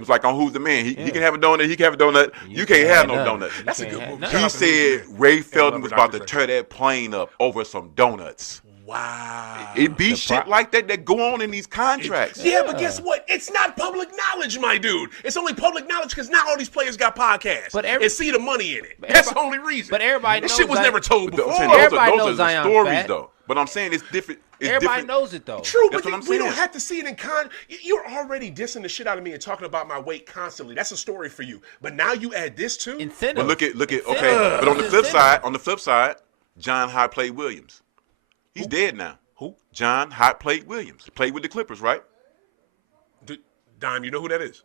was like on Who's the Man. He can have a donut. He can have a donut. You can't have no donut. That's a good movie. He said Ray Felton was about to tear that plane up over some donuts. Wow. It be shit like that go on in these contracts. Yeah, but guess what? It's not public knowledge, my dude. It's only public knowledge because now all these players got podcasts and see the money in it. That's the only reason. But everybody knows this shit was never told But I'm before. saying Everybody those knows are the Zion's stories, fat. though. But I'm saying it's different. It's everybody different. knows it though. True, That's but what I'm we don't saying. have to see it in You're already dissing the shit out of me and talking about my weight constantly. That's a story for you. But now you add this too. Incentive. But look at okay. But on the flip side, John Hot Plate Williams. He's dead now. Who? John Hot Plate Williams. Played with the Clippers, right? Dime, you know who that is?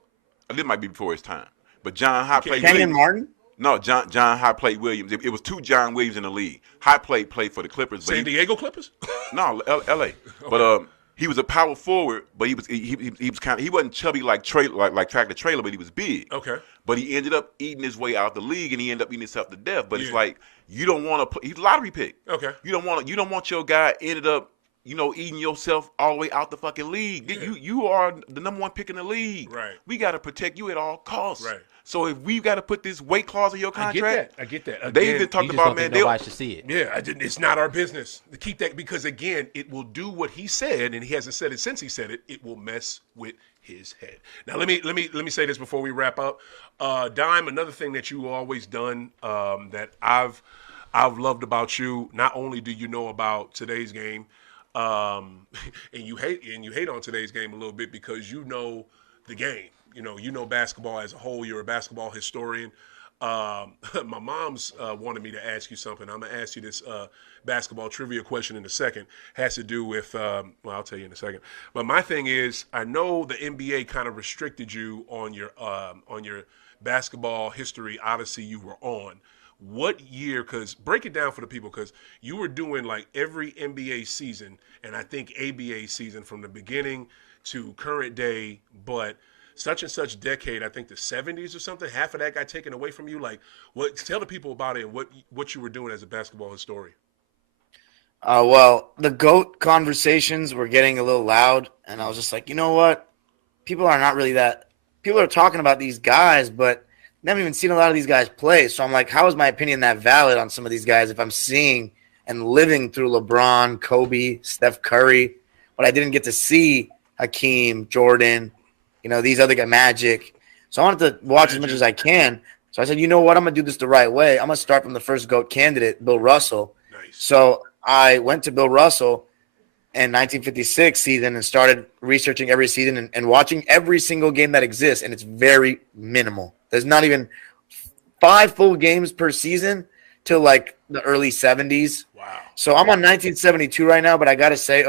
This might be before his time. But John Hot Plate Kenyon Williams. Martin? No, John Hot Plate Williams. It was two John Williams in the league. Hot Plate played for the Clippers. But San Diego Clippers? No, L.A. But he was a power forward, but he wasn't chubby like tractor trailer, but he was big. Okay. But he ended up eating his way out the league, and he ended up eating himself to death. But it's Yeah. like you don't want to. He's a lottery pick. Okay. You don't want your guy ended up eating yourself all the way out the fucking league. Yeah. You are the number one pick in the league. Right. We got to protect you at all costs. Right. So if we've got to put this weight clause in your contract, I get that. they Again, even talked You just about don't think nobody should see it. Yeah, it's not our business to keep that because again, it will do what he said, and he hasn't said it since he said it. It will mess with his head. Now, let me say this before we wrap up. Dime, another thing that you always done that I've loved about you. Not only do you know about today's game, and you hate on today's game a little bit because you know the game. You know basketball as a whole. You're a basketball historian. My mom's wanted me to ask you something. I'm gonna ask you this basketball trivia question in a second. Has to do with I'll tell you in a second. But my thing is, I know the NBA kind of restricted you on your basketball history odyssey you were on. What year? Because break it down for the people. Because you were doing like every NBA season, and I think ABA season from the beginning to current day, but such and such decade, I think the 70s or something, half of that got taken away from you. Like, tell the people about it and what you were doing as a basketball historian. Well, the GOAT conversations were getting a little loud, and I was just like, you know what? People are not really that. People are talking about these guys, but never even seen a lot of these guys play. So I'm like, how is my opinion that valid on some of these guys if I'm seeing and living through LeBron, Kobe, Steph Curry, but I didn't get to see Hakeem, Jordan, these other guys, Magic. So I wanted to watch as much as I can. So I said, you know what? I'm going to do this the right way. I'm going to start from the first GOAT candidate, Bill Russell. Nice. So I went to Bill Russell in 1956 season and started researching every season and watching every single game that exists, and it's very minimal. There's not even 5 full games per season till like the early 70s. Wow. So I'm on 1972 right now, but I got to say,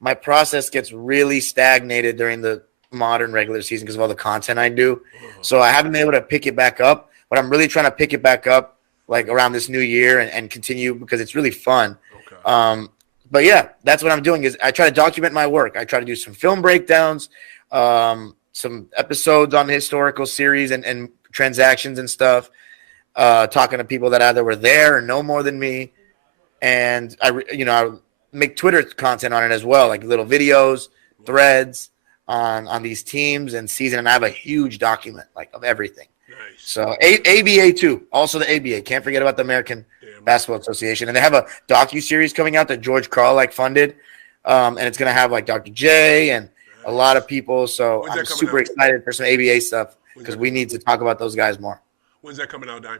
my process gets really stagnated during the modern regular season because of all the content I do. So I haven't been able to pick it back up, but I'm really trying to pick it back up like around this new year and continue because it's really fun. Okay. But yeah, that's what I'm doing is I try to document my work. I try to do some film breakdowns, some episodes on the historical series and transactions and stuff, talking to people that either were there or know more than me. And I make Twitter content on it as well, like little videos, threads on these teams and season. And I have a huge document like of everything. Nice. So ABA too, also the ABA. Can't forget about the American Basketball Association. And they have a docu-series coming out that George Karl funded and it's gonna have like Dr. J and a lot of people. So When's that I'm coming super out? excited for some ABA stuff When's because that we need to talk about those guys more. When's that coming out, Dime?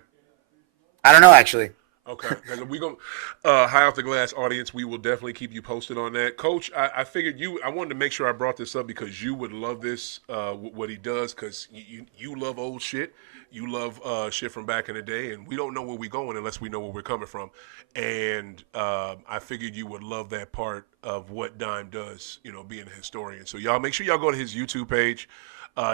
I don't know actually. Okay, because we go high off the glass audience. We will definitely keep you posted on that, Coach. I figured I wanted to make sure I brought this up because you would love this, what he does, because you love old shit. You love shit from back in the day, and we don't know where we're going unless we know where we're coming from. And I figured you would love that part of what Dime does, being a historian. So y'all make sure y'all go to his YouTube page,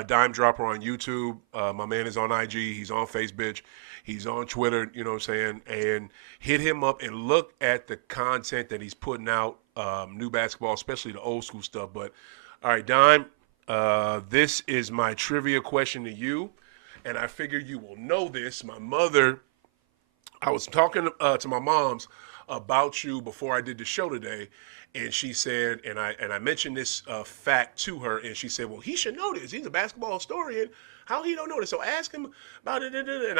Dime Dropper on YouTube. My man is on IG. He's on Facebook. He's on Twitter, you know what I'm saying? And hit him up and look at the content that he's putting out, new basketball, especially the old school stuff. But, all right, Dime, this is my trivia question to you. And I figure you will know this. My mother, I was talking to my moms about you before I did the show today. And she said, and I mentioned this fact to her, and she said, well, he should know this. He's a basketball historian. How he don't know this? So ask him about it. And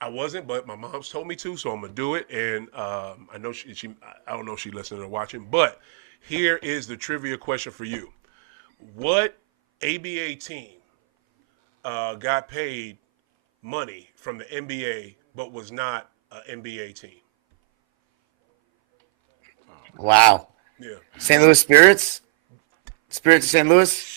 I wasn't, but my mom's told me to, so I'm gonna do it. And I know she I don't know if she's listening or watching, but here is the trivia question for you: what ABA team got paid money from the NBA but was not an NBA team? Wow. Yeah. St. Louis Spirits. Spirits of St. Louis.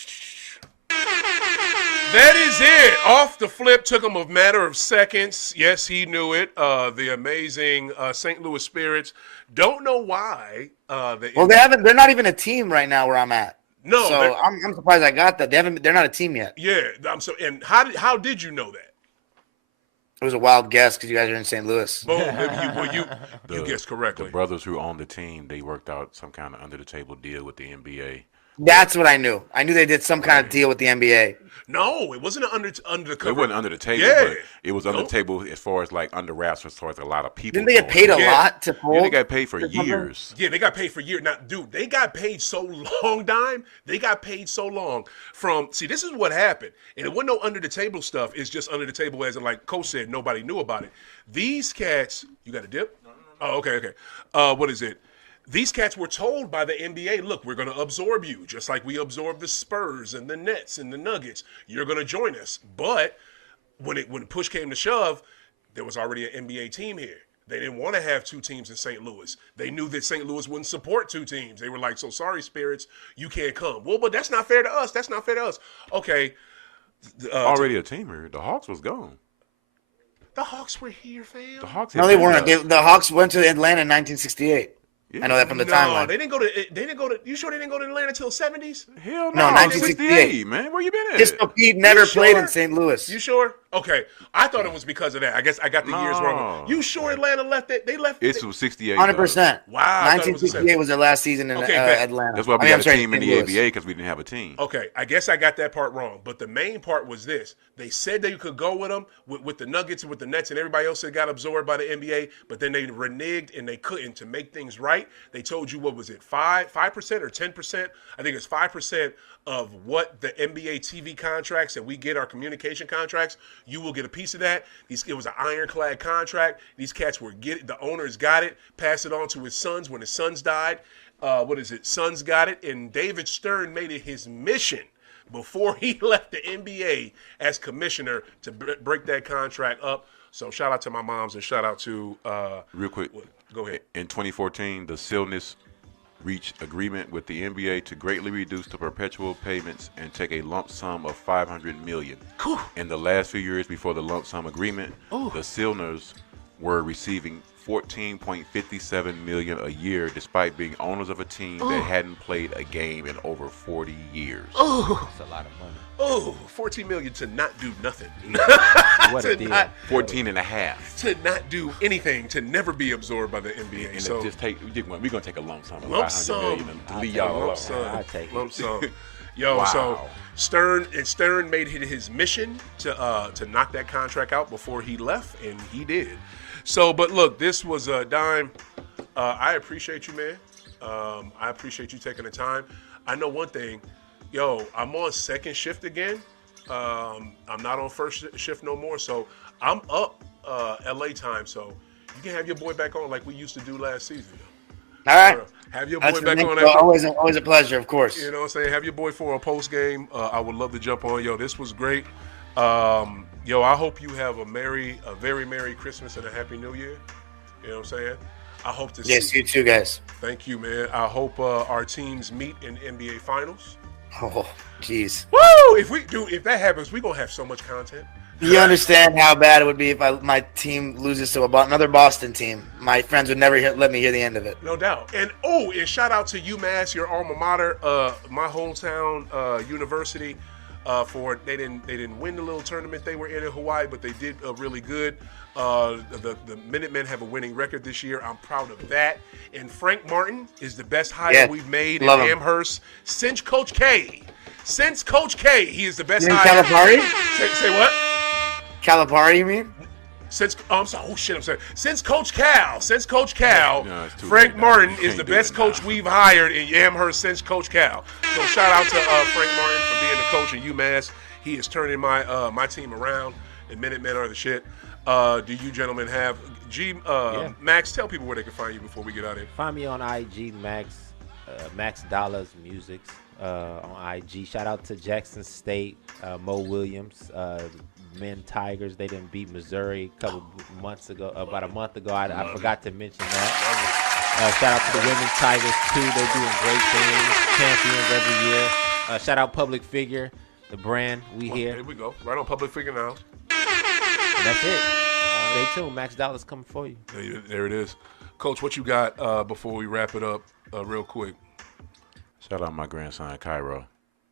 That is it. Off the flip, took him a matter of seconds. Yes, he knew it. The amazing St. Louis Spirits. Don't know why. Well, they're not even a team right now where I'm at. No, so I'm surprised I got that. They're not a team yet. Yeah, and how did you know that? It was a wild guess because you guys are in St. Louis. Boom, you guessed correctly. The brothers who owned the team, they worked out some kind of under the table deal with the NBA. That's what I knew. I knew they did some kind of deal with the NBA. No, it wasn't under the cover. It wasn't under the table, Yeah. but it was under the table as far as like under wraps as far as a lot of people. Didn't they get paid a lot to hold? Yeah, they got paid for years. Yeah, they got paid for years. Now, dude, they got paid so long, Dime. They got paid so long see, this is what happened. And it wasn't no under the table stuff. It's just under the table as in, like Coach said, nobody knew about it. These cats, you got a dip? No. Oh, okay. What is it? These cats were told by the NBA, look, we're going to absorb you, just like we absorbed the Spurs and the Nets and the Nuggets. You're going to join us. But when push came to shove, there was already an NBA team here. They didn't want to have two teams in St. Louis. They knew that St. Louis wouldn't support two teams. They were like, so sorry, Spirits, you can't come. Well, but that's not fair to us. That's not fair to us. Okay. Already a teamer. The Hawks was gone. The Hawks were here, fam. The Hawks. No, they weren't. The Hawks went to Atlanta in 1968. Yeah. I know that from the No, timeline. they didn't go to. You sure they didn't go to Atlanta until 70s? Hell No, no, 1968. man. Where you been at? Pistol Pete never You played sure? in St. Louis. You sure? Okay, I thought it was because of that. I guess I got the years wrong. No. You sure Atlanta left it? They left. It was 68. 100%. Wow, I thought it was the 1968 was their last season in Okay, bet. Atlanta. That's why we I mean, got a team in St. the Louis. ABA because we didn't have a team. Okay, I guess I got that part wrong. But the main part was this. They said they could go with them, with the Nuggets and with the Nets and everybody else that got absorbed by the NBA, but then they reneged and they couldn't. To make things right, they told you, what was it, 5% or 10%? I think it's 5% of what the NBA TV contracts that we get, our communication contracts, you will get a piece of that. It was an ironclad contract. These cats the owners got it, passed it on to his sons when his sons died. Sons got it, and David Stern made it his mission before he left the NBA as commissioner to break that contract up. So shout out to my moms and shout out to Real quick, go ahead. in 2014, the Celtics reached agreement with the NBA to greatly reduce the perpetual payments and take a lump sum of $500 million. Cool. In the last few years before the lump sum agreement, the Celtics were receiving $14.57 million a year, despite being owners of a team that hadn't played a game in over 40 years. Oh, That's a lot of money. oh, $14 million to not do nothing. What a deal. 14 and a half. To not do anything, to never be absorbed by the NBA. And So just we're gonna take a lump sum of Lump $500 sum. million and leave y'all alone. lump sum, I'll take it. lump sum. Yo, Wow. so Stern made it his mission to knock that contract out before he left, and he did. So, but look, this was Dime. I appreciate you, man. I appreciate you taking the time. I know one thing. Yo, I'm on second shift again. I'm not on first shift no more. So I'm up LA time. So you can have your boy back on like we used to do last season. All right. Have your boy That's back on. always a pleasure, of course. You know what I'm saying? Have your boy for a post game. I would love to jump on. Yo, this was great. Yo, I hope you have a very Merry Christmas and a Happy New Year. You know what I'm saying? I hope to Yes, see you too, guys. Thank you, man. I hope our teams meet in NBA Finals. Oh, jeez. Woo! If that happens, we're gonna have so much content. You understand how bad it would be if my team loses to another Boston team. My friends would never let me hear the end of it. No doubt. And shout out to UMass, your alma mater, my hometown university. They didn't win the little tournament they were in Hawaii, but they did really good. The Minutemen have a winning record this year. I'm proud of that. And Frank Martin is the best hire we've made in Amherst since Coach K. Since Coach K, he is the best hire. Calipari? Say what? Calipari, you mean? Since I'm sorry. Since Coach Cal, Frank Martin is the best coach we've hired in Amherst since Coach Cal. So shout out to Frank Martin for being the coach at UMass. He is turning my team around. The Minutemen are the shit. Do you gentlemen have Max? Tell people where they can find you before we get out of here. Find me on IG, Max Dollars Music on IG. Shout out to Jackson State, Mo Williams, men Tigers. They didn't beat Missouri about a month ago. I forgot to mention that. Shout out to the women's Tigers too. They're doing great things. Champions every year. Shout out Public Figure, the brand. Here we go. Right on Public Figure now. And that's it. Stay tuned. Max Dollars coming for you. There it is. Coach, what you got before we wrap it up real quick? Shout out my grandson, Cairo.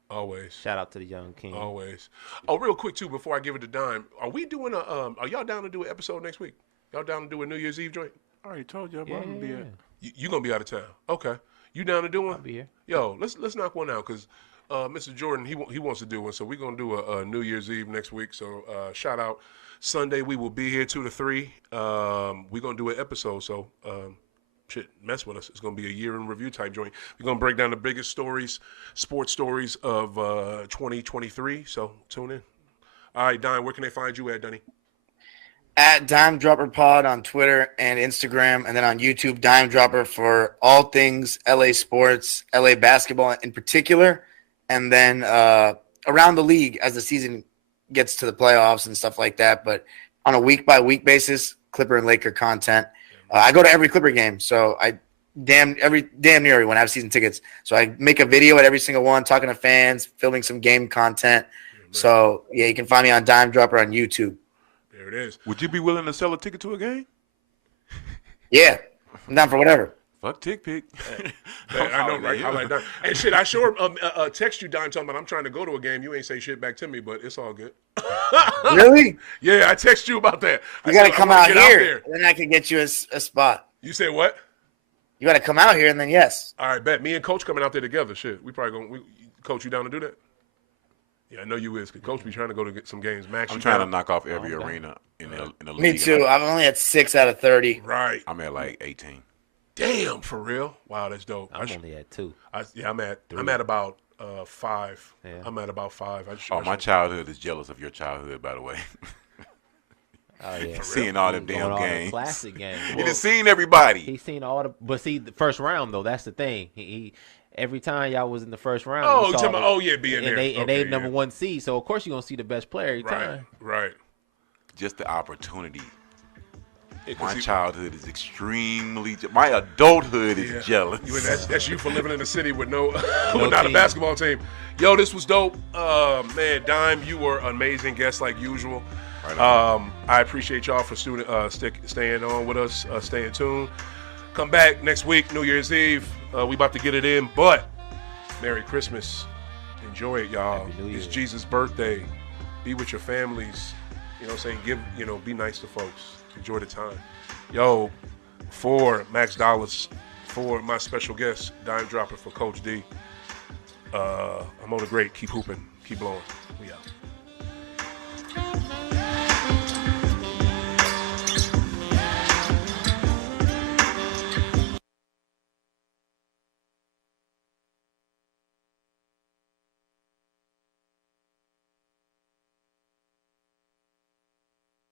Always. Shout out to the young king. Always. Oh, real quick, too, before I give it to Dime, are y'all down to do an episode next week? Y'all down to do a New Year's Eve joint? I already told you I'm going to be at. You going to be out of town? Okay. You down to do one? I'll be here. Yo, let's knock one out, because Mr. Jordan, he wants to do one, so we're going to do a New Year's Eve next week, so shout out. Sunday, we will be here 2 to 3. We're going to do an episode, so mess with us. It's going to be a year in review type joint. We're going to break down the biggest stories, sports stories of 2023, so tune in. All right, Dime, where can they find you at, Dunny? At Dime Dropper Pod on Twitter and Instagram, and then on YouTube, Dime Dropper for all things LA sports, LA basketball in particular, and then around the league as the season gets to the playoffs and stuff like that. But on a week-by-week basis, Clipper and Laker content. I go to every Clipper game, so I damn near everyone. I have season tickets, so I make a video at every single one, talking to fans, filming some game content. So yeah, you can find me on Dime Dropper on YouTube. There it is. Would you be willing to sell a ticket to a game? Yeah, I'm down for whatever. Fuck Tick Pick. I know, right? I like that. And shit, I sure text you, Dime, talking about I'm trying to go to a game. You ain't say shit back to me, but it's all good. Really? Yeah, I text you about that. You got to come out here, and then I can get you a spot. You said what? You got to come out here, and then yes. All right, bet. Me and Coach coming out there together. Shit, we probably going to – Coach, you down to do that? Yeah, I know you is, because Coach be trying to go to get some games. Max, I'm trying to knock off every arena in the league. Me too. I'm only at 6 out of 30. Right. I'm at like 18. Damn, for real? Wow, that's dope. I'm only at 2. I'm at about 5. Yeah. I'm at about 5. My childhood is jealous of your childhood, by the way. Oh yeah, seeing all them damn games, classic games. He done seen everybody. He's seen all the, but see the first round though. That's the thing. He every time y'all was in the first round. Oh, being there, and they number 1 seed. So of course you're gonna see the best player every time. Right. Just the opportunity. My childhood is extremely. My adulthood is jealous. That's you for living in a city with not a basketball team. Yo, this was dope. Man, Dime, you were an amazing guest like usual. Right. I appreciate y'all for staying on with us, staying tuned. Come back next week, New Year's Eve. We about to get it in, but Merry Christmas. Enjoy it, y'all. It's Jesus' birthday. Be with your families. You know what I'm saying? Be nice to folks. Enjoy the time. Yo, for Max Dollars, for my special guest, Dime Dropper, for Coach D. I'm OThaGreat. Keep hooping. Keep blowing. We out.